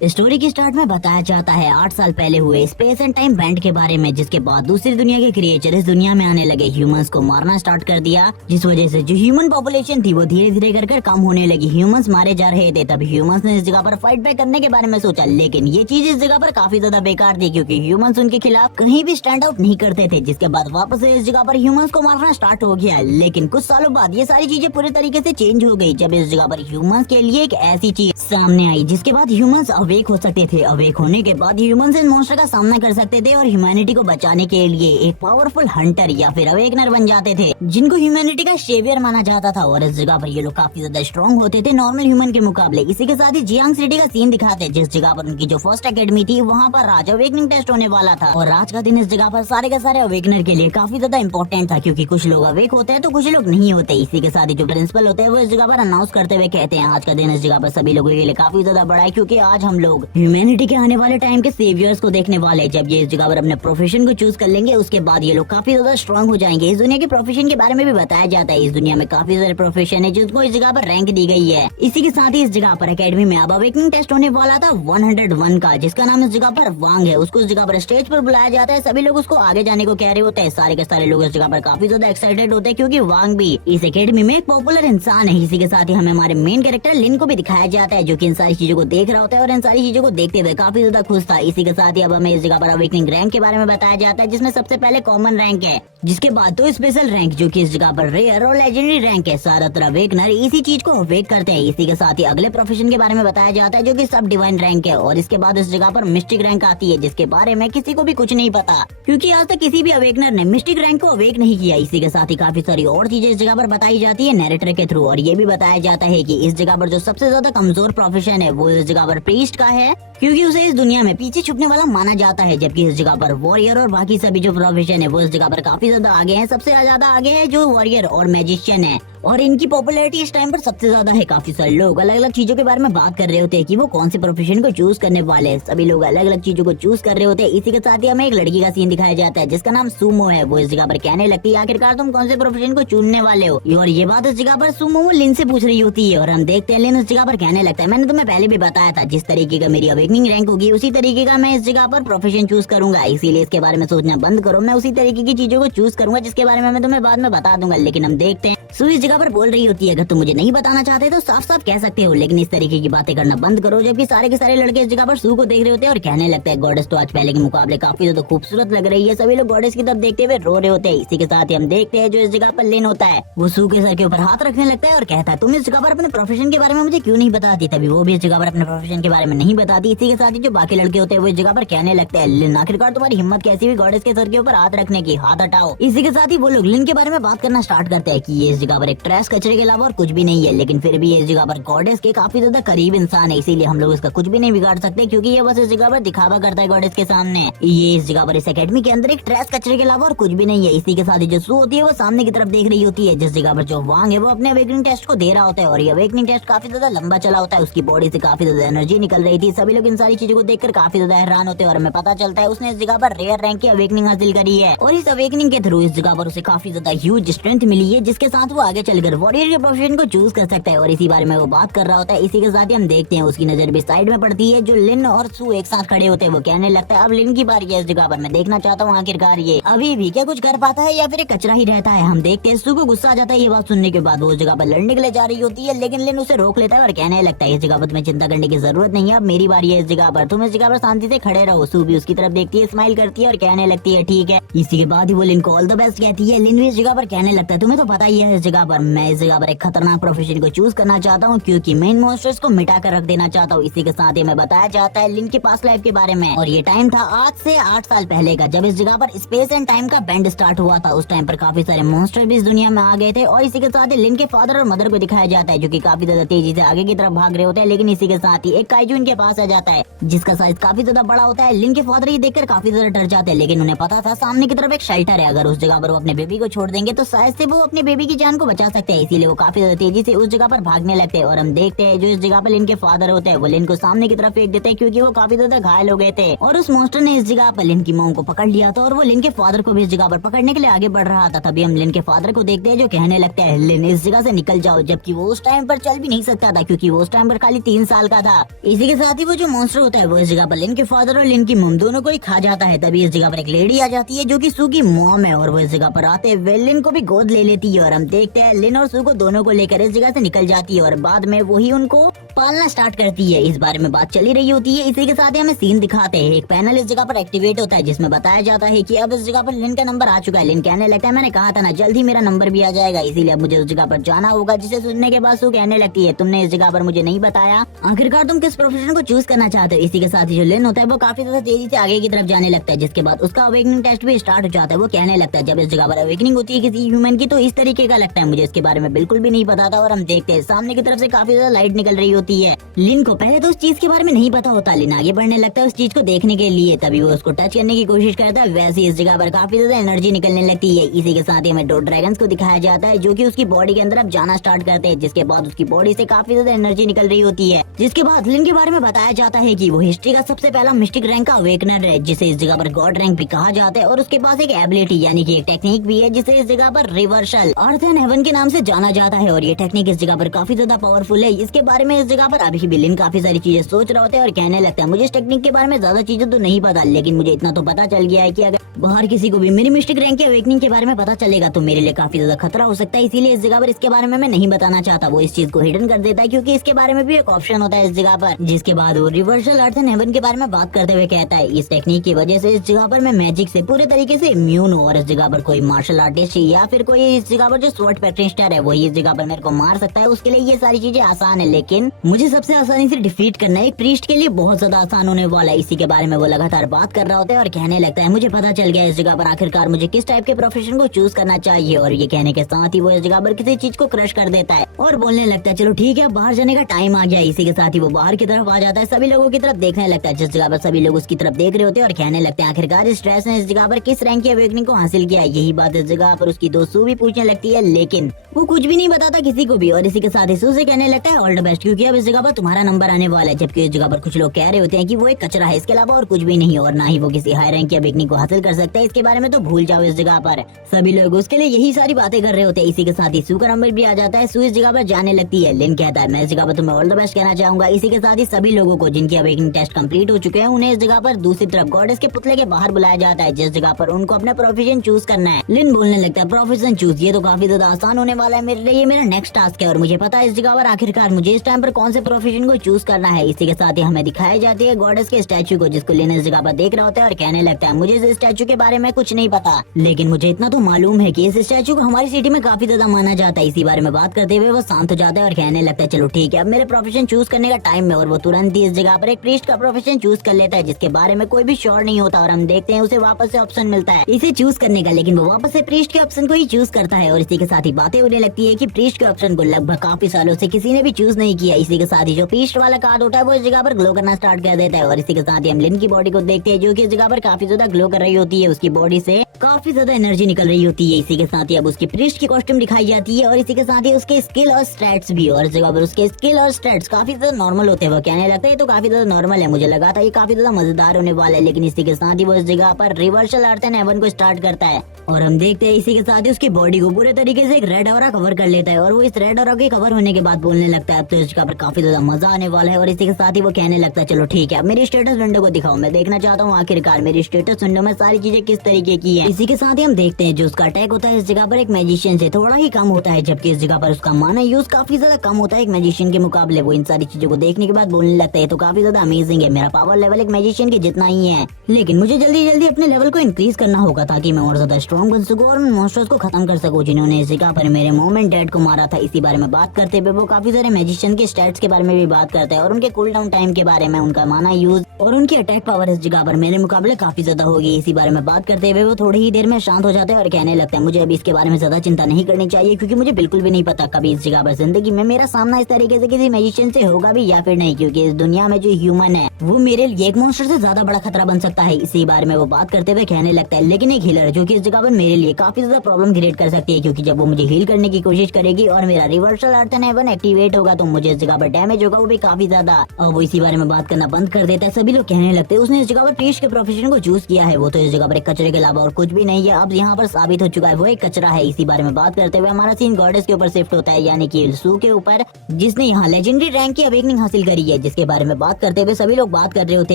Story की start में बताया जाता है 8 साल पहले हुए स्पेस एंड टाइम बैंड के बारे में, जिसके बाद दूसरी दुनिया के क्रिएचर इस दुनिया में आने लगे, ह्यूमंस को मारना स्टार्ट कर दिया, जिस वजह से जो ह्यूमन पॉपुलेशन थी वो धीरे धीरे कर कम होने लगी। ह्यूमंस मारे जा रहे थे। तब ह्यूमंस ने इस जगह पर फाइट बैक करने के बारे में सोचा, लेकिन ये चीज इस जगह पर काफी ज्यादा बेकार थी क्योंकि ह्यूमंस उनके खिलाफ कहीं भी स्टैंड आउट नहीं करते थे। जिसके बाद वापस से इस जगह पर ह्यूमंस को मारना स्टार्ट हो गया, लेकिन कुछ सालों बाद ये सारी चीजें पूरी तरीके से चेंज हो गई जब इस जगह पर ह्यूमंस के लिए एक ऐसी चीज सामने आई जिसके बाद ह्यूमंस अवेक हो सकते थे। अवेक होने के बाद ह्यूमंस इन मॉन्स्टर का सामना कर सकते थे और ह्यूमैनिटी को बचाने के लिए एक पावरफुल हंटर या फिर अवेकनर बन जाते थे, जिनको ह्यूमैनिटी का सेवियर माना जाता था। और इस जगह पर ये लोग काफी ज्यादा स्ट्रॉन्ग होते थे नॉर्मल ह्यूमन के मुकाबले। इसी के साथ ही जियांग सिटी का सीन दिखाते, जिस जगह पर उनकी जो फर्स्ट एकेडमी थी वहाँ पर राज अवेकनिंग टेस्ट होने वाला था। और आज का दिन इस जगह पर सारे के सारे अवेकनर के लिए काफी ज्यादा इंपॉर्टेंट था क्योंकि कुछ लोग अवेक होते हैं तो कुछ लोग नहीं होते। इसी के साथ ही जो प्रिंसिपल होते हैं वो इस जगह पर अनाउंस करते हुए कहते हैं आज का दिन इस जगह पर सभी लोगों के लिए काफी ज्यादा बड़ा है क्योंकि आज हम लोग ह्यूमैनिटी के आने वाले टाइम के सेवियर्स को देखने वाले हैं। जब ये इस जगह पर अपने प्रोफेशन को चूज कर लेंगे उसके बाद ये लोग काफी ज्यादा स्ट्रॉन्ग हो जाएंगे। इस दुनिया के प्रोफेशन के बारे में भी बताया जाता है। इस दुनिया में काफी सारे प्रोफेशन है जिनको इस जगह पर रैंक दी गई है। इसी के साथ ही इस जगह पर एकेडमी में अब अवेकनिंग टेस्ट होने वाला था 101 का, जिसका नाम इस जगह पर वांग है। उसको इस जगह पर स्टेज पर बुलाया जाता है। सभी लोग उसको आगे जाने को कह रहे होते हैं। सारे के सारे लोग इस जगह पर काफी ज्यादा एक्साइटेड होते हैं क्योंकि वांग भी इस एकेडमी में एक पॉपुलर इंसान है। इसी के साथ ही हमें हमारे मेन कैरेक्टर लिन को भी दिखाया जाता है जो कि इन सारी चीजों को देख रहा होता है और इन सारी चीजों को देखते हुए काफी ज्यादा खुश था। इसी के साथ ही अब हमें इस जगह पर अवेकनिंग रैंक के बारे में बताया जाता है, जिसमें सबसे पहले कॉमन रैंक है, जिसके बाद तो स्पेशल रैंक जो कि इस जगह पर रेयर और लेजेंडरी रैंक है। ज्यादातर अवेकनर इसी चीज को अवेक करते हैं। इसी के साथ ही अगले प्रोफेशन के बारे में बताया जाता है जो कि सब डिवाइन रैंक है। और इसके बाद इस जगह पर मिस्टिक रैंक आती है, जिसके बारे में किसी को भी कुछ नहीं पता क्योंकि आज तक किसी भी अवेकनर ने मिस्टिक रैंक को अवेक नहीं किया। इसी के साथ ही काफी सारी और चीजें इस जगह पर बताई जाती है नैरेटर के थ्रू। और ये भी बताया जाता है कि इस जगह पर जो सबसे ज्यादा कमजोर प्रोफेशन है वो इस जगह पर प्रीस्ट का है क्योंकि उसे इस दुनिया में पीछे छुपने वाला माना जाता है। जबकि इस जगह पर वॉरियर और बाकी सभी जो प्रोफेशन है वो इस जगह पर काफी ज्यादा आगे है। सबसे ज्यादा आगे है जो वॉरियर और मैजिशियन है और इनकी पॉपुलैरिटी इस टाइम पर सबसे ज्यादा है। काफी सारे लोग अलग अलग चीजों के बारे में बात कर रहे होते हैं कि वो कौन से प्रोफेशन को चूज करने वाले हैं। सभी लोग अलग अलग चीजों को चूज कर रहे होते हैं। इसी के साथ ही हमें एक लड़की का सीन दिखाया जाता है जिसका नाम सुमो है। वो इस जगह पर कहने लगती है आखिरकार तुम कौन से प्रोफेशन को चुनने वाले हो। और ये बात इस जगह पर सुमो लिन से पूछ रही होती है और हम देखते हैं लिन इस जगह पर कहने लगता है मैंने तुम्हें पहले भी बताया था जिस तरीके का मेरी अवेकनिंग रैंक होगी उसी तरीके का मैं इस जगह पर प्रोफेशन चूज करूंगा। इसीलिए इसके बारे में सोचना बंद करो। मैं उसी तरीके की चीजों को चूज करूंगा जिसके बारे में मैं तुम्हें बाद में बता दूंगा। लेकिन हम देखते हैं सू इस जगह पर बोल रही होती है अगर तुम मुझे नहीं बताना चाहते तो साफ साफ कह सकते हो, लेकिन इस तरीके की बातें करना बंद करो। जबकि सारे के सारे लड़के इस जगह पर सू को देख रहे होते हैं और कहने लगता है गॉडेस तो आज पहले के मुकाबले काफी ज्यादा खूबसूरत लग रही है। सभी लोग गॉडेस की तरफ देखते हुए रो रहे होते हैं। इसी के साथ ही हम देखते हैं जो इस जगह पर लिन होता है वो सू के सर के ऊपर हाथ रखने लगता है और कहता है तुम इस जगह पर अपने प्रोफेशन के बारे में मुझे क्यों नहीं बताती। तभी वो भी इस जगह पर अपने प्रोफेशन के बारे में नहीं बताती। इसी के साथ ही जो बाकी लड़के होते हैं वो इस जगह पर कहने लगते हैं लिन आखिरकार तुम्हारी हिम्मत कैसी हुई गॉडेस के सर के ऊपर हाथ रखने की, हाथ हटाओ। इसी के साथ ही वो लोग लिन के बारे में बात करना स्टार्ट करते हैं कि ये इस जगह पर एक ट्रैश कचरे के अलावा और कुछ भी नहीं है, लेकिन फिर भी ये इस जगह पर गॉडेस के काफी ज्यादा करीब इंसान है। इसीलिए हम लोग इसका कुछ भी नहीं बिगाड़ सकते क्योंकि ये बस इस जगह पर दिखावा करता है गॉडेस के सामने। ये इस जगह पर इस एकेडमी के अंदर एक ट्रैश कचरे के अलावा और कुछ भी नहीं है। इसी के साथ ही जो सू होती है वो सामने की तरफ देख रही होती है जिस जगह पर जो वांग है वो अपने अवेकनिंग टेस्ट को दे रहा होता है। और ये अवेकनिंग टेस्ट काफी ज्यादा लंबा चला होता है। उसकी बॉडी से काफी ज्यादा एनर्जी निकल रही थी। सभी लोग इन सारी चीजों को देखकर काफी ज्यादा हैरान होते हैं और हमें पता चलता है उसने इस जगह पर रेयर रैंक की अवेकनिंग हासिल करी है। और इस अवेकनिंग के थ्रू इस जगह पर उसे काफी ज्यादा ह्यूज स्ट्रेंथ मिली है जिसके साथ वो आगे चलकर वॉरियर के प्रोफेशन को चूज कर सकता है। और इसी बारे में वो बात कर रहा होता है। इसी के साथ ही हम देखते हैं उसकी नजर भी साइड में पड़ती है जो लिन और सू एक साथ खड़े होते हैं। वो कहने लगता है अब लिन की बारी है इस जगह पर, मैं देखना चाहता हूँ आखिरकार ये अभी भी क्या कुछ कर पाता है या फिर एक कचरा ही रहता है। हम देखते हैं सू को गुस्सा आ जाता है ये बात सुनने के बाद। वो उस जगह पर लड़ने के लिए जा रही होती है लेकिन लिन उसे रोक लेता है और कहने लगता है इस जगह पर तुम्हें चिंता करने की जरूरत नहीं है, अब मेरी बारी है इस जगह पर, तुम इस जगह पर शांति से खड़े रहो। सू भी उसकी तरफ देखती है, स्माइल करती है और कहने लगती है ठीक है। इसी के बाद ही वो लिन को ऑल द बेस्ट कहती है। लिन भी इस जगह पर कहने लगता है तुम्हें तो पता ही है इस जगह पर मैं इस जगह पर एक खतरनाक प्रोफेशन को चूज करना चाहता हूँ क्योंकि मेन मॉन्स्टर्स को मिटा कर रख देना चाहता हूँ। इसी के साथ ही मैं बताया जाता है लिन के पास्ट लाइफ के बारे में। और ये टाइम था आज से 8 साल पहले का जब इस जगह पर स्पेस एंड टाइम का बैंड स्टार्ट हुआ था। उस टाइम पर काफी सारे मॉन्स्टर भी इस दुनिया में आ गए थे। और इसी के साथ ही लिन के फादर और मदर को दिखाया जाता है जो कि काफी ज्यादा तेजी से आगे की तरफ भाग रहे होते हैं। लेकिन इसी के साथ ही एक काइजू इनके पास आ जाता है जिसका साइज काफी ज्यादा बड़ा होता है। लिन के फादर ये देखकर काफी ज्यादा डर जाते हैं लेकिन उन्हें पता था सामने की तरफ एक शेल्टर है, अगर उस जगह पर वो अपने बेबी को छोड़ देंगे तो शायद से वो अपने बेबी की जान को बचा सकते हैं। इसीलिए वो काफी ज्यादा तेजी से उस जगह पर भागने लगते हैं। और हम देखते हैं जो इस जगह पर लिन के फादर होते हैं वो लिन को सामने की तरफ फेंक देते हैं क्योंकि वो काफी ज्यादा घायल हो गए थे। और उस मॉन्स्टर ने इस जगह पर लिन की मॉम को पकड़ लिया था और वो लिन के फादर को भी इस जगह पर पकड़ने के लिए आगे बढ़ रहा था। तभी हम लिन के फादर को देखते हैं जो कहने लगता है लिन इस जगह से निकल जाओ, जबकि वो उस टाइम पर चल भी नहीं सकता था क्योंकि वो उस टाइम पर खाली 3 साल का था। इसी के साथ ही वो जो मॉन्स्टर होता है वो इस जगह पर लिन के फादर और लिन की मम दोनों को ही खा जाता है। तभी इस जगह पर एक लेडी आ जाती है जो कि सू की मॉम है और वो इस जगह पर आते हुए लिन को भी गोद ले लेती है और हम देखते हैं लिन और सू को दोनों को लेकर इस जगह से निकल जाती है और बाद में वही उनको पालना स्टार्ट करती है। इस बारे में बात चली रही होती है। इसी के साथ ही हमें सीन दिखाते हैं। एक पैनल इस जगह पर एक्टिवेट होता है जिसमें बताया जाता है कि अब इस जगह पर लिन का नंबर आ चुका है। लिन कहने लगता है मैंने कहा था ना जल्द ही मेरा नंबर भी आ जाएगा, इसीलिए अब मुझे उस जगह पर जाना होगा। जिसे सुनने के बाद सू कहने लगती है तुमने इस जगह पर मुझे नहीं बताया, आखिरकार तुम किस प्रोफेशन को चूज करना चाहते हो। इसी के साथ ही जो लिन होता है वो काफी ज्यादा तेजी से आगे की तरफ जाने लगता है, जिसके बाद उसका अवेकनिंग टेस्ट भी स्टार्ट हो जाता है। वो कहने लगता है जब इस जगह पर अवेकनिंग होती है किसी ह्यूमन की तो इस तरीके का लगता है, मुझे इसके बारे में बिल्कुल भी नहीं पता था। और हम देखते हैं सामने की तरफ से काफी ज्यादा लाइट निकल रही होती है। लिन को पहले तो उस चीज के बारे में नहीं पता होता, लिन आगे बढ़ने लगता है उस चीज को देखने के लिए। तभी वो उसको टच करने की कोशिश करता है, वैसे इस जगह पर काफी ज्यादा एनर्जी निकलने लगती है। इसी के साथ ही हमें 2 ड्रैगन्स को दिखाया जाता है जो कि उसकी बॉडी के अंदर अब जाना स्टार्ट करते हैं, जिसके बाद उसकी बॉडी से काफी ज्यादा एनर्जी निकल रही होती है। जिसके बाद लिन के बारे में बताया जाता है कि वो हिस्ट्री का सबसे पहला मिस्टिक रैंक का अवेकनर है, जिसे इस जगह पर गॉड रैंक भी कहा जाता है। और उसके पास एक एबिलिटी यानी कि एक टेक्निक भी है जिसे इस जगह पर रिवर्सल अर्थ एंड हेवन के नाम से जाना जाता है। और ये टेक्निक इस जगह पर काफी ज्यादा पावरफुल है। इसके बारे में इस जगह पर अभी भी लिन काफी सारी चीजें सोच रहे होते हैं और कहने लगता है मुझे इस टेक्निक के बारे में ज्यादा चीजें तो नहीं पता, लेकिन मुझे इतना तो पता चल गया है कि अगर बाहर किसी को भी मेरी मिस्टिक रैंक के अवेकनिंग के बारे में पता चलेगा तो मेरे लिए काफी ज्यादा खतरा हो सकता है। इसीलिए इस जगह पर इसके बारे में मैं नहीं बताना चाहता। वो इस चीज को हिडन कर देता है क्योंकि इसके बारे में भी एक ऑप्शन होता है इस जगह पर। जिसके बाद वो रिवर्सल अर्थ एंड हेवन के बारे में बात करते हुए कहता है इस टेक्निक की वजह से इस जगह पर मैं मैजिक से पूरे तरीके से इम्यून हूँ और इस जगह पर कोई मार्शल आर्टिस्ट या फिर कोई इस जगह पर जो स्वॉर्ड प्रैक्टिशनर है वही इस जगह पर मेरे को मार सकता है। उसके लिए ये सारी चीजें आसान है, लेकिन मुझे सबसे आसानी से डिफीट करना एक प्रीस्ट के लिए बहुत ज्यादा आसान होने वाला है। इसी के बारे में वो लगातार बात कर रहा होता है और कहने लगता है मुझे पता चल गया इस जगह पर आखिरकार मुझे किस टाइप के प्रोफेशन को चूज करना चाहिए। और ये कहने के साथ ही वो इस जगह पर किसी चीज को क्रश कर देता है और बोलने लगता है चलो ठीक है बाहर जाने का टाइम आ गया। इसी के साथ ही वो बाहर की तरफ आ जाता है, सभी लोगों की तरफ देखने लगता है, जिस जगह पर सभी लोग उसकी तरफ देख रहे होते हैं और कहने लगते हैं आखिरकार इस स्ट्रेस ने इस जगह पर किस रैंक की अवेकनिंग को हासिल किया। यही बात इस जगह पर उसकी दोस्त सू भी पूछने लगती है, लेकिन वो कुछ भी नहीं बताता किसी को भी। और इसी के साथ ही सू से कहने लगता है ऑल द बेस्ट, क्योंकि अब इस जगह पर तुम्हारा नंबर आने वाला है। जबकि इस जगह पर कुछ लोग कह रहे होते हैं कि वो एक कचरा है, इसके अलावा और कुछ भी नहीं, और ना ही वो किसी हाई रैंक की अवेकनिंग को हासिल कर सकता है। इसके बारे में तो भूल जाओ। इस जगह पर सभी लोग उसके लिए यही सारी बातें कर रहे होते हैं। इसी के साथ ही सू का नंबर भी आ जाता है। सू इस जगह पर जाने लगती है। लिन कहता है मैं इस जगह पर तुम्हें ऑल द बेस्ट कहना चाहूंगा। इसी के साथ ही सभी लोगों को जिनकी अवेकनिंग टेस्ट कंप्लीट हो चुके हैं उन्हें इस जगह पर दूसरी तरफ गॉडेस के पुतले के बाहर बुलाया जाता है, जिस जगह पर उनको अपना प्रोफेशन चूज करना है। लिन बोलने लगता है प्रोफेशन चूज, ये तो काफी ज्यादा आसान होने वाला है मेरे लिए, ये मेरा नेक्स्ट टास्क है और मुझे पता है इस जगह पर आखिरकार मुझे इस टाइम पर कौन से प्रोफेशन को चूज करना है। इसी के साथ ही हमें दिखाई जाती है गॉडेस के स्टैचू को, जिसको लिन इस जगह पर देख रहा होता है और कहने लगता है मुझे इस स्टैचू के बारे में कुछ नहीं पता, लेकिन मुझे इतना तो मालूम है कि इस स्टैचू को हमारी सिटी में काफी ज्यादा माना जाता है। इसी बारे में बात करते हुए वो शांत हो जाता है और कहने लगता है चलो ठीक है अब मेरे प्रोफेशन चूज करने का टाइम है। और वो तुरंत ही इस जगह पर एक प्रीस्ट का प्रोफेशन चूज कर लेता है, जिसके बारे में कोई भी श्योर नहीं होता। और हम देखते हैं उसे वापस से ऑप्शन मिलता है इसे चूज करने का, लेकिन वो वापस से प्रीस्ट के ऑप्शन को ही चूज करता है। और इसी के साथ ही बातें होने लगती है कि प्रीस्ट के ऑप्शन को लगभग काफी सालों से किसी ने भी चूज नहीं किया। इसी के साथ ही जो प्रीस्ट वाला कार्ड होता है वो इस जगह पर ग्लो करना स्टार्ट कर देता है। और इसी के साथ ही हम लिन की बॉडी को देखते हैं जो कि इस जगह पर काफी ज्यादा ग्लो कर रही होती है, उसकी बॉडी से काफी ज्यादा एनर्जी निकल रही होती है। इसी के साथ ही अब उसकी प्रीस्ट की कॉस्ट्यूम दिखाई जाती है और इसी के साथ ही उसके स्किल और स्टैट्स भी। और इस जगह पर उसके स्किल और स्टैट्स काफी ज्यादा नॉर्मल होते हैं। वो कहने लगता है तो काफी ज्यादा नॉर्मल है, मुझे लगा था ये काफी ज्यादा मजेदार होने वाला है। लेकिन इसी के साथ ही वो इस जगह पर रिवर्सल अर्थ एंड हेवन को स्टार्ट करता है और हम देखते हैं इसी के साथ ही उसकी बॉडी को पूरे तरीके से एक रेड ऑरा कवर कर लेता है। और वो इस रेड ऑरा के कवर होने के बाद बोलने लगता है अब तो इस जगह पर काफी ज्यादा मजा आने वाला है। और इसी के साथ ही वो कहने लगता है चलो ठीक है अब मेरी स्टेटस विंडो को दिखाओ, मैं देखना चाहता हूँ आखिरकार मेरी स्टेटस विंडो में सारी चीजें किस तरीके की है। इसी के साथ ही हम देखते हैं जो उसका अटैक होता है इस जगह पर एक मैजिशियन से थोड़ा ही कम होता है, जबकि इस जगह पर उसका माना यूज काफी ज्यादा कम होता है एक मैजिशियन के मुकाबले। वो इन सारी चीजों को देखने के बाद बोलने लगता है तो काफी ज्यादा अमेजिंग है, मेरा पावर लेवल एक मैजिशियन के जितना ही है, लेकिन मुझे जल्दी जल्दी अपने लेवल को इंक्रीज करना होगा ताकि मैं और ज्यादा स्ट्रॉन्ग बन सकूं और मॉन्स्टर्स को खत्म कर सकूं जिन्होंने इस जगह पर मेरे मॉम एंड डैड को मारा था। इसी बारे में बात करते हुए वो काफी सारे मैजिशियन के स्टैट्स के बारे में भी बात करता है और उनके कूल डाउन टाइम के बारे में, उनका माना यूज और उनकी अटैक पावर इस जगह पर मेरे मुकाबले काफी ज्यादा होगी। इसी बारे में बात करते हुए वो थोड़ी ही देर में शांत हो जाते हैं और कहने लगता है मुझे अभी इसके बारे में ज्यादा चिंता नहीं करनी चाहिए क्योंकि मुझे बिल्कुल भी नहीं पता कभी इस जगह पर जिंदगी में मेरा सामना इस तरीके से किसी मैजिशियन से होगा भी या फिर नहीं, क्योंकि इस दुनिया में जो ह्यूमन है वो मेरे लिए एक मॉन्स्टर से ज्यादा बड़ा खतरा बन सकता है। इसी बारे में वो बात करते हुए कहने लगता है लेकिन एक हीलर जो कि इस जगह पर मेरे लिए काफी ज्यादा प्रॉब्लम क्रिएट कर सकती है, क्योंकि जब वो मुझे हील करने की कोशिश करेगी और मेरा reversal earth and heaven activate होगा तो मुझे इस जगह पर डैमेज होगा वो भी काफी ज्यादा। और वो इसी बारे में बात करना बंद कर देता है। सभी लोग कहने लगते हैं उसने इस जगह पर प्रीस्ट के प्रोफेशन को चूज किया है, वो तो इस जगह पर एक कचरे के अलावा और कुछ भी नहीं है। अब यहाँ पर साबित हो चुका है वो एक कचरा है। इसी बारे में बात करते हुए हमारा सीन गॉडेस के ऊपर शिफ्ट होता है, यानी कि सू के ऊपर, जिसने यहाँ लेजेंडरी रैंक की अवेकनिंग हासिल करी है। जिसके बारे में बात करते हुए सभी लोग बात कर रहे होते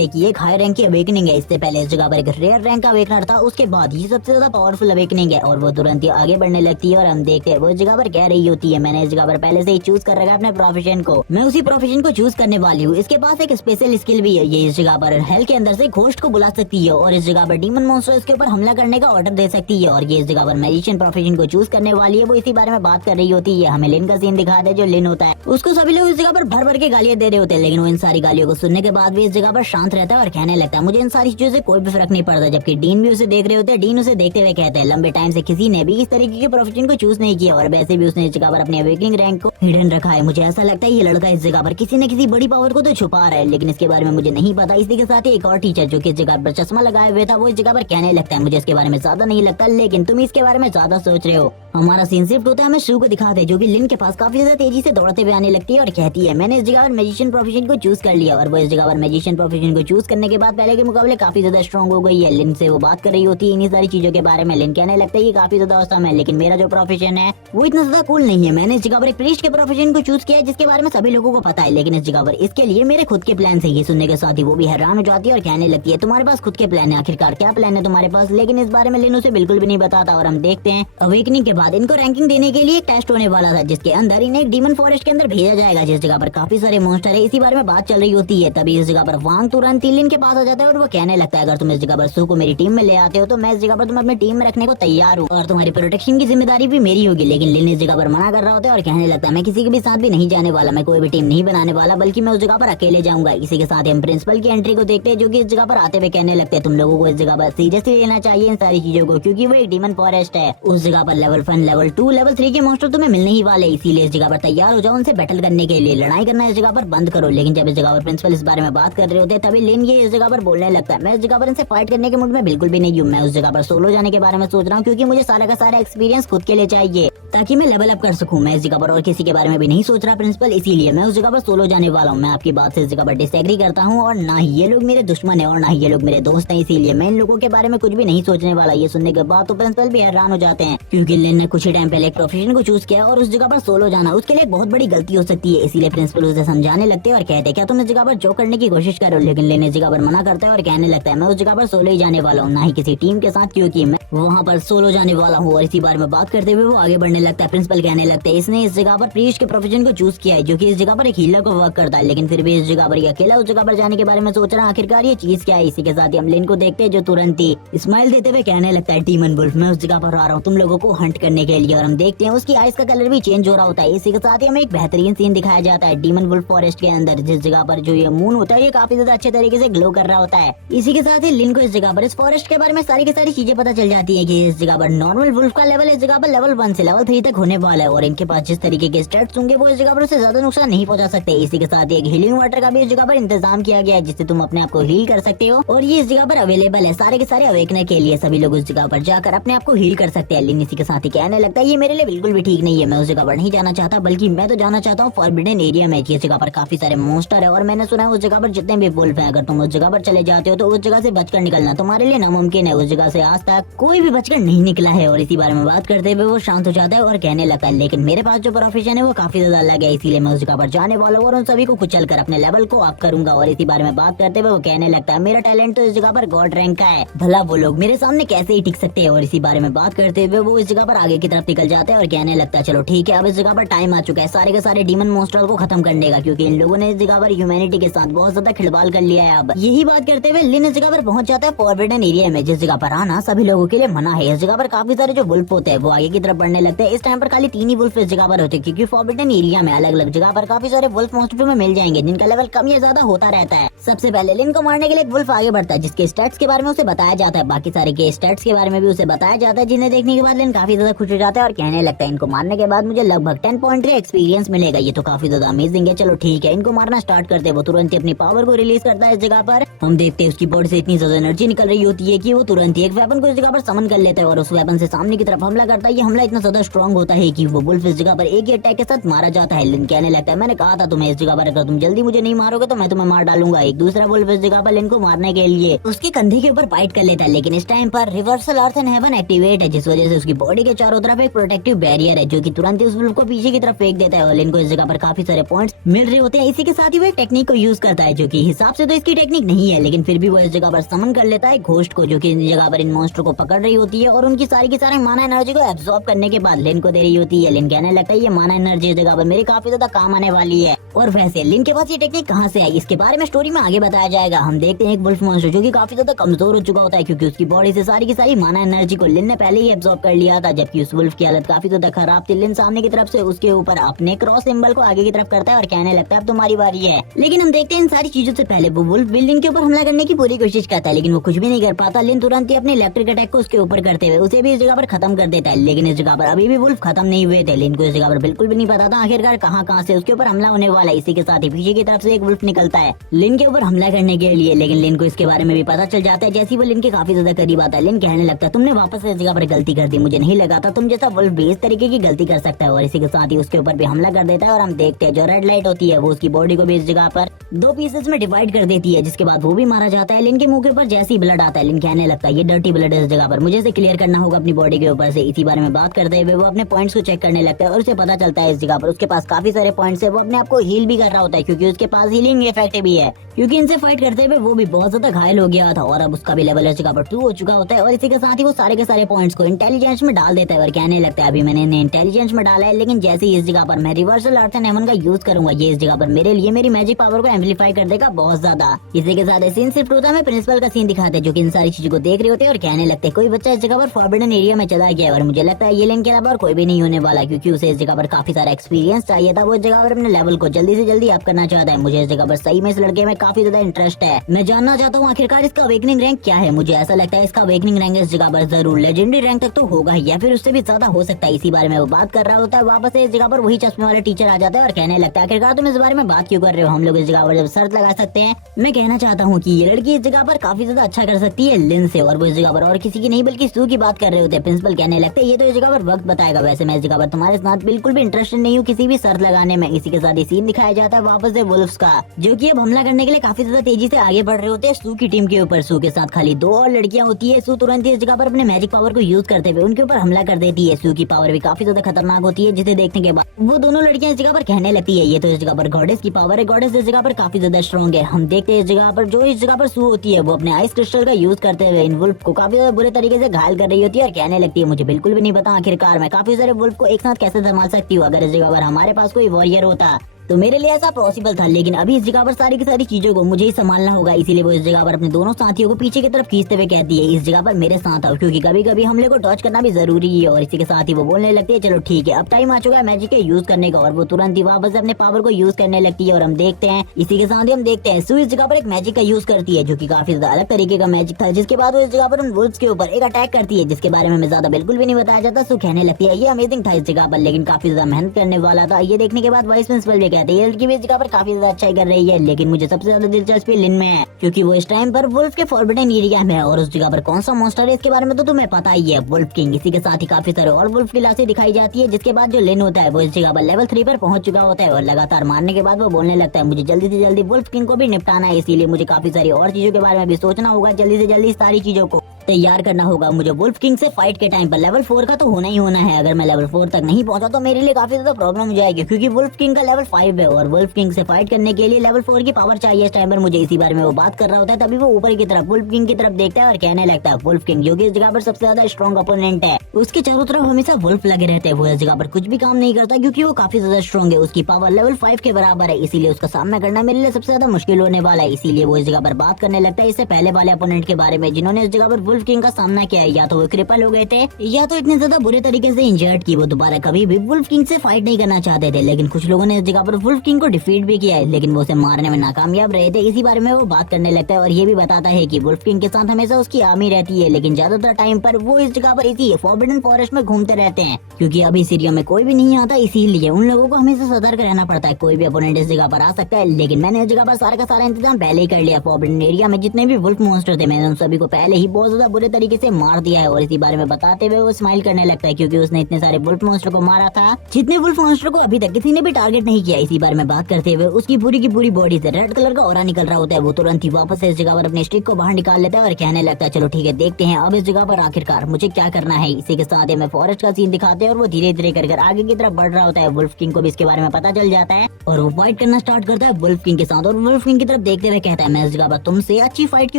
हैं कि एक हाई रैंक की अवेकनिंग है। इससे पहले इस जगह पर एक रेयर रैंक का अवेकनर था, उसके बाद ये सबसे ज्यादा पावरफुल अवेकनिंग है। और वो तुरंत ही आगे बढ़ने लगती है और हम देखते हैं वो इस जगह पर कह रही होती है मैंने इस जगह पर पहले से ही चूज कर रखा है अपने प्रोफेशन को, मैं उसी प्रोफेशन को चूज करने वाली हूँ। इसके पास एक स्पेशल स्किल भी है, ये इस जगह पर हेल के अंदर से घोस्ट को बुला सकती है और इस जगह पर डीमन मॉन्स्टर इसके ऊपर हमला करने का ऑर्डर दे सकती है। और ये इस जगह पर मैजिशियन प्रोफेशन को चूज करने वाली है, वो इसी बारे में बात कर रही होती है। हमें लिन का सीन दिखा दे, जो लिन होता है उसको सभी लोग इस जगह पर भर भर के गालियां दे रहे होते हैं, लेकिन वो इन सारी गालियों को सुनने के बाद भी इस जगह पर शांत रहता है और कहने लगता है मुझे इन सारी चीजों से कोई भी फर्क नहीं पड़ता। जबकि डीन भी उसे देख रहे होते हैं। डीन उसे देखते हुए कहते हैं लंबे टाइम से किसी ने भी इस तरीके के प्रोफेशन को चूज नहीं किया और वैसे भी उसने इस जगह पर अपने अवेकनिंग रैंक को हिडन रखा है। मुझे ऐसा लगता है ये लड़का इस जगह पर किसी न किसी बड़ी पावर को तो छुपा रहा है, लेकिन इसके बारे में मुझे नहीं पता। इसी के साथ ही एक और टीचर जो कि इस जगह पर चश्मा लगाए हुए था, वो इस जगह पर कहने लगता है मुझे इसके बारे में ज्यादा नहीं लगता, लेकिन तुम इसके बारे में ज्यादा सोच रहे हो। हमारा सीन शिफ्ट होता है, हमें शू को दिखाते हैं जो कि लिन के पास काफी ज्यादा तेजी से दौड़ते हुए आने लगती है और कहती है मैंने इस जगह पर मैजिशियन प्रोफेशन को चूज कर लिया। और वो इस जगह पर मैजिशियन प्रोफेशन को चूज करने के बाद पहले के मुकाबले काफी ज्यादा स्ट्रॉन्ग हो गई है। लिन से वो बात कर रही होती है इन्हीं सारी चीजों के बारे में। लिन कहने लगता है ये काफी ज्यादा औसम है, लेकिन मेरा जो प्रोफेशन है वो इतना ज्यादा कूल नहीं है। मैंने इस जगह पर एक प्रीस्ट के प्रोफेशन को चूज किया है जिसके बारे में सभी लोगों को पता है, लेकिन इस जगह पर इसके लिए मेरे खुद के प्लान है। ये सुनने के साथ ही वो भी हैरान हो जाती है और कहने लगती है तुम्हारे पास खुद के प्लान है, आखिरकार क्या प्लान है तुम्हारे पास? लेकिन इस बारे में लिन उसे बिल्कुल भी नहीं बताता। और हम देखते हैं अवेकनिंग के बाद इनको रैंकिंग देने के लिए एक टेस्ट होने वाला था, जिसके अंदर इन्हें एक डीमन फॉरेस्ट के अंदर भेजा जाएगा, जिस जगह पर काफी सारे मॉन्स्टर है। इसी बारे में बात चल रही होती है, तभी इस जगह पर वांग तुरंत लिन के पास आ जाता है और वो कहने लगता है अगर तुम इस जगह पर सू को मेरी टीम में ले आते हो तो मैं इस जगह पर तुम्हें अपनी टीम में रखने को तैयार हूँ और तुम्हारी प्रोटेक्शन की जिम्मेदारी भी मेरी होगी। लेकिन लिन इस जगह पर मना कर रहा होता है और कहने लगता है मैं किसी के भी साथ भी नहीं जाने वाला, मैं कोई भी टीम नहीं बनाने वाला, बल्कि मैं उस जगह पर अकेले जाऊंगा। इसी के साथ हम प्रिंसिपल की एंट्री को देखते हैं जो कि इस जगह पर आते हुए कहने लगते हैं तुम लोगों को इस जगह पर सीरियसली लेना चाहिए इन सारी चीजों को, क्योंकि वो एक डीमन फॉरेस्ट है। उस जगह पर लेवल 1, लेवल 2, लेवल 3 के मॉन्स्टर तुम्हें मिलने ही वाले, इसीलिए इस जगह पर तैयार हो जाओ उनसे बैटल करने के लिए, लड़ाई करना इस जगह पर बंद करो। लेकिन जब इस जगह पर प्रिंसिपल इस बारे में बात कर रहे होते हैं तभी लिन ये इस जगह पर बोलने लगता है मैं इस जगह पर इनसे फाइट करने के मूड में बिल्कुल भी नहीं हूँ, मैं उस जगह पर सोलो जाने के बारे में सोच रहा हूँ, क्योंकि मुझे सारा का सारा एक्सपीरियंस खुद के लिए चाहिए ताकि मैं लेवल अप कर सकूं। मैं इस जगह पर और किसी के बारे में भी नहीं सोच रहा प्रिंसिपल, इसीलिए मैं उस जगह पर सोलो जाने वाला हूँ। मैं आपकी बात से इस जगह पर डिसएग्री करता हूँ और ना ही ये लोग मेरे दुश्मन है और ना ही ये लोग मेरे दोस्त हैं, इसीलिए मैं इन लोगों के बारे में कुछ भी नहीं सोचने वाला। ये सुनने के बाद तो प्रिंसिपल भी हैरान हो जाते हैं, क्योंकि लिन ने कुछ ही टाइम पहले एक प्रोफेशन को चूज किया और उस जगह पर सोलो जाना उसके लिए बहुत बड़ी गलती हो सकती है। इसीलिए प्रिंसिपल उसे समझाने लगते हैं और कहते हैं क्या तुम इस जगह पर जो करने की कोशिश करो, लेकिन लिन इस जगह पर मना करता है और कहने लगता है मैं उस जगह पर सोलो ही जाने वाला हूँ, ना ही किसी टीम के साथ, क्योंकि मैं वहाँ पर सोलो जाने वाला हूँ। और इसी बारे में बात करते हुए वो आगे बढ़ने लगता है। प्रिंसिपल कहने लगता है इसने इस जगह पर प्रीस्ट के प्रोफेशन को चूज किया है जो कि इस जगह पर एक हीलर को वर्क करता है, लेकिन फिर भी इस जगह पर ये अकेला उस जगह पर जाने के बारे में सोच रहा है, आखिरकार ये चीज क्या है। इसी के साथ ही हम लिन को देखते हैं जो तुरंत ही स्माइल देते हुए कहने लगता है डीमन वुल्फ मैं उस जगह पर आ रहा हूँ तुम लोगों को हंट करने के लिए। और हम देखते हैं उसकी आइज का कलर भी चेंज हो रहा होता है। इसी के साथ ही हमें एक बेहतरीन सीन दिखाया जाता है डीमन वुल्फ फॉरेस्ट के अंदर, जिस जगह पर जो ये मून होता है ये काफी ज्यादा अच्छे तरीके से ग्लो कर रहा होता है। इसी के साथ ही लिन को इस जगह पर इस फॉरेस्ट के बारे में सारी की सारी चीजें पता चल जाती है कि इस जगह पर नॉर्मल वुल्फ का लेवल इस जगह पर लेवल 1 से लेवल 3 तक होने वाला है और इनके पास जिस तरीके के स्टैट्स होंगे वो इस जगह पर उसे ज्यादा नुकसान नहीं पहुंचा सकते। इसी के साथ एक हीलिंग वाटर का भी इस जगह पर इंतजाम किया गया है जिससे तुम अपने आप को हील कर सकते हो और ये इस जगह पर अवेलेबल है सारे के सारे अवेकनर के लिए। सभी लोग उस जगह पर जाकर अपने आप को हील कर सकते हैं। लिन इसी के साथ ही कहने लगता है ये मेरे लिए बिल्कुल भी ठीक नहीं है, मैं उस जगह पर नहीं जाना चाहता, बल्कि मैं तो जाना चाहता हूँ फॉरबिडन एरिया में। इस जगह पर काफी सारे मॉन्स्टर है और मैंने सुना है उस जगह पर जितने भी वुल्फ हैं अगर तुम उस जगह पर चले जाते हो तो उस जगह से बचकर निकलना तुम्हारे लिए नामुमकिन है। उस जगह से आज तक कोई भी बचकर नहीं निकला है। और इसी बारे में बात करते हुए वो शांत हो जाता है और कहने लगता है लेकिन मेरे पास जो प्रोफेशन है वो काफी ज्यादा अलग है, इसीलिए मैं उस जगह पर जाने वाला हूँ और उन सभी को कुचल कर अपने लेवल को अप करूंगा। और इसी बारे में बात करते हुए वो कहने लगता है मेरा टैलेंट तो इस जगह पर गॉड रैंक का है, भला वो लोग मेरे सामने कैसे ही टिक सकते हैं। और इसी बारे में बात करते हुए वो इस जगह पर आगे की तरफ निकल जाता है और कहने लगता है चलो ठीक है अब इस जगह पर टाइम आ चुका है सारे के सारे डीमन मॉन्स्टर को खत्म करने का, क्योंकि इन लोगों ने इस जगह पर ह्यूमैनिटी के साथ बहुत ज्यादा खिलवाड़ कर लिया है। अब यही बात करते हुए लिन इस जगह पर पहुंच जाता है फॉरबिडन एरिया में, जिस जगह पर आना सभी लोगों के लिए मना है। इस जगह पर काफी सारे जो वुल्फ होते हैं वो आगे की तरफ बढ़ने लगते हैं। इस टाइम पर खाली 3 ही वुल्फ इस जगह पर होते हैं, क्योंकि फॉरबिडन एरिया में अलग अलग जगह पर काफी सारे वुल्फ मॉन्स्टर में मिल जाएंगे जिनका लेवल कम या ज्यादा होता रहता है। सबसे पहले लिन को मारने के लिए एक वुल्फ आगे बढ़ता है जिसके स्टैट्स के बारे में उसे बताया जाता है, बाकी सारे के स्टैट्स के बारे में भी उसे बताया जाता है, जिन्हें देखने के बाद लिन काफी ज्यादा खुश हो जाता है और कहने लगता है इनको मारने के बाद मुझे लगभग 10 पॉइंट का एक्सपीरियंस मिलेगा, ये तो काफी ज्यादा अमेजिंग है। चलो ठीक है इनको मारना स्टार्ट करते हैं। वो तुरंत ही अपनी पावर को रिलीज करता है इस जगह पर। हम देखते हैं उसकी बॉडी से इतनी ज्यादा एनर्जी निकल रही होती है कि वो तुरंत ही एक वेपन को इस जगह पर समन कर लेता है और उस वेपन से सामने की तरफ हमला करता है। ये हमला इतना ज्यादा स्ट्रॉन्ग होता है कि वो वुल्फ इस जगह पर एक ही अटैक के साथ मारा जाता है। लिन कहने लगता है है, मैंने कहा था तुम्हें इस जगह पर अगर तुम जल्दी मुझे नहीं मारोगे तो मैं तुम्हें मार डालूंगा। एक दूसरा वुल्फ इस जगह पर लिन को मारने के लिए उसके कंधे के ऊपर बाइट कर लेता है, लेकिन इस टाइम पर reversal earth and heaven activate है, जिस वजह से उसकी बॉडी के चारों तरफ एक प्रोटेक्टिव बैरियर है जो कि तुरंत ही उस वुल्फ को पीछे की तरफ फेंक देता है और लिन को इस जगह पर काफी सारे पॉइंट्स मिल रहे होते हैं। इसी के साथ ही वो एक टेक्निक को यूज करता है जो कि हिसाब से तो इसकी टेक्निक नहीं है, लेकिन फिर भी वो इस जगह पर समन कर लेता है घोस्ट को, जो कि इस जगह पर इन मॉन्स्टर को पकड़ रही होती है और उनकी सारी की सारी माना एनर्जी को एब्सॉर्ब करने के बाद लिन को दे रही होती है। लिन कहने लगता है ये माना एनर्जी इस जगह पर मेरे काफी ज्यादा काम आने वाली है। और वैसे लिन के पास ये टेक्निक कहाँ से आई इसके बारे में स्टोरी में आगे बताया जाएगा। हम देखते हैं एक वुल्फ मॉन्स्टर जो कि काफी ज्यादा कमजोर हो चुका होता है क्योंकि उसकी बॉडी से सारी की सारी माना एनर्जी को लिन ने पहले ही एब्सॉर्ब कर लिया था, जबकि उस वुल्फ की हालत काफी ज्यादा खराब थी। लिन सामने की तरफ से उसके ऊपर अपने क्रॉस सिंबल को आगे की तरफ करता है और कहने लगता है अब तुम्हारी बारी है। लेकिन हम देखते हैं इन सारी चीजों से पहले वो वुल्फ लिन के ऊपर हमला करने की पूरी कोशिश करता है, लेकिन वो कुछ भी नहीं कर पाता। लिन तुरंत ही अपने इलेक्ट्रिक अटैक को उसके ऊपर करते हुए उसे भी इस जगह पर खत्म कर देता है, लेकिन इस जगह पर अभी भी वुल्फ खत्म नहीं हुए थे। लिन को इस जगह पर बिल्कुल भी नहीं पता था आखिरकार कहाँ से उसके ऊपर हमला होने वाला है। इसी के साथ ही पीछे की तरफ से एक वुल्फ निकलता है लिन के ऊपर हमला करने के लिए, लेकिन लिन को इसके बारे में भी पता चल जाता है। जैसे वो लिन के काफी ज्यादा करीब आता है, लिन कहने लगता है तुमने वापस से इस जगह पर गलती कर दी, मुझे नहीं लगा था तुम जैसा वुल्फ भी इस तरीके की गलती कर सकता है। और इसी के साथ ही उसके ऊपर भी हमला कर देता है और हम देखते हैं जो रेड लाइट होती है वो उसकी बॉडी को भी इस जगह पर दो पीसेस में डिवाइड कर देती है, जिसके बाद वो भी मारा जाता है। लिन के मुंह के ऊपर जैसे ही ब्लड आता है लिन कहने लगता है ये डर्टी ब्लड है इस जगह पर, मुझे इसे क्लियर करना होगा अपनी बॉडी के ऊपर से। इसी बारे में बात करते हुए वो अपने पॉइंट्स को चेक करने लगता है और उसे पता चलता है इस जगह पर उसके पास काफी सारे पॉइंट्स है। वो अपने आप को हील भी कर रहा होता है क्योंकि उसके पास हीलिंग इफेक्ट भी है, क्योंकि इनसे फाइट करते हुए वो भी बहुत ज्यादा घायल हो गया था और अब उसका भी लेवल इस जगह पर 2 हो चुका होता है। और इसी के साथ ही वो सारे के सारे पॉइंट्स को इंटेलिजेंस में डाल देता है और कहने लगता है अभी मैंने इन्हें इंटेलिजेंस में डाला है, लेकिन जैसे ही इस जगह पर मैं रिवर्सल अर्थ एंड हेवन का यूज करूंगा ये इस जगह पर मेरे लिए मेरी मैजिक पावर को एम्पलीफाई कर देगा बहुत ज्यादा। इसी के साथ सीन सिर्फ टूटा में प्रिंसिपल का सीन दिखाते हैं जो कि इन सारी चीजों को देख रहे होते हैं और कहने लगते हैं कोई बच्चा इस जगह पर फॉरबिडन एरिया में चला गया और मुझे लगता है ये लिन के अलावा और कोई भी नहीं होने वाला, क्योंकि उसे इस जगह पर काफी सारा एक्सपीरियंस चाहिए था। वो इस जगह पर अपने लेवल को जल्दी से जल्दी अप करना चाहता है। मुझे इस जगह पर सही में इस लड़के में काफी ज्यादा इंटरेस्ट है। मैं जानना चाहता हूँ आखिरकार इसका अवेकनिंग रैंक क्या है। मुझे ऐसा लगता है इसका अवेकनिंग रैंक इस जगह पर जरूर लेजेंडरी रैंक तक तो होगा या फिर उससे भी ज्यादा हो सकता है। इसी बारे में वो बात कर रहा होता है, वापस से इस जगह पर वही चश्मे वाले टीचर आ जाता है और कहने लगता है आखिरकार तुम इस बारे में बात क्यों कर रहे हो, हम लोग इस जगह पर जब शर्त लगा सकते हैं। मैं कहना चाहता हूँ कि ये लड़की इस जगह पर काफी ज्यादा अच्छा कर सकती है लिन से, और वो इस जगह पर और किसी की नहीं बल्कि सू की बात कर रहे होते हैं। प्रिंसिपल कहने लगते हैं ये तो इस जगह पर वक्त बताएगा, वैसे मैं इस जगह पर तुम्हारे साथ बिल्कुल भी इंटरेस्टेड नहीं हूँ किसी भी शर्त लगाने में। इसी के साथ ही सीन दिखाया जाता है वापस से वुल्फ्स का, जो कि अब हमला करने के लिए काफी ज्यादा तेजी से आगे बढ़ रहे होते हैं सू की टीम के ऊपर। सू के साथ खाली 2 और लड़कियां होती है। सू तुरंत ही इस जगह पर अपने मैजिक पावर को यूज करते हुए उनके ऊपर हमला कर देती है। सू की पावर भी काफी ज्यादा खतरनाक होती है, जिसे देखने के बाद वो दोनों लड़कियां इस जगह पर कहने लगती है ये तो इस जगह पर गॉडेस की पावर है, गॉडेस इस जगह पर काफी ज्यादा स्ट्रॉन्ग है। हम देखते हैं इस जगह पर जो इस जगह पर सू होती है वो अपने आइस क्रिस्टल का यूज करते हुए इन वुल्फ को काफी ज्यादा बुरे तरीके से घायल कर रही होती है और कहने लगती है मुझे बिल्कुल भी नहीं पता आखिरकार मैं काफी सारे वुल्फ को एक साथ कैसे संभाल सकती हूँ। अगर इस जगह पर हमारे पास कोई वॉरियर होता तो मेरे लिए ऐसा पॉसिबल था, लेकिन अभी इस जगह पर सारी की सारी चीजों को मुझे ही संभालना होगा। इसीलिए वो इस जगह पर अपने दोनों साथियों को पीछे की तरफ खींचते हुए कहती है इस जगह पर मेरे साथ आओ, क्योंकि कभी कभी हम लोग को डॉज करना भी जरूरी है। और इसी के साथ ही वो बोलने लगती है चलो ठीक है अब टाइम आ चुका है मैजिक के यूज करने का, और वो तुरंत ही वापस से अपने पावर को यूज करने लगती है। और हम देखते हैं इसी के साथ ही हम देखते हैं सू इस जगह पर एक मैजिक का यूज करती है जो की काफी ज्यादा अलग तरीके का मैजिक था, जिसके बाद वो इस जगह पर उन वुल्फ्स के ऊपर एक अटैक करती है जिसके बारे में हमें ज्यादा बिल्कुल भी नहीं बताया जाता। सू कहने लगती है ये अमेजिंग था इस जगह पर, लेकिन काफी ज्यादा मेहनत करने वाला था। ये देखने के बाद वाइस प्रिंसिपल भी कहते हैं लड़की भी पर काफी ज्यादा अच्छाई कर रही है, लेकिन मुझे सबसे ज्यादा दिलचस्पी लिन में है क्योंकि वो इस टाइम पर वुल्फ के फॉरबिडन एरिया में है और उस जगह पर कौन सा मॉन्स्टर है इसके बारे में तो तुम्हें पता ही है, वुल्फ किंग। इसी के साथ ही काफी सारे और वुल्फ की लाशें दिखाई जाती है, जिसके बाद जो लिन होता है वो इस जगह पर लेवल 3 पर पहुंच चुका होता है और लगातार मारने के बाद वो बोलने लगता है मुझे जल्दी से जल्दी वुल्फ किंग को भी निपटाना है, इसीलिए मुझे काफी सारी और चीजों के बारे में भी सोचना होगा, जल्दी से जल्दी सारी चीजों को तैयार करना होगा। मुझे वुल्फ किंग से फाइट के टाइम पर लेवल 4 का तो होना ही होना है। अगर मैं लेवल 4 तक नहीं पहुंचा तो मेरे लिए काफी ज्यादा प्रॉब्लम हो जाएगी, क्योंकि वुल्फ किंग का लेवल 5 है और वुल्फ किंग से फाइट करने के लिए लेवल 4 की पावर चाहिए इस टाइम पर मुझे। इसी बारे में वो बात कर रहा होता है, तभी वो ऊपर की तरफ वुल्फ किंग की तरफ देखता है और कहने लगता है वुल्फ किंग जो कि इस जगह पर सबसे ज्यादा स्ट्रॉन्ग अपोनेंट है, उसके चारों तरफ हमेशा वुल्फ लगे रहते हैं। वो इस जगह पर कुछ भी काम नहीं करता क्योंकि वो काफी ज्यादा स्ट्रॉन्ग है, उसकी पावर लेवल 5 के बराबर है, इसीलिए उसका सामना करना मेरे लिए सबसे ज्यादा मुश्किल होने वाला है। इसीलिए वो इस जगह पर बात करने लगता है इससे पहले वाले अपोनेंट के बारे में जिन्होंने इस जगह पर वुल्फ किंग का सामना किया, या तो वो क्रिपल हो गए थे या तो इतने ज्यादा बुरे तरीके से इंजर्ड की वो दोबारा कभी भी वुल्फ किंग से फाइट नहीं करना चाहते थे। लेकिन कुछ लोगों ने इस जगह पर वुल्फ किंग को डिफीट भी किया है, लेकिन वो उसे मारने में नाकामयाब रहे थे। इसी बारे में वो बात करने लगता है और ये भी बताता है कि वुल्फ किंग के साथ हमेशा उसकी आर्मी रहती है, लेकिन ज्यादातर टाइम पर वो इस जगह पर इसी फॉरबिडन फॉरेस्ट में घूमते रहते हैं, क्योंकि अभी सीरिया में कोई भी नहीं आता, इसीलिए उन लोगों को हमेशा सतर्क रहना पड़ता है। कोई भी अपोनेंट इस जगह पर आ सकता है, लेकिन मैंने इस जगह पर सारा का सारा इंतजाम पहले ही कर लिया। फॉरबिडन एरिया में जितने भी वुल्फ मॉन्स्टर थे मैंने उन सभी को पहले ही बहुत ज्यादा ज्यादा बुरे तरीके से मार दिया है। और इसी बारे में बताते हुए वो स्माइल करने लगता है क्योंकि उसने इतने सारे वुल्फ मॉन्स्टर को मारा था जितने वुल्फ मॉन्स्टर को अभी तक किसी ने भी टारगेट नहीं किया। इसी बारे में बात करते हुए उसकी पूरी की पूरी बॉडी से रेड कलर का ऑरा निकल रहा होता है। वो तुरंत ही वापस से इस जगह पर अपने स्टिक को बाहर निकाल लेता है और कहने लगता है चलो ठीक है देखते हैं अब इस जगह पर आखिरकार मुझे क्या करना है। इसी के साथ हमें फॉरेस्ट का सीन दिखाते हैं और वो धीरे धीरे कर आगे की तरफ बढ़ रहा होता है। वुल्फ किंग को भी इसके बारे में पता चल जाता है और वो फाइट करना स्टार्ट करता है वुल्फ किंग के साथ। और वुल्फ किंग की तरफ देखते हुए कहता है मैं इस जगह पर तुमसे अच्छी फाइट की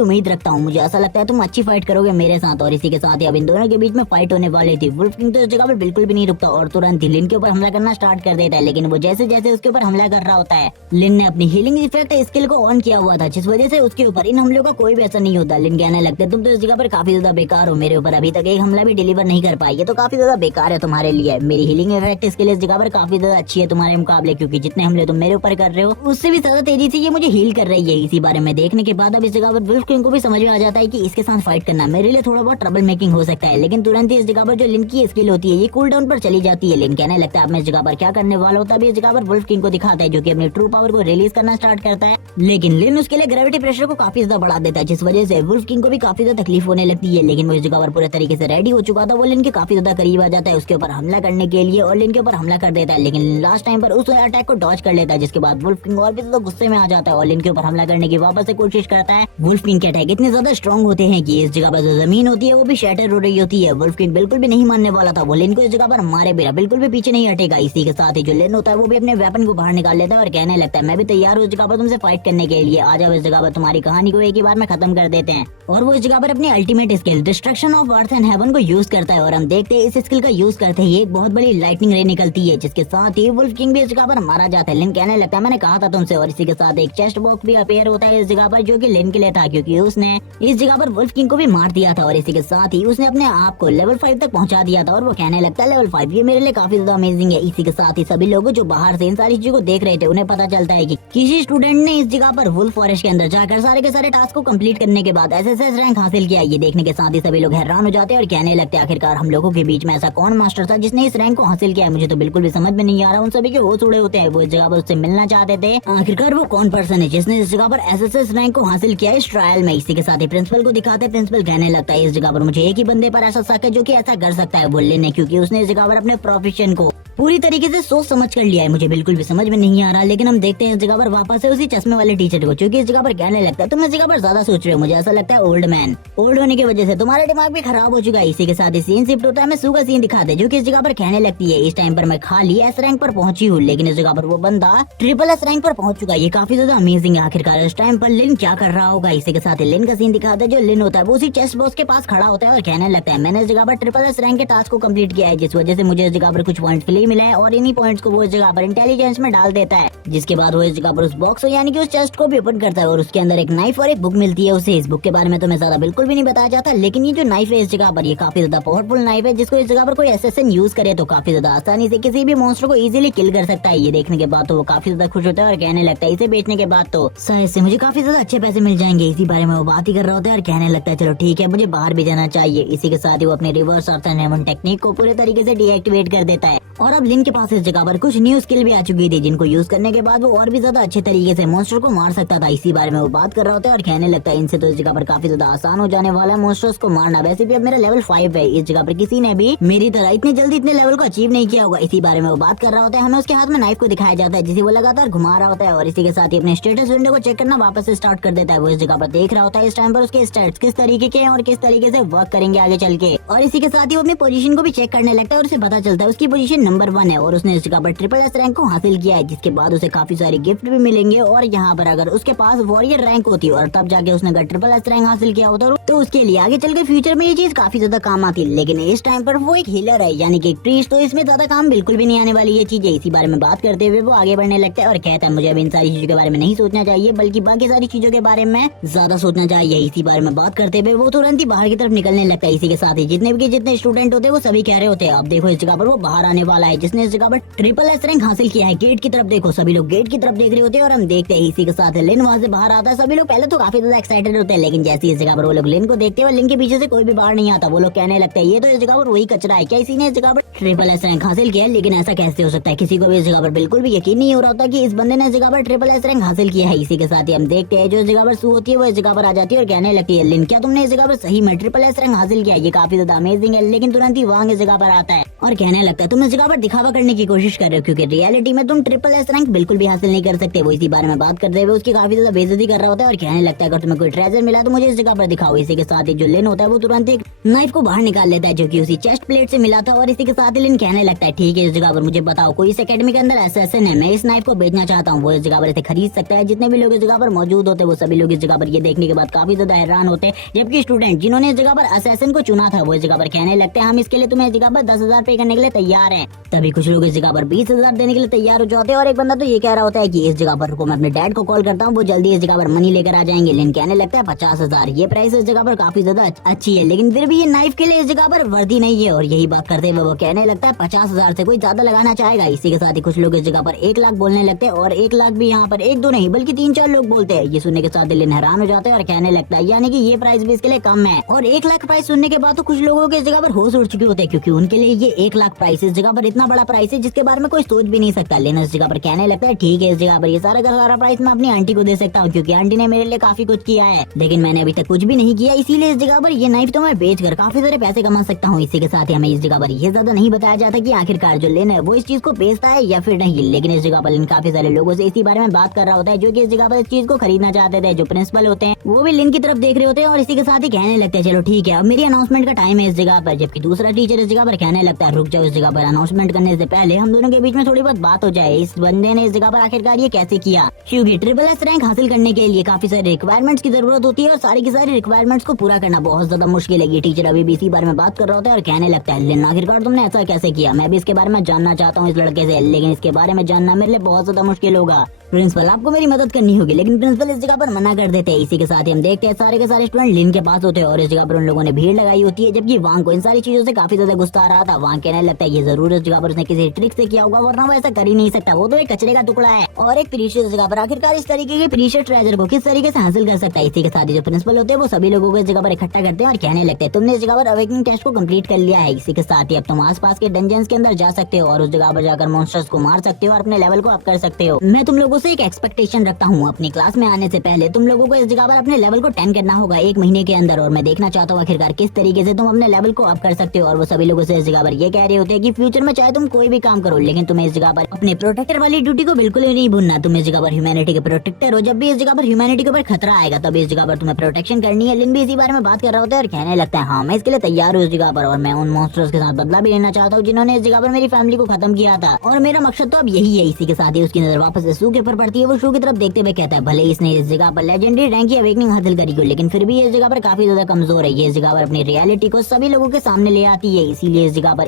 उम्मीद रखता हूँ, मुझे ऐसा लगता है तुम अच्छी फाइट करोगे मेरे साथ। और इसी के साथ ही अब इन दोनों के बीच में फाइट होने वाली थी। वुल्फ किंग तो इस जगह पर बिल्कुल भी नहीं रुकता और तुरंत ही लिन के ऊपर हमला करना स्टार्ट कर देता है। लेकिन वो जैसे जैसे उसके ऊपर हमला कर रहा होता है लिन ने अपनी हीलिंग इफेक्ट स्किल को ऑन किया हुआ था जिस वजह से उसके ऊपर इन हमलों का कोई भी असर नहीं होता। लिन कहने लगते तुम तो इस जगह पर काफी ज्यादा बेकार हो, मेरे ऊपर अभी तक एक हमला भी डिलीवर नहीं कर पाई, ये तो काफी ज्यादा बेकार है तुम्हारे लिए। मेरी हीलिंग इफेक्ट स्किल इस जगह पर काफी ज्यादा अच्छी है तुम्हारे मुकाबले, क्योंकि जितने हमले तुम मेरे ऊपर कर रहे हो उससे भी ज्यादा तेजी से ये मुझे हील कर रही है। इसी बारे में देखने के बाद अब इस जगह पर वुल्फ किंग को भी समझ में आ जाता है कि इसके साथ फाइट करना मेरे लिए थोड़ा बहुत ट्रबल मेकिंग हो सकता है। लेकिन तुरंत ही इस जगह पर जो लिन की स्किल होती है ये कूल डाउन पर चली जाती है। लिन कहने लगता है अब मैं इस जगह पर क्या करने वाला हूँ, तभी इस जगह पर वुल्फ किंग को दिखाता है जो कि अपनी ट्रू पावर को रिलीज करना स्टार्ट करता है। लेकिन लिन उसके लिए ग्रेविटी प्रेशर को काफी ज्यादा बढ़ा देता है जिस वजह से वुल्फ किंग को भी काफी ज्यादा तकलीफ होने लगती है। लेकिन वो इस जगह पर पूरे तरीके से रेडी हो चुका था, वो लिन के काफी ज्यादा करीब आ जाता है उसके ऊपर हमला करने के लिए और लिन के ऊपर हमला कर देता है। लेकिन लास्ट टाइम पर उस अटैक को डॉज कर लेता है जिसके बाद वुल्फ किंग और भी ज्यादा गुस्से में आ जाता है और लिन के ऊपर हमला करने की वापस से कोशिश करता है। वुल्फ किंग के अटैक इतने ज्यादा स्ट्रॉन्ग होते हैं कि इस जगह पर जो जमीन होती है वो भी शैटर हो रही होती है। वुल्फ किंग बिल्कुल भी नहीं मानने वाला था, वो लिन को इस जगह पर मारे बिना बिल्कुल भी पीछे नहीं हटेगा। इसी के साथ ही जो लिन होता है वो भी अपने वेपन को बाहर निकाल लेता है और कहने लगता है मैं भी तैयार हूँ इस जगह पर तुमसे फाइट करने के लिए, आ जाओ इस जगह पर तुम्हारी कहानी को एक ही बार में खत्म कर देते हैं। और वो इस जगह पर अपनी ultimate skill destruction of earth and heaven को यूज करता है और हम देखते हैं इस स्किल का यूज करते ही एक बहुत बड़ी लाइटनिंग रे निकलती है जिसके साथ ही वुल्फ किंग भी इस जगह पर मारा जाता है। लिन कहने लगता है मैंने कहा था तुमसे। और इसी के साथ एक चेस्ट बॉक्स भी अपेयर होता है इस जगह पर जो कि लिन के लिए था क्योंकि उसने इस जगह पर वुल्फ किंग को भी मार दिया था और इसी के साथ ही उसने अपने आप को लेवल 5 तक पहुंचा दिया था। और वो कहने लगता है लेवल 5 ये मेरे लिए काफी ज्यादा अमेजिंग है। इसी के साथ ही सभी लोग जो बाहर से इन सारी चीजों को देख रहे थे उन्हें पता चलता है कि किसी स्टूडेंट ने इस जगह पर वुल्फ फॉरेस्ट के अंदर जाकर सारे के सारे टास्क को कंप्लीट करने के बाद एसएसएस रैंक हासिल किया। ये देखने के साथ ही सभी लोग हैरान हो जाते हैं और कहने लगते हैं आखिरकार हम लोगों के बीच में ऐसा कौन मास्टर था जिसने इस रैंक को हासिल किया, मुझे तो बिल्कुल भी समझ में नहीं आ रहा। उन सभी के होश उड़े होते हैं, वो इस जगह पर उससे मिलना चाहते थे। आखिरकार वो कौन पर्सन है जिसने इस जगह पर एसएसएस रैंक को हासिल किया इस ट्रायल में। इसी के साथ ही प्रिंसिपल को दिखाते, प्रिंसिपल कहने लगता है इस जगह पर मुझे एक ही बंदे पर ऐसा शक है जो कि ऐसा कर सकता है, वो लिन है, क्योंकि उसने इस जगह पर अपने प्रोफेशन को पूरी तरीके से सोच समझ कर लिया है। मुझे बिल्कुल भी समझ में नहीं आ रहा। लेकिन हम देखते हैं इस जगह पर वापस से उसी चश्मे वाले टीचर को जो कि इस जगह पर कहने लगता है तुम इस जगह पर ज्यादा सोच रहे हो, मुझे ऐसा लगता है ओल्ड मैन, ओल्ड होने की वजह से तुम्हारा दिमाग भी खराब हो चुका है। इसी के साथ ही सीन शिफ्ट होता है, हमें सू का सीन दिखाते हैं जो कि इस जगह पर कहने लगती है इस टाइम पर मैं खाली एस रैंक पर पहुंची हूँ लेकिन इस जगह पर वो बंदा ट्रिपल एस रैंक पर पहुंच चुका है। ये काफी ज्यादा अमेजिंग है। आखिरकार इस टाइम पर लिन क्या कर रहा होगा। इसी के साथ ही लिन का सीन दिखाते हैं, जो लिन होता है वो उसी चेस्ट बॉक्स के पास खड़ा होता है और कहने लगता है मैंने इस जगह पर ट्रिपल एस रैंक के टास्क को कंप्लीट किया है जिस वजह से मुझे इस जगह पर कुछ पॉइंट फ्री मिला है और इन्हीं पॉइंट्स को वो इस जगह पर इंटेलिजेंस में डाल देता है। जिसके बाद वो इस जगह पर उस बॉक्स यानी कि उस चेस्ट को भी ओपन करता है और उसके अंदर एक नाइफ और एक बुक मिलती है उसे। इस बुक के बारे में तो मैं ज्यादा बिल्कुल भी नहीं बताया जाता, लेकिन ये जो नाइफ है इस जगह पर ये काफी ज्यादा पावरफुल नाइफ है जिसको इस जगह पर कोई एसेसिन यूज करे तो काफी ज्यादा आसानी से किसी भी मॉन्स्टर को इजीली किल कर सकता है। ये देखने के बाद तो वो काफी ज्यादा खुश होता है और कहने लगता है इसे बेचने के बाद तो शायद से मुझे काफी ज्यादा अच्छे पैसे मिल जाएंगे। इसी बारे में वो बात ही कर रहा होता है और कहने लगता है चलो ठीक है मुझे बाहर भी जाना चाहिए। इसी के साथ ही वो अपने reverse earth and heaven technique को पूरे तरीके से डीएक्टिवेट कर देता है और अब लिन के पास इस जगह पर कुछ न्यू स्किल भी आ चुकी थी जिनको यूज करने के बाद वो और भी ज्यादा अच्छे तरीके से मॉन्स्टर को मार सकता था। इसी बारे में वो बात कर रहा होता है और कहने लगता है इनसे तो इस जगह पर काफी ज्यादा आसान हो जाने वाला है मॉन्स्टर्स को मारना। वैसे भी अब मेरा लेवल 5 है, इस जगह पर किसी ने भी मेरी तरह इतने जल्दी इतने लेवल को अचीव नहीं किया होगा। इसी बारे में वो बात कर रहा होता है, हमें उसके हाथ में नाइफ को दिखाया जाता है जिसे वो लगातार घुमा रहा होता है और इसी के साथ ही अपने स्टेटस विंडो को चेक करना वापस से स्टार्ट कर देता है। वो इस जगह पर देख रहा होता है इस टाइम पर उसके स्टेट्स किस तरीके के हैं और किस तरीके से वर्क करेंगे आगे चल के। और इसी के साथ ही वो अपनी पोजीशन को भी चेक करने लगता है और उसे पता चलता है उसकी पोजीशन नंबर 1 है और उसने इस जगह पर ट्रिपल एस रैंक को हासिल किया है जिसके बाद उसे काफी सारे गिफ्ट भी मिलेंगे। और यहाँ पर अगर उसके पास वॉरियर रैंक होती और तब जाके उसने अगर ट्रिपल एस रैंक हासिल किया होता तो उसके लिए आगे चल के फ्यूचर में ये चीज काफी ज्यादा काम आती। लेकिन इस टाइम पर वो एक हीलर है यानी कि एक प्रीस्ट, तो इसमें ज्यादा काम बिल्कुल भी नहीं आने वाली ये चीजें। इसी बारे में बात करते हुए वो आगे बढ़ने लगता है और कहता है मुझे अब इन सारी चीजों के बारे में नहीं सोचना चाहिए बल्कि बाकी सारी चीजों के बारे में ज्यादा सोचना चाहिए। इसी बारे में बात करते हुए वो तुरंत ही बाहर की तरफ निकलने लगता है। इसी के साथ ही जितने स्टूडेंट होते हैं वो सभी कह रहे होते हैं अब देखो इस जगह पर वो बाहर आने वाला है। है जिसने इस जगह पर ट्रिपल एस रैंक हासिल किया है। गेट की तरफ देखो, सभी लोग गेट की तरफ देख रहे होते हैं और हम देखते हैं इसी के साथ लिन वहाँ से बाहर आता है। सभी लोग पहले तो काफी ज्यादा एक्साइटेड होते हैं, लेकिन जैसे इस जगह पर वो लोग लिन को देखते हैं और लिन के पीछे से कोई भी बाहर नहीं आता, वो लोग कहने लगते हैं ये तो इस जगह पर वही कचरा है, क्या इसी ने इस जगह पर ट्रिपल एस रैंक हासिल किया है? लेकिन ऐसा कैसे हो सकता है, किसी को भी इस जगह पर बिल्कुल भी यकीन नहीं हो रहा होता कि इस बंदे ने इस जगह पर ट्रिपल एस रैंक हासिल किया है। इसी के साथ ही हम देखते हैं जो इस जगह पर सू होती है वो इस जगह पर आ जाती है और कहने लगती है लिन क्या तुमने इस जगह पर सही में ट्रिपल एस रैंक हासिल किया, ये काफी ज्यादा अमेजिंग है। लेकिन तुरंत ही वांग इस जगह पर आता है और कहने लगता है तुम इस जगह पर दिखावा करने की कोशिश कर रहे हो, क्योंकि रियलिटी में तुम ट्रिपल एस रैंक बिल्कुल भी हासिल नहीं कर सकते। वो इसी बारे में बात करते हुए उसकी काफी ज्यादा बेइज्जती कर रहा होता है और कहने लगता है अगर तुम्हें कोई ट्रेजर मिला तो मुझे इस जगह पर दिखाओ। इसी के साथ ही जो लिन होता है वो तुरंत एक नाइफ को बाहर निकाल लेता है जो कि उसी चेस्ट प्लेट से मिला था और इसी के साथ ही लिन कहने लगता है ठीक है इस जगह पर मुझे बताओ कोई इस एकेडमी के अंदर असैसिन है, मैं इस नाइफ को बेचना चाहता हूँ, वो इस जगह पर इसे खरीद सकता है। जितने भी लोग इस जगह पर मौजूद होते हैं वो सभी लोग इस जगह पर ये देखने के बाद काफी ज्यादा हैरान होते हैं, जबकि स्टूडेंट जिन्होंने इस जगह पर असैसिन को चुना था वो इस जगह पर कहने लगते हैं हम इसके लिए तुम्हें इस जगह पर 10,000 पे करने के लिए तैयार है। तभी कुछ लोग इस जगह पर 20,000 देने के लिए तैयार हो जाते हैं और एक बंदा तो ये कह रहा होता है कि इस जगह पर रुको मैं अपने डैड को कॉल करता हूँ, वो जल्दी इस जगह पर मनी लेकर आ जाएंगे। लेकिन कहने लगता है 50,000, ये प्राइस इस जगह पर काफी ज्यादा अच्छी है, लेकिन फिर भी ये नाइफ के लिए इस जगह पर वर्दी नहीं है। और यही बात करते हुए वो कहने लगता है 50,000 से कोई ज्यादा लगाना चाहेगा। इसी के साथ ही कुछ लोग इस जगह पर 1 लाख बोलने लगते हैं और 1 लाख भी यहाँ पर 1-2 नहीं बल्कि 3-4 लोग बोलते हैं। ये सुनने के साथ लिन हैरान हो जाते हैं और कहने लगता है यानी कि ये प्राइस भी इसके लिए कम है। और 1 लाख प्राइस सुनने के बाद तो कुछ लोगों के इस जगह पर होश उड़ चुके होते हैं, क्योंकि उनके लिए ये 1 लाख प्राइस इस जगह पर इतना बड़ा प्राइस है जिसके बारे में कोई सोच भी नहीं सकता। लेकिन इस जगह पर कहने लगता है ठीक है इस जगह पर ये सारा का सारा प्राइस मैं अपनी आंटी को दे सकता हूँ, क्योंकि आंटी ने मेरे लिए काफी कुछ किया है, लेकिन मैंने अभी तक कुछ भी नहीं किया, इसीलिए इस जगह पर ये नाइफ तो मैं बेचकर काफी सारे पैसे कमा सकता हूँ। इसी के साथ ही हमें इस जगह पर ये ज्यादा नहीं बताया जाता कि आखिरकार जो लिन है वो इस चीज को बेचता है या फिर नहीं। लेकिन इस जगह पर लिन काफी सारे लोगों से इसी बारे में बात कर रहा होता है जो कि इस जगह पर इस चीज को खरीदना चाहते थे। जो प्रिंसिपल होते हैं वो भी लिन की तरफ देख रहे होते हैं और इसी के साथ ही कहने लगते हैं चलो ठीक है अब मेरी अनाउंसमेंट का टाइम है इस जगह पर। जबकि दूसरा टीचर इस जगह पर कहने लगता है रुक जाओ, इस जगह पर अनाउंसमेंट करने से पहले हम दोनों के बीच में थोड़ी बहुत बात हो जाए, इस बंदे ने इस जगह पर आखिरकार ये कैसे किया, क्योंकि ट्रिपल एस रैंक हासिल करने के लिए काफी सारे रिक्वायरमेंट्स की जरूरत होती है और सारी की सारी रिक्वायरमेंट्स को पूरा करना बहुत ज्यादा मुश्किल है। ये टीचर अभी भी इसी बारे में बात कर रहा होता है और कहने लगता है लिन आखिरकार तुमने ऐसा कैसे किया, मैं भी इसके बारे में जानना चाहता हूँ इस लड़के से, लेकिन इसके बारे में जानना मेरे लिए बहुत ज्यादा मुश्किल होगा। प्रिंसिपल आपको मेरी मदद करनी होगी, लेकिन प्रिंसिपल इस जगह पर मना कर देते हैं। इसी के साथ ही हम देखते हैं सारे के सारे स्टूडेंट लिन के पास होते हैं और इस जगह पर उन लोगों ने भीड़ लगाई होती है, जबकि वांग को इन सारी चीजों से काफी ज्यादा गुस्सा आ रहा था। वांग कहने लगता है ये जरूर इस जगह पर उसने किसी ट्रिक से किया होगा, वरना वो ऐसा कर ही नहीं सकता, वो तो एक कचरे का टुकड़ा है और एक प्रीशियस जगह पर आखिरकार इस तरीके के प्रीशियस ट्रेजर को किस तरीके से हासिल कर सकता है। इसी के साथ ही जो प्रिंसिपल होते हैं वो सभी लोगों को इस जगह पर इकट्ठा करते हैं और कहने लगते हैं तुमने इस जगह पर अवेकनिंग टेस्ट को कंप्लीट कर लिया है, इसी के साथ ही अब तुम आसपास के डंजन्स के अंदर जा सकते हो और उस जगह पर जाकर मॉन्स्टर्स को मार सकते हो और अपने लेवल को अप कर सकते हो। मैं तुम लोगों से एक एक्सपेक्टेशन रखता हूँ, अपनी क्लास में आने से पहले तुम लोगों को इस जगह पर अपने लेवल को 10 करना होगा 1 महीने के अंदर, और मैं देखना चाहता हूँ आखिरकार किस तरीके से तुम अपने लेवल को अप कर सकते हो। और वो सभी लोगों से इस जगह पर ये कह रहे होते हैं कि फ्यूचर में चाहे तुम कोई भी काम करो, लेकिन तुम्हें इस जगह पर अपने प्रोटेक्टर वाली ड्यूटी को बिल्कुल भी नहीं भूलना। तुम इस जगह पर ह्यूमैनिटी के प्रोटेक्टर हो, जब भी इस जगह पर ह्यूमैनिटी के ऊपर खतरा आएगा तब इस जगह पर तुम्हें प्रोटेक्शन करनी है। लिन भी इसी बारे में बात कर रहा होता है और कहने लगता है हाँ मैं इसके लिए तैयार हूँ इस जगह पर, और मैं उन मॉन्स्टर्स के साथ बदला भी लेना चाहता हूँ जिन्होंने इस जगह पर मेरी फैमिली को खत्म किया था, और मेरा मकसद तो अब यही है। इसी के साथ ही उसकी नजर वापस से शू के ऊपर पड़ती है, वो शू की तरफ देखते हुए कहता है भले इसने इस जगह पर लेजेंडरी रैंक की अवेकनिंग हासिल करी हो, लेकिन फिर भी इस जगह पर काफी ज्यादा कमजोर है। ये इस जगह पर अपनी रियलिटी को सभी लोगों के सामने ले आती है, इसीलिए इस जगह पर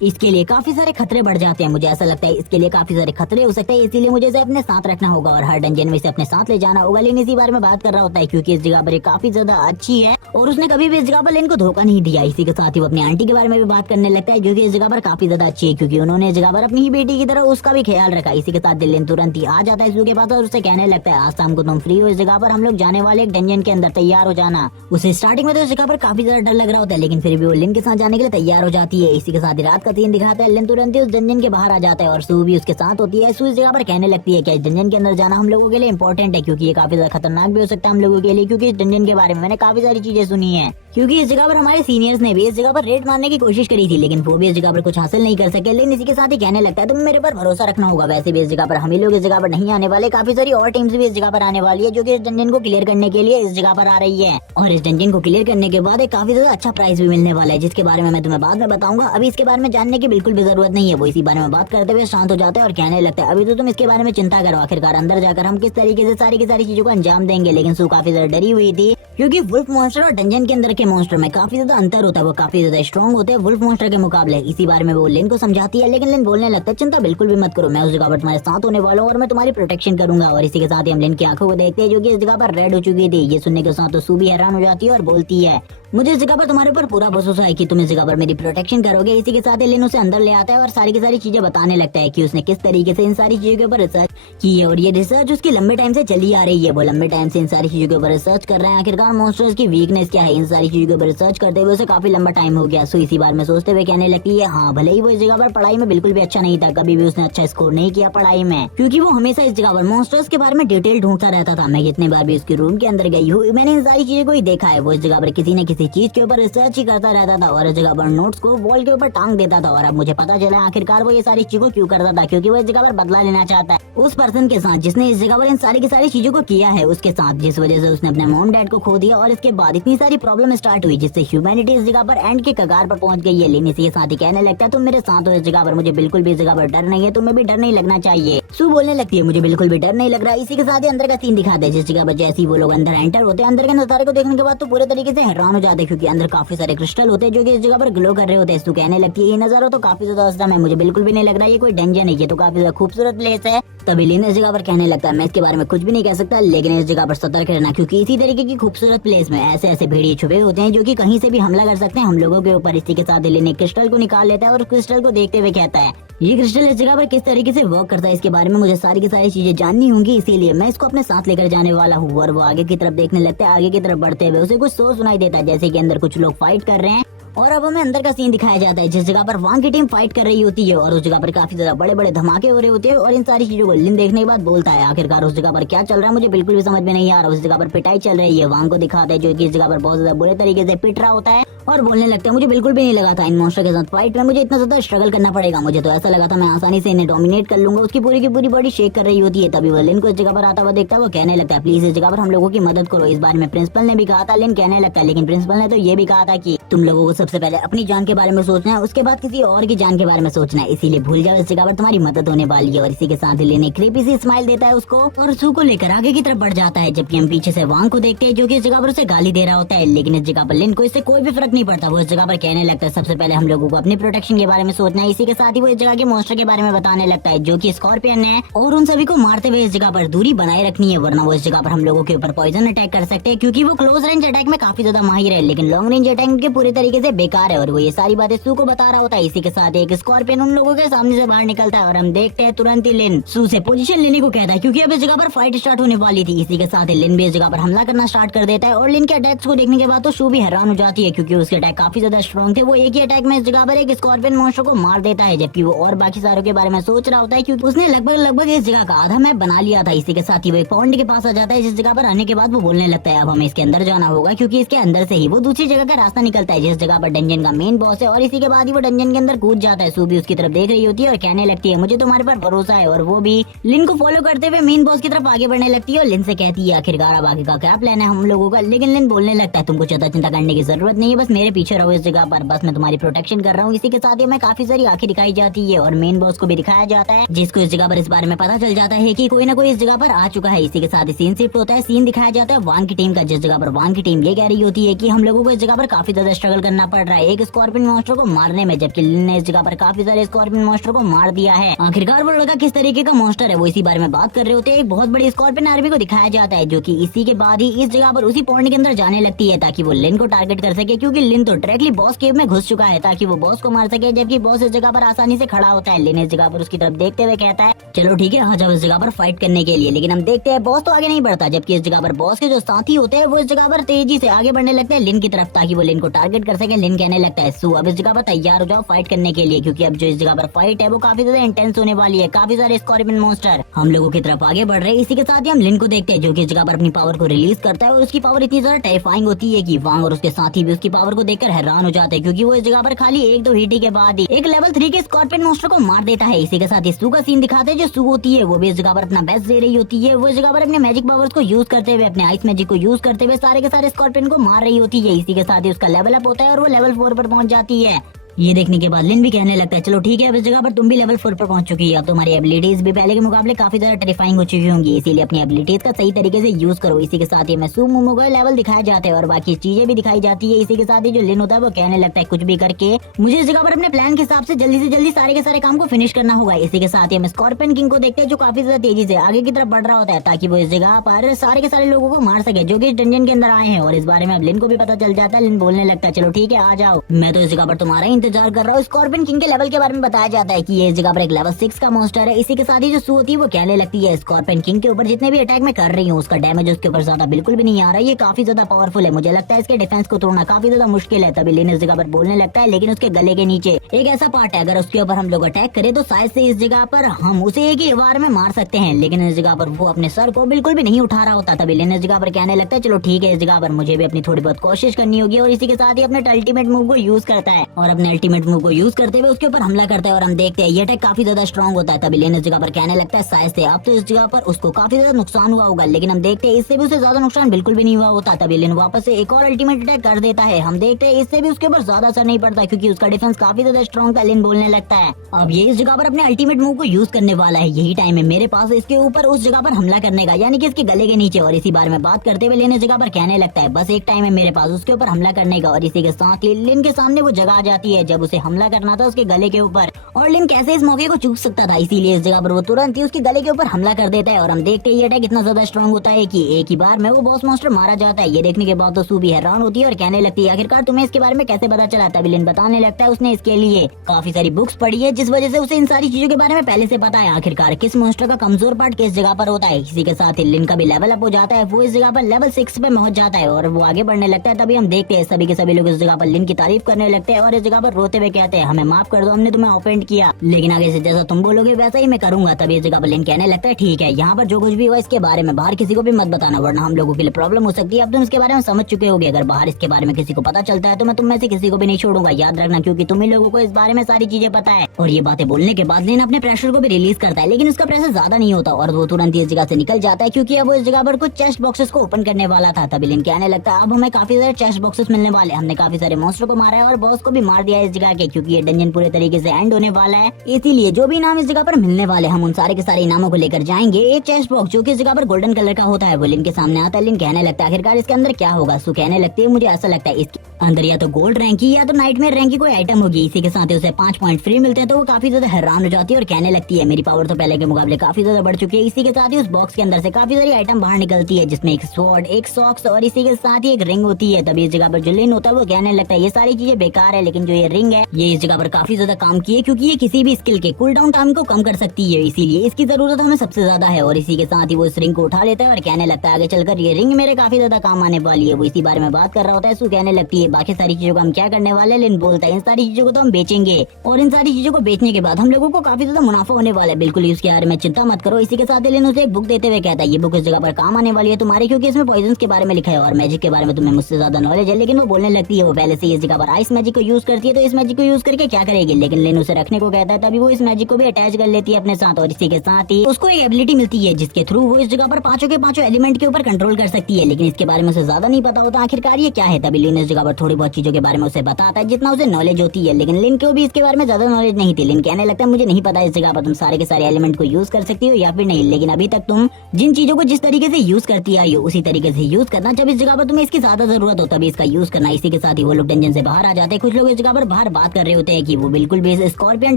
इसके लिए काफी सारे खतरे बढ़ जाते हैं। मुझे ऐसा लगता है इसके लिए काफी सारे खतरे हो सकते हैं, इसीलिए मुझे इसे अपने साथ रखना होगा और हर डंजन में इसे अपने साथ ले जाना होगा। लेकिन इसी बारे में बात कर रहा होता है क्योंकि इस जगह पर ये काफी ज्यादा अच्छी है और उसने कभी भी इस जगह पर लिन को धोखा नहीं दिया। इसी के साथ ही वो अपनी आंटी के बारे में भी बात करने लगता है जो कि इस जगह पर काफी ज्यादा अच्छी है, क्योंकि उन्होंने इस जगह पर अपनी ही बेटी की तरह उसका भी ख्याल रखा। इसी के साथ लिन तुरंत ही आ जाता है शू के पास और उससे कहने लगता है आज शाम को तुम फ्री हो, इस जगह पर हम लोग जाने वाले एक डंजन के अंदर, तैयार हो जाना। उसे स्टार्टिंग में तो इस जगह पर काफी ज्यादा डर लग रहा होता है, लेकिन फिर भी वो लिन के साथ जाने के लिए तैयार हो जाती है। इसी के साथ ही रात का सीन दिखाता है, लिन तुरंत ही उस डंजन के बाहर आ जाता है और शू भी उसके साथ होती है। शू इस जगह पर कहने लगती है कि इस डंजन के अंदर जाना हम लोगों के लिए इंपॉर्टेंट है, क्योंकि ये काफी ज्यादा खतरनाक भी हो सकता है हम लोगों के लिए, क्योंकि इस डंजन के बारे में मैंने काफी सारी चीजें सुनी है। क्योंकि इस जगह पर हमारे सीनियर्स ने भी इस जगह पर रेड मारने की कोशिश करी थी, लेकिन वो भी इस जगह पर कुछ हासिल नहीं कर सके। लेकिन इसी के साथ ही कहने लगता है तुम मेरे पर भरोसा रखना होगा, वैसे भी इस जगह पर हम ही लोग इस जगह पर नहीं आने वाले, काफी सारी और टीम्स भी इस जगह पर आने वाली है जो कि इस डंजन को क्लियर करने के लिए इस जगह पर आ रही है। और इस डंजन को क्लियर करने के बाद एक काफी ज्यादा अच्छा प्राइस भी मिलने वाला है, जिसके बारे में मैं तुम्हें बाद में बताऊंगा। अभी इसके बारे में जानने की बिल्कुल भी जरूरत नहीं है। वो इसी बारे में बात करते हुए शांत हो जाते हैं और कहने लगता है अभी तो तुम इसके बारे में चिंता करो, आखिरकार अंदर जाकर हम किस तरीके से सारी की सारी चीजों को अंजाम देंगे। लेकिन शू काफी ज्यादा डरी हुई थी, क्योंकि वुल्फ मॉन्स्टर और डंजन के अंदर के मॉन्स्टर में काफी ज्यादा अंतर होता है, वो काफी ज्यादा स्ट्रॉन्ग होते हैं वुल्फ मॉन्स्टर के मुकाबले। इसी बारे में वो लिन को समझाती है, लेकिन लिन बोलने लगता है चिंता बिल्कुल भी मत करो, मैं उस जगह पर तुम्हारे साथ होने वाला हूँ और मैं तुम्हारी प्रोटेक्शन करूंगा। और इसी के साथ ही हम लिन की आंखों को देखते हैं जो कि इस जगह पर रेड हो चुकी थी। ये सुनने के साथ तो सू भी हैरान हो जाती है और बोलती है मुझे इस जगह पर तुम्हारे ऊपर पूरा भरोसा है कि तुम इस जगह पर मेरी प्रोटेक्शन करोगे। इसी के साथ लिन उसे अंदर ले आता है और सारी की सारी चीजें बताने लगता है कि उसने किस तरीके से इन सारी चीजों के ऊपर रिसर्च की है और ये रिसर्च उसकी लंबे टाइम से चली आ रही है। वो लंबे टाइम से इन सारी चीजों के ऊपर रिसर्च कर रहे हैं, आखिरकार मॉन्स्टर्स की वीकनेस क्या है, इन सारी चीजों के ऊपर रिसर्च करते हुए उसे काफी लंबा टाइम हो गया। सो इसी बार में सोचते हुए कहने लगती है हाँ भले ही वो इस जगह पर पढ़ाई में बिल्कुल भी अच्छा नहीं था, कभी भी उसने अच्छा स्कोर नहीं किया पढ़ाई में, क्योंकि वो हमेशा इस जगह पर मॉन्स्टर्स के बारे में डिटेल ढूंढता रहता था। मैं जितने बार भी उसके रूम के अंदर गई हूँ मैंने इन सारी चीजों को ही देखा है। वो इस जगह पर किसी न किसी चीज के ऊपर रिसर्च ही करता रहता था और इस जगह पर नोट्स को वॉल के ऊपर टांग देता था। और अब मुझे पता चला आखिरकार वो ये सारी चीजों क्यों करता था, क्योंकि वो इस जगह पर बदला लेना चाहता है उस पर्सन के साथ जिसने इस जगह पर इन सारी की सारी चीजों को किया है उसके साथ, जिस वजह से उसने अपने मॉम डैड को खो दिया और इसके बाद इतनी सारी प्रॉब्लम स्टार्ट हुई जिससे ह्यूमैनिटी इस जगह पर एंड के कगार पर पहुंच गई है। लेकिन इसी के साथ ही कहने लगता है तुम मेरे साथ हो इस जगह पर, मुझे बिल्कुल भी इस जगह पर डर नहीं है, तुम्हें भी डर नहीं लगना चाहिए। सू बोलने लगती है मुझे बिल्कुल भी डर नहीं लग रहा। इसी के साथ ही अंदर का सीन दिखाते हैं जिस जगह पर जैसे ही वो लोग अंदर एंटर होते हैं, अंदर के नजारे को देखने के बाद तो पूरे तरीके से हैरान हो जाते हैं, क्योंकि अंदर काफी सारे क्रिस्टल होते हैं जो कि इस जगह पर ग्लो कर रहे होते हैं। सू कहने लगती है ये नजारा तो काफी ज्यादा औसम है, मुझे बिल्कुल भी नहीं लग रहा ये कोई डंजन है, ये तो काफी ज्यादा खूबसूरत प्लेस है। तभी लिन इस जगह पर कहने लगता है मैं इसके बारे में कुछ भी नहीं कह सकता, लेकिन इस जगह पर सतर्क रहना, क्योंकि इसी तरीके की खूबसूरत प्लेस में ऐसे ऐसे भेड़िए छुपे होते हैं जो कि कहीं से भी हमला कर सकते हैं हम लोगों के ऊपर। इसी के साथ लिन एक क्रिस्टल को निकाल लेता है और क्रिस्टल को देखते हुए कहता है ये क्रिस्टल इस जगह पर किस तरीके से वर्क करता है इसके बारे में मुझे सारी की सारी चीजें जाननी होंगी, इसीलिए मैं इसको अपने साथ लेकर जाने वाला हूँ। और वो आगे की तरफ देखने लगता है, आगे की तरफ बढ़ते हुए उसे कुछ शोर सुनाई देता है जैसे कि अंदर कुछ लोग फाइट कर रहे हैं। और अब हमें अंदर का सीन दिखाया जाता है जिस जगह पर वांग की टीम फाइट कर रही होती है और उस जगह पर काफी ज्यादा बड़े बड़े धमाके हो रहे होते हैं। और इन सारी चीजों को लिन देखने के बाद बोलता है आखिरकार उस जगह पर क्या चल रहा है मुझे बिल्कुल भी समझ में नहीं आ रहा। उस जगह पर पिटाई चल रही है, वांग को दिखाता है जो कि इस जगह पर बहुत ज्यादा बुरे तरीके से पिट रहा होता है और बोलने लगता है मुझे बिल्कुल भी नहीं लगा था इन मॉन्स्टर के साथ फाइट में मुझे इतना ज्यादा स्ट्रगल करना पड़ेगा, मुझे तो ऐसा लगा था मैं आसानी से इन्हें डोमिनेट कर लूंगा। उसकी पूरी की पूरी बॉडी शेक कर रही होती है। तभी वो लिन को इस जगह पर आता हुआ देखता है, वो कहने लगता है प्लीज इस जगह पर हम लोगों की मदद करो। इस बारे में प्रिंसिपल ने भी कहा था, लिन कहने लगता है लेकिन प्रिंसिपल ने तो ये भी कहा था कि तुम लोगों को सबसे पहले अपनी जान के बारे में सोचना है, उसके बाद किसी और की जान के बारे में सोचना है, इसीलिए भूल जाओ इस जगह पर तुम्हारी मदद होने वाली है। और इसी के साथ लिन एक क्रीपी सी स्माइल देता है उसको और सू को लेकर आगे की तरफ बढ़ जाता है, जबकि हम पीछे से वांग को देखते हैं जो कि इस जगह पर उसे गाली दे रहा होता है। लेकिन इस जगह पर लिन को इससे कोई भी फर्क नहीं पड़ता, वो इस जगह पर कहने लगता है सबसे पहले हम लोगों को अपनी प्रोटेक्शन के बारे में सोचना है। इसी के साथ ही वो इस जगह के मॉन्स्टर के बारे में बताने लगता है जो कि स्कॉर्पियन है और उन सभी को मारते हुए इस जगह पर दूरी बनाए रखनी है, वरना वो इस जगह पर हम लोगों के ऊपर पॉइजन अटैक कर सकते हैं, क्योंकि वो क्लोज रेंज अटैक में काफी ज्यादा माहिर है लेकिन लॉन्ग रेंज अटैक के पूरे तरीके से बेकार है। और वो ये सारी बातें सू को बता रहा होता है। इसी के साथ एक स्कॉर्पियन उन लोगों के सामने से बाहर निकलता है और हम देखते हैं तुरंत ही लिन सू से पोजीशन लेने को कहता है, क्योंकि अब इस जगह पर फाइट स्टार्ट होने वाली थी। इसी के साथ ही लिन भी इस जगह पर हमला करना स्टार्ट कर देता है और लिन के अटैक्स को देखने के बाद तो सू भी हैरान हो जाती है, क्योंकि उसके अटैक काफी ज्यादा स्ट्रॉन्ग थे। वो एक ही अटैक में इस जगह पर एक स्कॉर्पियन मॉन्स्टर को मार देता है, जबकि वो और बाकी सारों के बारे में सोच रहा होता है, क्योंकि उसने लगभग इस जगह का आधा मैप बना लिया था। इसी के साथ ही वो एक पॉइंट के पास आ जाता है, जिस जगह पर आने के बाद वो बोलने लगता है अब हमें इसके अंदर जाना होगा, क्योंकि इसके अंदर से ही वो दूसरी जगह का रास्ता निकलता है जिस जगह पर डंजन का मेन बॉस है। और इसी के बाद ही वो डंजन के अंदर कूद जाता है। सू भी उसकी तरफ देख रही होती है और कहने लगती है मुझे तुम्हारे पर भरोसा है, और वो भी लिन को फॉलो करते हुए मेन बॉस की तरफ आगे बढ़ने लगती है और लिन से कहती है आखिरकार अब आगे का क्या प्लान है हम लोगों का। लेकिन लिन बोलने लगता है तुमको ज्यादा चिंता करने की जरूरत नहीं है, बस मेरे पीछे रहो इस जगह पर, बस मैं तुम्हारी प्रोटेक्शन कर रहा हूँ। इसी के साथ ही हमें काफी सारी आंखें दिखाई जाती है और मेन बॉस को भी दिखाया जाता है, जिसको इस जगह पर इस बारे में पता चल जाता है कि कोई ना कोई इस जगह पर आ चुका है। इसी के साथ ही सीन शिफ्ट होता है, सीन दिखाया जाता है वांग की टीम का, जिस जगह पर वांग की टीम ये कह रही होती है कि हम लोगों को इस जगह पर काफी ज्यादा स्ट्रगल करना पड़ रहा है एक स्कॉर्पियन मॉन्स्टर को मारने में, जबकि लिन ने इस जगह पर काफी सारे स्कॉर्पियन मॉन्स्टर को मार दिया है। आखिरकार वो लड़का किस तरीके का मॉन्स्टर है वो इसी बारे में बात कर रहे होते हैं। एक बहुत बड़ी स्कॉर्पियन आर्मी को दिखाया जाता है जो कि इसी के बाद ही इस जगह पर उसी पॉइंट के अंदर जाने लगती है ताकि वो लिन को टारगेट कर सके, क्योंकि लिन तो डायरेक्टली बॉस केव में घुस चुका है ताकि वो बॉस को मार सके, जबकि बॉस इस जगह पर आसानी से खड़ा होता है। लिन इस जगह पर उसकी तरफ देखते हुए कहता है चलो ठीक है आ जाओ इस जगह पर फाइट करने के लिए। लेकिन हम देखते हैं बॉस तो आगे नहीं बढ़ता, जबकि इस जगह पर बॉस के जो साथी होते हैं वो इस जगह पर तेजी से आगे बढ़ने लगते हैं लिन की तरफ ताकि वो लिन को टारगेट कर सके। लिन कहने लगता है सू अब इस जगह पर तैयार हो जाओ फाइट करने के लिए, क्योंकि अब जो इस जगह पर फाइट है वो काफी ज्यादा इंटेंस होने वाली है। काफी सारे स्कॉर्पियन मॉन्स्टर हम लोगों की तरफ आगे बढ़ रहे हैं। इसी के साथ ही हम लिन को देखते हैं जो कि इस जगह पर अपनी पावर को रिलीज करता है और उसकी पावर इतनी ज्यादा टेरिफाइंग होती है कि वांग और उसके साथी भी उसकी पावर को देखकर हैरान हो जाते हैं, क्योंकि वो इस जगह पर खाली एक दो हिट के बाद ही एक लेवल 3 के स्कॉर्पियन मॉन्स्टर को मार देता है। इसी के साथ ही सू का सीन दिखाते हैं, जो सू होती है वो भी इस जगह पर अपना बेस्ट दे रही होती है। वो इस जगह पर अपने मैजिक पावर्स को यूज करते हुए अपने आइस मैजिक को यूज करते हुए सारे के सारे स्कॉर्पियन को मार रही होती है। इसी के साथ ही उसका लेवल अप होता है और वो लेवल 4 पर पहुंच जाती है। ये देखने के बाद लिन भी कहने लगता है चलो ठीक है, अब इस जगह पर तुम भी लेवल 4 पर पहुंच चुकी है, अब तुम्हारी एबिलिटीज भी पहले के मुकाबले काफी ज्यादा टेरिफाइंग हो चुकी होंगी, इसीलिए अपनी एबिलिटीज का सही तरीके से यूज करो। इसी के साथ ही मैसूमोमो का लेवल दिखाए जाते हैं और बाकी चीजें भी दिखाई जाती है। इसी के साथ ही जो लिन होता है वो कहने लगता है कुछ भी करके मुझे इस जगह पर अपने प्लान के हिसाब से जल्दी सारे के सारे काम को फिनिश करना होगा। इसी के साथ ही हम स्कॉर्पियन किंग को देखते हैं जो काफी ज्यादा तेजी से आगे की तरफ बढ़ रहा होता है ताकि वो इस जगह पर सारे के सारे लोगों को मार सके जो कि डंजन के अंदर आए हैं। और इस बारे में अब लिन को भी पता चल जाता है। लिन बोलने लगता है चलो ठीक है आ जाओ, मैं तो इस जगह पर तुम्हारा इंतजार कर रहा हूँ। स्कॉर्पियन किंग के लेवल के बारे में बताया जाता है कि ये इस जगह पर एक लेवल 6 का मॉन्स्टर है। इसी के साथ ही जो सू होती है वो कहने लगती है स्कॉर्पियन किंग के ऊपर जितने भी अटैक मैं कर रही हूँ उसका डैमेज उसके ऊपर ज्यादा बिल्कुल भी नहीं आ रहा है, ये काफी ज्यादा पावरफुल है, मुझे लगता है इसके डिफेंस को तोड़ना काफी ज्यादा मुश्किल है। तभी लिन इस जगह पर बोलने लगता है लेकिन उसके गले के नीचे एक ऐसा पार्ट है अगर उसके ऊपर हम लोग अटैक करें तो शायद से इस जगह पर हम उसे एक ही बार में मार सकते हैं, लेकिन इस जगह पर वो अपने सर को बिल्कुल भी नहीं उठा रहा होता। तभी लिन इस जगह पर कहने लगता है चलो ठीक है इस जगह पर मुझे भी अपनी थोड़ी बहुत कोशिश करनी होगी। और इसी के साथ ही अपने अल्टीमेट मूव को यूज करता है और अपने अल्टीमेट मूव को यूज करते हुए उसके ऊपर हमला करता है और हम देखते हैं ये अटैक काफी ज्यादा स्ट्रॉन्ग होता है। तभी लिन इस जगह पर कहने लगता है शायद से अब तो इस जगह पर उसको काफी ज्यादा नुकसान हुआ होगा, लेकिन हम देखते हैं इससे भी उसे ज्यादा नुकसान बिल्कुल भी नहीं हुआ होता। तभी लिन वापस से एक और अल्टीमेट अटैक कर देता है, हम देखते हैं इससे भी उसके ऊपर ज्यादा असर नहीं पड़ता क्योंकि उसका डिफेंस काफी ज्यादा स्ट्रॉन्ग था। लिन बोलने लगता है अब ये इस जगह पर अपने अल्टीमेट मूव को यूज करने वाला है, यही टाइम है मेरे पास इसके ऊपर उस जगह पर हमला करने का, यानी कि इसके गले के नीचे। और इसी बारे में बात करते हुए लिन इस जगह पर कहने लगता है बस एक टाइम है मेरे पास उसके ऊपर हमला करने का। और इसी के साथ ही लिन के सामने वो जगह आ जाती है जब उसे हमला करना था उसके गले के ऊपर, और लिन कैसे इस मौके को चूक सकता था, इसीलिए इस जगह पर वो तुरंत ही उसके गले के ऊपर हमला कर देता है। और हम देखते हैं ये अटैक इतना ज्यादा स्ट्रॉन्ग होता है कि एक ही बार में वो बॉस मॉन्स्टर मारा जाता है। ये देखने के बाद तो सू भी हैरान होती है और कहने लगती है आखिरकार तुम्हें इसके बारे में कैसे पता चला। तभी लिन बताने लगता है उसने इसके लिए काफी सारी बुक्स पढ़ी है जिस वजह से उसे इन सारी चीजों के बारे में पहले से पता है आखिरकार किस मॉन्स्टर का कमजोर पार्ट किस जगह पर होता है। इसी के साथ ही लिन का भी लेवल अप हो जाता है, वो इस जगह पर लेवल 6 पे पहुंच जाता है और वो आगे बढ़ने लगता है। तभी हम देखते हैं सभी के सभी लोग इस जगह पर लिन की तारीफ करने लगते हैं और इस जगह पर रोते हुए कहते हैं हमें माफ कर दो, हमने तुम्हें ऑफेंड किया, लेकिन आगे से जैसा तुम बोलोगे वैसा ही मैं करूंगा। तभी इस जगह पर लिन कहने लगता है ठीक है यहाँ पर जो कुछ भी हुआ इसके बारे में बाहर किसी को भी मत बताना वरना हम लोगों के लिए प्रॉब्लम हो सकती है। अब तुम इसके बारे में समझ चुके होगे, अगर बाहर इसके बारे में किसी को पता चलता है तो मैं तुम में से किसी को भी नहीं छोड़ूंगा, याद रखना, क्योंकि तुम ही लोगों को इस बारे में सारी चीजें पता है। और ये बातें बोलने के बाद लिन अपने प्रेशर को भी रिलीज करता है, लेकिन उसका प्रेशर ज्यादा नहीं होता और वो तुरंत इस जगह से निकल जाता है क्योंकि अब वो इस जगह पर कुछ चेस्ट बॉक्सेस को ओपन करने वाला था। तभी लिन कहने लगता है अब हमें काफी सारे चेस्ट बॉक्सेस मिलने वाले, हमने काफी सारे मॉन्स्टर को मारा है और बॉस को भी मार दिया है इस जगह के, क्योंकि ये डंजन पूरे तरीके से एंड होने वाला है। इसीलिए जो भी इनाम इस जगह पर मिलने वाले हम उन सारे के सारे इनामों को लेकर जाएंगे। एक चेस्ट बॉक्स जो कि इस जगह पर गोल्डन कलर का होता है वो लिन के सामने आता है। लिन कहने लगता है आखिरकार इसके अंदर क्या होगा। सू कहने लगती है मुझे ऐसा लगता है इसके अंदर या तो गोल्ड रैंक की या तो नाइटमेयर रैंक की कोई आइटम होगी। इसी के साथ उसे 5 पॉइंट फ्री मिलते हैं तो वो काफी ज्यादा हैरान हो जाती है और कहने लगती है मेरी पावर तो पहले के मुकाबले काफी ज्यादा बढ़ चुकी है। इसी के साथ ही उस बॉक्स के अंदर से काफी सारी आइटम बाहर निकलती है जिसमें एक स्वॉर्ड, एक सॉक्स और इसी के साथ ही एक रिंग होती है। तभी इस जगह पर जो लिन होता है वो कहने लगता है ये सारी चीजें बेकार है, लेकिन जो ये रिंग है ये इस जगह पर काफी ज्यादा काम की है क्योंकि ये किसी भी स्किल के कूल डाउन टाइम को कम कर सकती है, इसीलिए इसकी जरूरत हमें सबसे ज्यादा है। और इसी के साथ ही वो इस रिंग को उठा लेता है और कहने लगता है आगे चलकर ये रिंग मेरे काफी ज्यादा काम आने वाली है। वो इसी बारे में बात कर रहा होता है। सू कहने लगती है बाकी सारी चीजों को हम क्या करने वाले। लिन बोलता है इन सारी चीजों को तो हम बेचेंगे और इन सारी चीजों को बेचने के बाद हम लोगों को काफी ज्यादा मुनाफा होने वाला है, बिल्कुल उसके बारे में चिंता मत करो। इसी के साथ लिन उसे एक बुक देते हुए कहता है ये बुक इस जगह पर काम आने वाली है तुम्हारे, क्योंकि इसमें पॉइजन के बारे में लिखा है और मैजिक के बारे में तुम्हें मुझसे ज्यादा नॉलेज है। लेकिन वो बोलने लगती है वो पहले से इस जगह पर आइस मैजिक को यूज करती है तो इस मैजिक को यूज करके क्या करेगी, लेकिन लिन उसे रखने को कहता है। तभी वो इस मैजिक को भी अटैच कर लेती है अपने साथ और इसी के साथ ही उसको एक एबिलिटी मिलती है जिसके थ्रू वो इस जगह पर पांचों के पांचों एलिमेंट के ऊपर कंट्रोल कर सकती है, लेकिन इसके बारे में उसे ज्यादा नहीं पता होता आखिरकार ये क्या है। तभी लिन इस जगह पर थोड़ी बहुत चीजों के बारे में उसे बताता है जितना उसे नॉलेज होती है, लेकिन लिन को भी इसके बारे में ज्यादा नॉलेज नहीं थी। लिन कहने लगता है मुझे नहीं पता इस जगह पर तुम सारे के सारे एलिमेंट को यूज कर सकती हो या फिर नहीं, लेकिन अभी तक तुम जिन चीजों को जिस तरीके से यूज करती आई हो उसी तरीके से यूज करना, जब इस जगह पर तुम्हें इसकी ज्यादा जरूरत हो तभी इसका यूज करना। इसी के साथ ही वो लोग डंजन से बाहर आ जाते हैं। कुछ लोग इस जगह पर बाहर बात कर रहे होते हैं कि वो बिल्कुल भी इस स्कॉर्पियन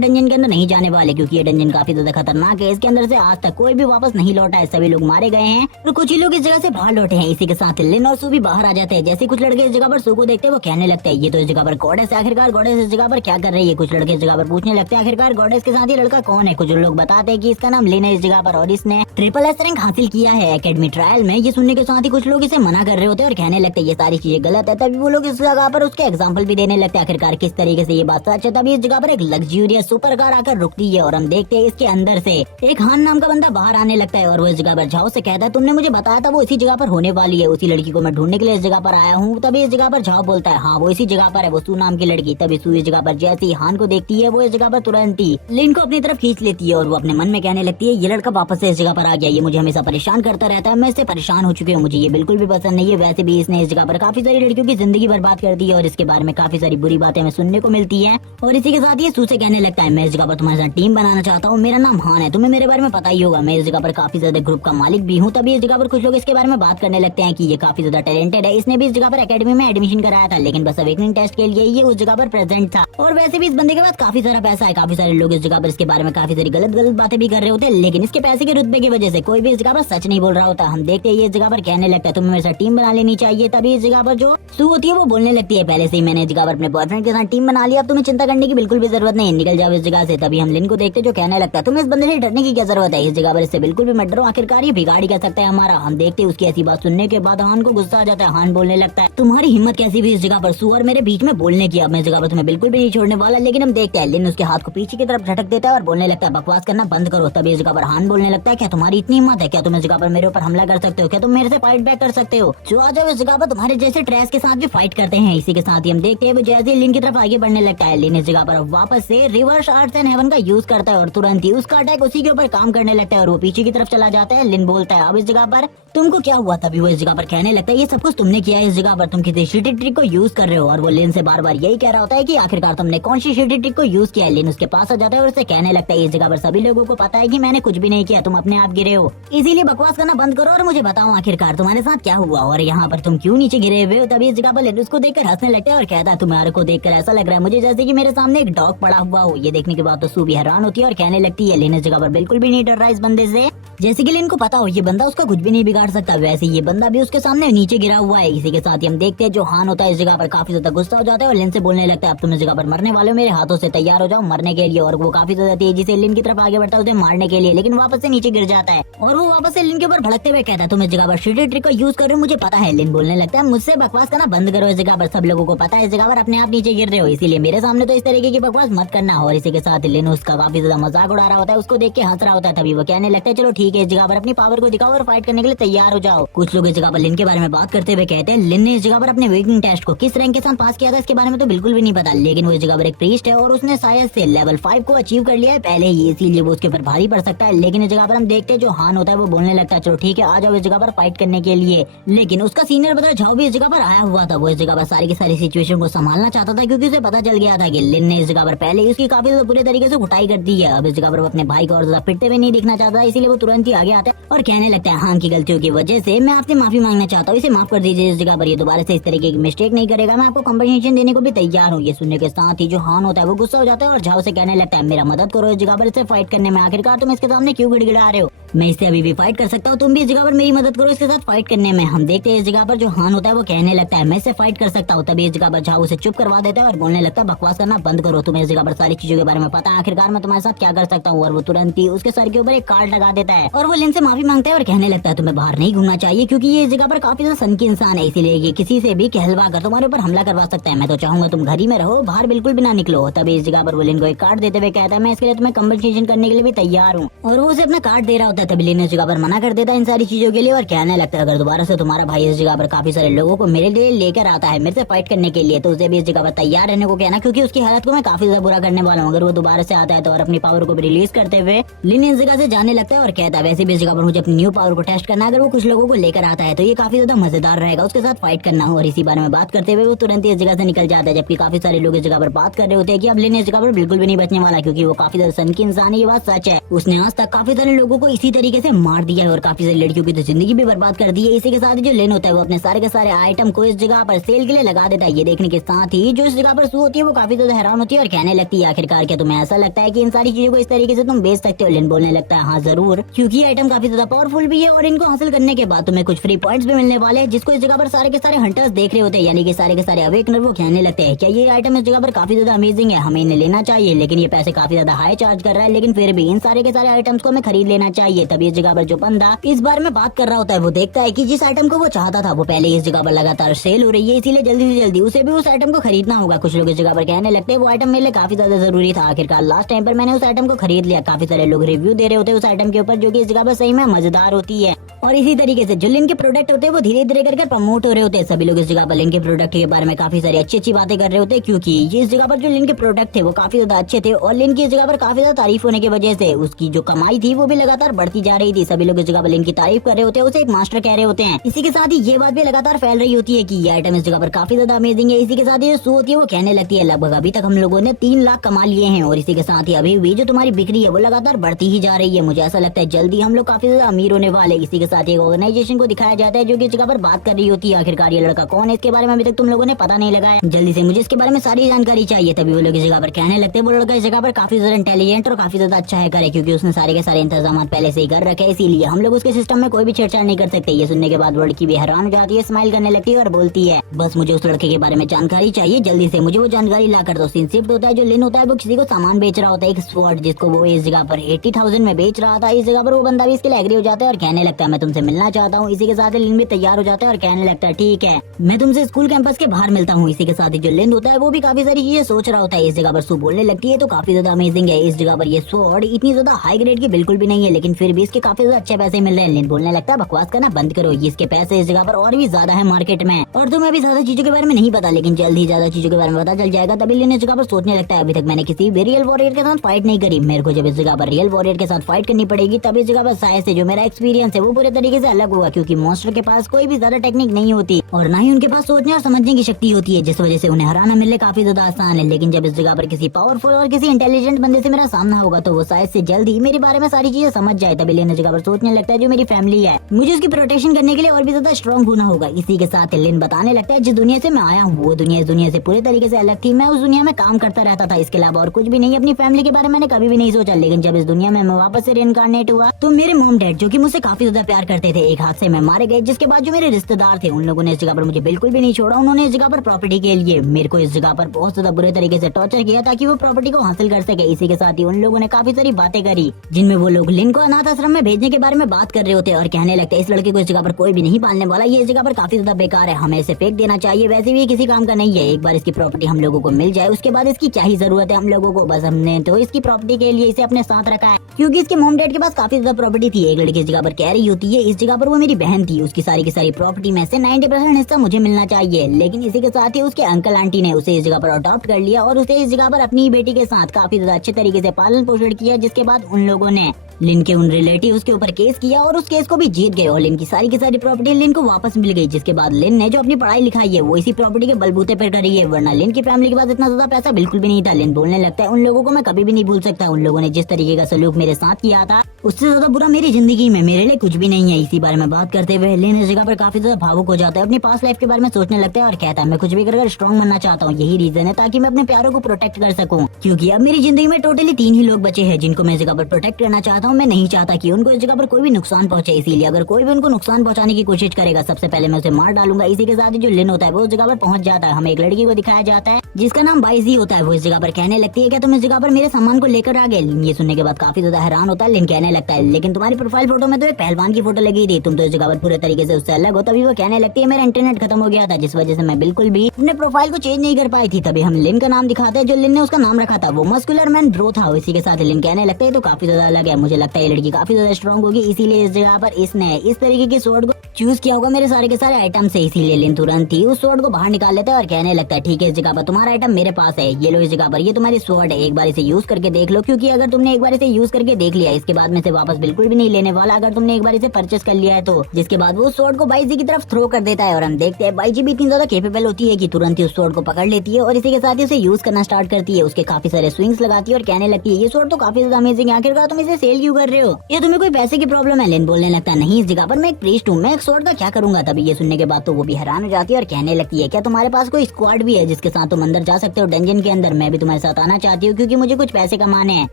डंजन के अंदर नहीं जाने वाले क्योंकि ये डंजन काफी ज्यादा खतरनाक है, इसके अंदर से आज तक कोई भी वापस नहीं लौटा है, सभी लोग मारे गए हैं और कुछ ही लोग इस जगह से बाहर लौटे हैं। इसी के साथ लिन और सू भी बाहर आ जाते हैं। जैसे कुछ लड़के इस जगह पर सू को देखते हैं वो कहने लगते हैं ये तो इस जगह पर गॉडेस है, आखिरकार गॉडेस इस जगह पर क्या कर रही है। कुछ लड़के इस जगह पर पूछने लगते हैं आखिरकार गॉडेस के साथ ये लड़का कौन है। कुछ लोग बताते हैं कि इसका नाम लिन है इस जगह पर और इसने ट्रिपल एस रैंक हासिल किया है एकेडमी ट्रायल में। ये सुनने के साथ ही कुछ लोग इसे मना कर रहे होते हैं और कहने लगते हैं ये सारी चीजें गलत है। तभी वो लोग इस जगह पर उसके एग्जाम्पल भी देने लगते हैं आखिरकार किस तरीके से ये बात सच है। तभी इस जगह पर एक लग्जूरियस सुपर कार आकर रुकती है और हम देखते हैं इसके अंदर से एक हान नाम का बंदा बाहर आने लगता है और वो इस जगह पर झाओ से कहता है तुमने मुझे बताया था वो इसी जगह पर होने वाली है, उसी लड़की को मैं ढूंढने के लिए इस जगह पर आया हूँ। तभी इस जगह पर झाओ बोलता बोलता है हाँ वो इसी जगह पर है, वो सू नाम की लड़की। तभी सू इस जगह पर जैसे ही हान को देखती है वो इस जगह पर तुरंत ही लिन को अपनी तरफ खींच लेती है और वो अपने मन में कहने लगती है ये लड़का वापस से इस जगह पर आ गया, ये मुझे हमेशा परेशान करता रहता है, मैं इससे परेशान हो चुकी हूँ, मुझे ये बिल्कुल भी पसंद नहीं है। वैसे भी इसने इस जगह पर काफी सारी लड़कियों की जिंदगी बर्बाद कर दी है और इसके बारे में काफी सारी बुरी बातें हमें सुनने को मिलती है। और इसी के साथ ये सू से कहने लगता है मैं इस जगह पर तुम्हारे साथ टीम बनाना चाहता हूँ, मेरा नाम हान है, तुम्हें मेरे बारे में पता ही होगा, मैं इस जगह पर काफी ज्यादा ग्रुप का मालिक भी हूँ। तभी इस जगह पर कुछ लोग इसके बारे में बात करने लगते हैं कि ये काफी ज्यादा टैलेंटेड है, इसने भी इस जगह पर एकेडमी में एडमिशन कराया था, लेकिन बस अवेकनिंग टेस्ट के लिए ये उस जगह पर प्रेजेंट था। और वैसे भी इस बंदे के पास काफी सारा पैसा है, काफी सारे लोग इस जगह पर इसके बारे में काफी सारी गलत गलत बातें भी कर रहे होते हैं, लेकिन इसके पैसे के रुतबे की वजह से कोई भी इस जगह पर सच नहीं बोल रहा होता। हम देखते हैं ये इस जगह पर कहने लगता है तुम्हें मेरे साथ टीम बना लेनी चाहिए। तभी इस जगह पर जो सू होती है वो बोलने लगती है पहले से ही मैंने इस जगह पर अपने बॉयफ्रेंड के साथ टीम बना लिया, अब तुम्हें चिंता करने की बिल्कुल भी जरूरत नहीं, निकल जाओ इस जगह से। तभी हम लिन को देखते जो कहने लगता है तुम्हें इस बंदे से डरने की क्या जरूरत है, इस जगह पर इससे बिल्कुल भी मत डरो, आखिरकार ये बिगाड़ क्या सकता है हमारा। हम देखते उसकी ऐसी बात सुनने के बाद हान को गुस्सा आ जाता है, हान बोलने लगता है तुम्हारी हिम्मत कैसी भी इस जगह पर सू और मेरे बीच में बोलने की, अब मैं इस जगह पर तुम्हें बिल्कुल भी नहीं छोड़ने वाला। लेकिन हम देखते हैं लिन उसके हाथ को पीछे की तरफ झटक देता है और बोलने लगता है बकवास करना बंद करो। तभी इस जगह पर हान बोलने लगता है क्या तुम्हारी इतनी हिम्मत है, क्या तुम इस जगह पर मेरे ऊपर हमला कर सकते हो, क्या तुम मेरे से फाइट बैक कर सकते हो, जो आ जाओ इस जगह पर तुम्हारे जैसे ट्रैश के साथ भी फाइट करते हैं। इसी के साथ ही हम देखते हैं वो जैसे लिन की तरफ आगे बढ़ने लगता है, लिन इस जगह पर वापस से रिवर्स आर्ट्स एंड हेवन का यूज करता है और तुरंत ही उसका अटैक उसी के ऊपर काम करने लगता है और वो पीछे की तरफ चला जाता है। लिन बोलता है अब इस जगह पर तुमको क्या हुआ। तभी वो इस जगह पर कहने लगता है ये सब कुछ तुमने किया है, इस जगह पर तुम किसी शिटी ट्रिक को यूज कर रहे हो। और वो लिन से बार बार यही कह रहा होता है कि आखिरकार तुमने कौन सी शिटी ट्रिक को यूज किया है। लिन उसके पास आ जाता है और उससे कहने लगता है इस जगह पर सभी लोगों को पता है कि मैंने कुछ भी नहीं किया, तुम अपने आप गिरे हो, इसीलिए बकवास करना बंद करो और मुझे बताओ आखिरकार तुम्हारे साथ क्या हुआ और यहाँ पर तुम क्यों नीचे गिरे हुए हो। तभी इस जगह पर लिन उसको देखकर हंसने लगता है और कहता है तुम्हारे को देखकर ऐसा लग रहा है मुझे जैसे कि मेरे सामने एक डॉग पड़ा हुआ हो। ये देखने के बाद तो सू भी हैरान होती है और कहने लगती है लिन इस जगह पर बिल्कुल भी नहीं डर रहा इस बंदे से, जैसे कि लिन को पता हो ये बंदा उसका कुछ भी नहीं बिगाड़ सकता, वैसे ये बंदा भी उसके सामने नीचे गिरा हुआ है। इसी के साथ ही हम देखते हैं जो हान होता है इस जगह पर काफी ज्यादा गुस्सा हो जाता है और लिन से बोलने लगता है अब तुम इस जगह पर मरने वाले हो, मेरे हाथों से तैयार हो जाओ मरने के लिए। और वो काफी ज्यादा तेजी से लिन की तरफ आगे बढ़ता है उसे मारने के लिए, लेकिन वापस से नीचे गिर जाता है और वो वापस से लिन के ऊपर भड़कते हुए कहता है तुम इस जगह पर शिटी ट्रिक को यूज कर रहे हो, मुझे पता है। लिन बोलने लगता है मुझसे बकवास करना बंद करो, इस जगह पर सब लोगों को पता है इस जगह पर अपने आप नीचे गिर रहे हो, इसीलिए मेरे सामने तो इस तरीके की बकवास मत करना। और इसी के साथ लिन उसका काफी ज्यादा मजाक उड़ा रहा होता है, उसको देख के हंस रहा होता है। तभी वो कहने लगता है चलो ठीक है इस जगह पर अपनी पावर को दिखाओ और फाइट करने के लिए तैयार हो जाओ। कुछ लोग इस जगह पर लिन के बारे में बात करते हुए कहते हैं लिन ने इस जगह पर अपने वेटिंग टेस्ट को किस रैंक के साथ पास किया था इसके बारे में तो बिल्कुल भी नहीं पता, लेकिन वो इस जगह पर एक प्रीस्ट है और उसने शायद से लेवल 5 को अचीव कर लिया है पहले ही, इसीलिए वो उसके ऊपर भारी पड़ सकता है। लेकिन इस जगह पर हम देखते हैं जो हान होता है वो बोलने लगता है चलो ठीक है आ जाओ इस जगह पर फाइट करने के लिए। लेकिन उसका सीनियर ब्रदर झाओ भी इस जगह पर आया हुआ था, वो इस जगह पर सारी की सारी सिचुएशन को संभालना चाहता था क्योंकि उसे पता चल गया था कि लिन ने इस जगह पर पहले ही उसकी काफी ज्यादा बुरे तरीके से कुटाई कर दी है। अब इस जगह पर वो अपने भाई को और ज्यादा पिटते हुए नहीं दिखना चाहता, इसीलिए वो तुरंत ही आगे आता है और कहने लगता है हान की गलतियों की वजह से मैं आपसे माफी मांगना चाहता हूँ, इसे माफ कर दीजिए, इस जगह पर ये दोबारा से इस तरीके की मिस्टेक नहीं करेगा, मैं आपको कॉम्पनसेशन देने को भी तैयार हूँ। ये सुनने के साथ ही जो हान होता है वो गुस्सा हो जाता है और झाओ से कहने लगता है मेरा मदद करो इस जगह पर इसे फाइट करने में, आखिरकार तुम इसके सामने क्यों गिड़गिड़ा रहे हो, मैं इससे अभी भी फाइट कर सकता हूँ, तुम भी इस जगह पर मेरी मदद करो इसके साथ फाइट करने में। हम देखते हैं इस जगह पर जो हान होता है वो कहने लगता है मैं इससे फाइट कर सकता हूँ। तभी इस जगह पर झाओ उसे चुप करवा देता है और बोलने लगता है बकवास करना बंद करो, तुम्हें इस जगह पर सारी चीजों के बारे में पता है, आखिरकार मैं तुम्हारे साथ क्या कर सकता हूँ। और वो तुरंत ही उसके सर के ऊपर एक कार्ड लगा देता है और वो लिन से माफी मांगता है और कहने लगता है तुम्हें बाहर नहीं घूमना चाहिए क्योंकि ये इस जगह पर काफी ज्यादा सन की इंसान है, इसीलिए ये किसी से भी कहलवा कर तुम्हारे ऊपर हमला करवा सकता है, मैं तो चाहूंगा तुम घर ही में रहो, बाहर बिल्कुल भी ना निकलो। तभी इस जगह पर वो लिन को एक कार्ड देते हुए कहता है मैं इसके लिए तुम्हें कम्पनसेशन करने के लिए भी तैयार हूँ और वो उसे अपना कार्ड दे रहा होता है। तभी लिन इस जगह पर मना कर देता है इन सारी चीजों के लिए और कहने लगता है अगर दोबारा से तुम्हारा भाई इस जगह पर काफी सारे लोगों को मेरे लिए लेकर आता है मेरे से फाइट करने के लिए तो उसे भी इस जगह पर तैयार रहने को कहना, क्योंकि उसकी हालत को मैं काफी ज्यादा बुरा करने वाला हूँ अगर वो दोबारा से आता है तो। और अपनी पावर को भी रिलीज करते हुए लिन इस जगह से जाने लगता है और कहता है वैसे भी इस जगह पर मुझे अपनी न्यू पावर को टेस्ट करना, अगर वो कुछ लोगों को लेकर आता है तो ये काफी ज्यादा मजेदार रहेगा उसके साथ फाइट करना हो। और इसी बारे में बात करते हुए वो तुरंत इस जगह से निकल जाता है, जबकि काफी सारे लोग इस जगह पर बात कर रहे होते हैं कि अब लिन इस जगह पर बिल्कुल भी नहीं बचने वाला क्योंकि वो काफी ज्यादा सन की इंसान है, ये बात सच है। उसने आज तक काफी सारे लोगों को इसी तरीके से मार दिया है और काफी सारी लड़कियों की तो जिंदगी भी बर्बाद कर दी है। इसी के साथ ही जो लिन होता है वो अपने सारे के सारे आइटम को इस जगह पर सेल के लिए लगा देता है। ये देखने के साथ ही जो इस जगह पर सू होती है वो काफी ज्यादा हैरान होती है और कहने लगती है आखिरकार क्या तुम्हें ऐसा लगता है कि इन सारी चीजों को इस तरीके से तुम बेच सकते हो। लिन बोलने लगता है हाँ जरूर, क्योंकि ये आइटम काफी ज्यादा पावरफुल भी है और इनको हासिल करने के बाद तुम्हें कुछ फ्री पॉइंट्स भी मिलने वाले हैं, जिसको इस जगह पर सारे के सारे हंटर्स देख रहे होते हैं, यानी कि सारे के सारे अवेकनर वो कहने लगते हैं क्या ये आइटम इस जगह पर काफी ज्यादा अमेजिंग है, हमें इन्हें लेना चाहिए, लेकिन ये पैसे काफी ज्यादा हाई चार्ज कर रहा है, लेकिन फिर भी इन सारे के सारे आइटम्स को हमें खरीद लेना चाहिए। तभी इस जगह पर जो बंदा इस बारे में बात कर रहा होता है वो देखता है कि जिस आइटम को वो चाहता था वो पहले इस जगह पर लगातार सेल हो रही है, इसीलिए जल्दी से जल्दी उसे भी उस आइटम को खरीदना होगा। कुछ लोग इस जगह पर कहने लगते हैं वो आइटम मेरे लिए काफी ज्यादा जरूरी था, आखिरकार लास्ट टाइम पर मैंने उस आइटम को खरीद लिया। काफी सारे लोग रिव्यू दे रहे होते हैं उस आइटम के ऊपर जो कि इस जगह पर सही में मजेदार होती है। और इसी तरीके से जो लिन के प्रोडक्ट होते हैं वो धीरे धीरे करके प्रमोट हो रहे होते हैं। सभी लोग इस जगह पर लिन के प्रोडक्ट के बारे में काफी सारी अच्छी अच्छी बातें कर रहे होते हैं, क्योंकि ये इस जगह पर जो लिन के प्रोडक्ट थे वो काफी ज्यादा अच्छे थे और लिन की इस जगह पर काफी ज्यादा तारीफ होने की वजह से उसकी जो कमाई थी वो भी लगातार बढ़ती जा रही थी। सभी लोग इस जगह पर लिन की तारीफ कर रहे होते हैं, उसे एक मास्टर कह रहे होते हैं। इसी के साथ ही ये बात भी लगातार फैल रही होती है कि ये आइटम इस जगह पर काफी ज्यादा अमेजिंग है। इसी के साथ ही जो शो होती है वो कहने लगती है लगभग अभी तक हम लोगों ने 3 लाख कमा लिए हैं और इसी के साथ ही अभी भी जो तुम्हारी बिक्री है वो लगातार बढ़ती ही जा रही है। मुझे ऐसा लगता है जल्दी हम लोग काफी ज्यादा अमीर होने वाले। इसी के साथ ही ऑर्गेनाइजेशन को दिखाया जाता है जो कि इस जगह पर बात कर रही होती है। आखिरकार ये लड़का कौन है इसके बारे में अभी तक तुम लोगों ने पता नहीं लगाया, जल्दी से मुझे इसके बारे में सारी जानकारी चाहिए। तभी वो लोग इस जगह पर कहने लगते हैं वो लड़का इस जगह पर काफी ज्यादा इंटेलिजेंट और काफी ज्यादा अच्छा है क्योंकि उसने सारे के सारे इंतजाम पहले से ही कर रखे, इसीलिए हम लोग उसके सिस्टम में कोई भी छेड़छाड़ नहीं कर सकते। ये सुनने के बाद लड़की भी हैरान हो जाती है, स्माइल करने लगती है और बोलती है बस मुझे उस लड़के के बारे में जानकारी चाहिए, जल्दी से मुझे वो जानकारी ला कर दो। शिफ्ट होता है जो लिन होता है वो किसी को सामान बेच रहा होता है, एक स्वॉर्ड जिसको वो इस जगह पर 80,000 में बेच रहा था। इस जगह पर वो बंदा भी इसके लिए एग्री हो जाता है और कहने लगता है मैं तुमसे मिलना चाहता हूँ। इसी के साथ लिन भी तैयार हो जाता है और कहने लगता है ठीक है मैं तुमसे स्कूल कैंपस के बाहर मिलता हूँ। इसी के साथ ही जो लिन होता है वो भी काफी सारी चीजें सोच रहा होता है। इस जगह पर सू बोलने लगती है तो काफी ज्यादा अमेजिंग है। इस जगह पर ये स्वॉर्ड इतनी ज्यादा हाई ग्रेड की बिल्कुल भी नहीं है, लेकिन फिर भी इसके काफी ज्यादा अच्छे पैसे मिल रहे हैं। लिन बोलने लगता है बकवास करना बंद करो, ये इसके पैसे इस जगह पर और भी ज्यादा है मार्केट में और तुम्हें भी ज्यादा चीजों के बारे में नहीं पता, लेकिन जल्द ही ज्यादा चीजों के बारे में पता चल जाएगा। तभी लिन इस जगह पर सोचने लगता है अभी तक मैंने किसी भी रियल वॉरियर के साथ फाइट नहीं करी, मेरे को जब इस जगह पर रियल वॉरियर के साथ फाइट करनी पड़ेगी तब इस जगह पर शायद से जो मेरा एक्सपीरियंस है वो पूरे तरीके से अलग होगा, क्योंकि मॉन्स्टर के पास कोई भी ज्यादा टेक्निक नहीं होती और ना ही उनके पास सोचने और समझने की शक्ति होती है, जिस वजह से उन्हें हराना मिलने काफी ज्यादा आसान है। लेकिन जब इस जगह पर किसी पावरफुल और किसी इंटेलिजेंट बंदे से मेरा सामना होगा तो वो शायद से जल्द ही मेरे बारे में सारी चीजें समझ जाए। तभी लिन इस जगह पर सोचने लगता है जो मेरी फैमिली है मुझे उसकी प्रोटेक्शन करने के लिए और भी ज्यादा स्ट्रॉन्ग होना होगा। इसी के साथ लिन बताने लगता है जिस दुनिया से मैं आया हूँ वो दुनिया इस दुनिया से पूरे तरीके से अलग थी, मैं उस दुनिया में काम करता रहता था, इसके अलावा और कुछ भी नहीं। अपनी फैमिली के बारे में मैंने कभी भी नहीं सोचा, लेकिन जब इस दुनिया में मैं वापस से रिइंकार्नेट हुआ तो मेरे मॉम डैड जो कि मुझसे काफी ज्यादा प्यार करते थे एक हादसे में मारे गए, जिसके बाद जो मेरे रिश्तेदार थे उन लोगों ने इस जगह पर मुझे बिल्कुल भी नहीं छोड़ा। उन्होंने इस जगह पर प्रॉपर्टी के लिए मेरे को इस जगह पर बहुत ज्यादा बुरे तरीके से टॉर्चर किया ताकि वो प्रॉपर्टी को हासिल कर सके। इसी के साथ ही उन लोगों ने काफी सारी बातें करी जिनमें वो लोग लिन को अनाथ आश्रम में भेजने के बारे में बात कर रहे होते और कहने लगते इस लड़के को इस जगह पर कोई भी नहीं पालने वाला, ये इस जगह पर काफी ज्यादा बेकार है, हमें इसे फेंक देना चाहिए, वैसे भी किसी काम का नहीं है, एक बार इसकी प्रॉपर्टी हम लोगों को मिल जाए उसके बाद इसकी क्या ही जरूरत है हम लोगों को, बस हमने तो इसकी प्रॉपर्टी के लिए इसे अपने साथ रखा है क्योंकि इसके मॉम डैड के पास काफी ज्यादा प्रॉपर्टी थी। एक लड़की इस जगह पर कह रही होती है इस जगह पर वो मेरी बहन थी, उसकी सारी की सारी प्रॉपर्टी में से 90% हिस्सा मुझे मिलना चाहिए, लेकिन इसी के साथ ही उसके अंकल आंटी ने उसे इस जगह पर अडॉप्ट कर लिया और उसे इस जगह पर अपनी बेटी के साथ काफी ज्यादा अच्छे तरीके से पालन पोषण किया, जिसके बाद उन लोगों ने लिन के उन रिलेटिव के ऊपर केस किया और उस केस को भी जीत गए और लिन की सारी प्रॉपर्टी लिन को वापस मिल गई, जिसके बाद लिन ने जो अपनी पढ़ाई लिखाई है वो इसी प्रॉपर्टी के बलबूते पर करी है, वरना लिन की फैमिली के पास इतना ज्यादा पैसा बिल्कुल भी नहीं था। लिन बोलने लगता है उन लोगों को मैं कभी भी नहीं भूल सकता, उन लोगों ने जिस तरीके का सलूक मेरे साथ किया था उससे ज्यादा बुरा मेरी जिंदगी में मेरे लिए कुछ भी नहीं है। इसी बारे में बात करते हुए लिन इस जगह पर काफी ज्यादा भावुक हो जाता है, अपनी पास्ट लाइफ के बारे में सोचने लगता है और कहता है मैं कुछ भी कर स्ट्रॉन्ग बनना चाहता हूँ, यही रीजन है ताकि मैं अपने प्यारों को प्रोटेक्ट कर सकूँ, क्योंकि अब मेरी जिंदगी में टोटली 3 ही लोग बचे हैं जिनको मैं इस जगह पर प्रोटेक्ट करना चाहता हूँ। मैं नहीं चाहता कि उनको इस जगह पर कोई भी नुकसान पहुंचे, इसीलिए अगर कोई भी उनको नुकसान पहुंचाने की कोशिश करेगा सबसे पहले मैं उसे मार डालूंगा। इसी के साथ ही जो लिन होता है वो उस जगह पर पहुंच जाता है, हमें एक लड़की को दिखाया जाता है जिसका नाम बाइजी होता है, वो इस जगह पर कहने लगती है क्या तुम इस जगह पर मेरे सामान को लेकर आ गए। ये सुनने के बाद काफी ज्यादा हैरान होता है। लिन कहने लगता है लेकिन तुम्हारी प्रोफाइल फोटो में तो एक पहलवान की फोटो लगी थी, तुम तो इस जगह पर पूरे तरीके से उससे अलग हो। तभी वो कहने लगती है मेरा इंटरनेट खत्म हो गया था जिस वजह से मैं बिल्कुल भी अपने प्रोफाइल को चेंज नहीं कर पाई थी। तभी हम लिन का नाम दिखाते हैं, जो लिन ने उसका नाम रखा था वो मस्कुलर मैन ब्रो था। इसी के साथ लिन कहने लगता है तो काफी ज्यादा अलग है, मुझे लगता है ये लड़की काफी ज्यादा स्ट्रॉन्ग होगी, इसीलिए इस जगह पर इसने इस तरीके की स्वॉर्ड को चूज किया होगा मेरे सारे के सारे आइटम से। इसीलिए लिन तुरंत ही उस स्वॉर्ड को बाहर निकाल लेता है और कहने लगता है ठीक है इस जगह पर तुम्हारा आइटम मेरे पास है, ये लो इस जगह पर ये तुम्हारी स्वॉर्ड है, एक बार इसे यूज करके देख लो, क्योंकि अगर तुमने एक बार इसे यूज करके देख लिया इसके बाद में इसे वापस बिल्कुल भी नहीं लेने वाला अगर तुमने एक बार इसे परचेस कर लिया है तो। जिसके बाद वो स्वॉर्ड को बाईजी की तरफ थ्रो कर देता है और हम देखते हैं बाईजी भी इतनी ज्यादा केपेबल होती है कि तुरंत ही उस स्वॉर्ड को पकड़ लेती है और इसी के साथ ही उसे यूज करना स्टार्ट करती है, उसके काफी सारे स्विंग्स लगाती है और कहने लगती है ये स्वॉर्ड तो काफी ज्यादा अमेजिंग है, आखिरकार तुम इसे सेल क्यों कर रहे हो, ये तुम्हें कोई पैसे की प्रॉब्लम है। लिन बोलने लगता है नहीं इस जगह पर मैं एक प्रीस्ट हूँ, मैं एक स्वॉर्ड का क्या करूंगा। तभी ये सुनने के बाद तो वो भी हैरान हो जाती है और कहने लगती है क्या तुम्हारे पास कोई स्क्वाड भी है जिसके साथ तुम अंदर जा सकते हो डंजन के अंदर, मैं भी तुम्हारे साथ आना चाहती हूँ क्योंकि मुझे कुछ पैसे कमाने हैं।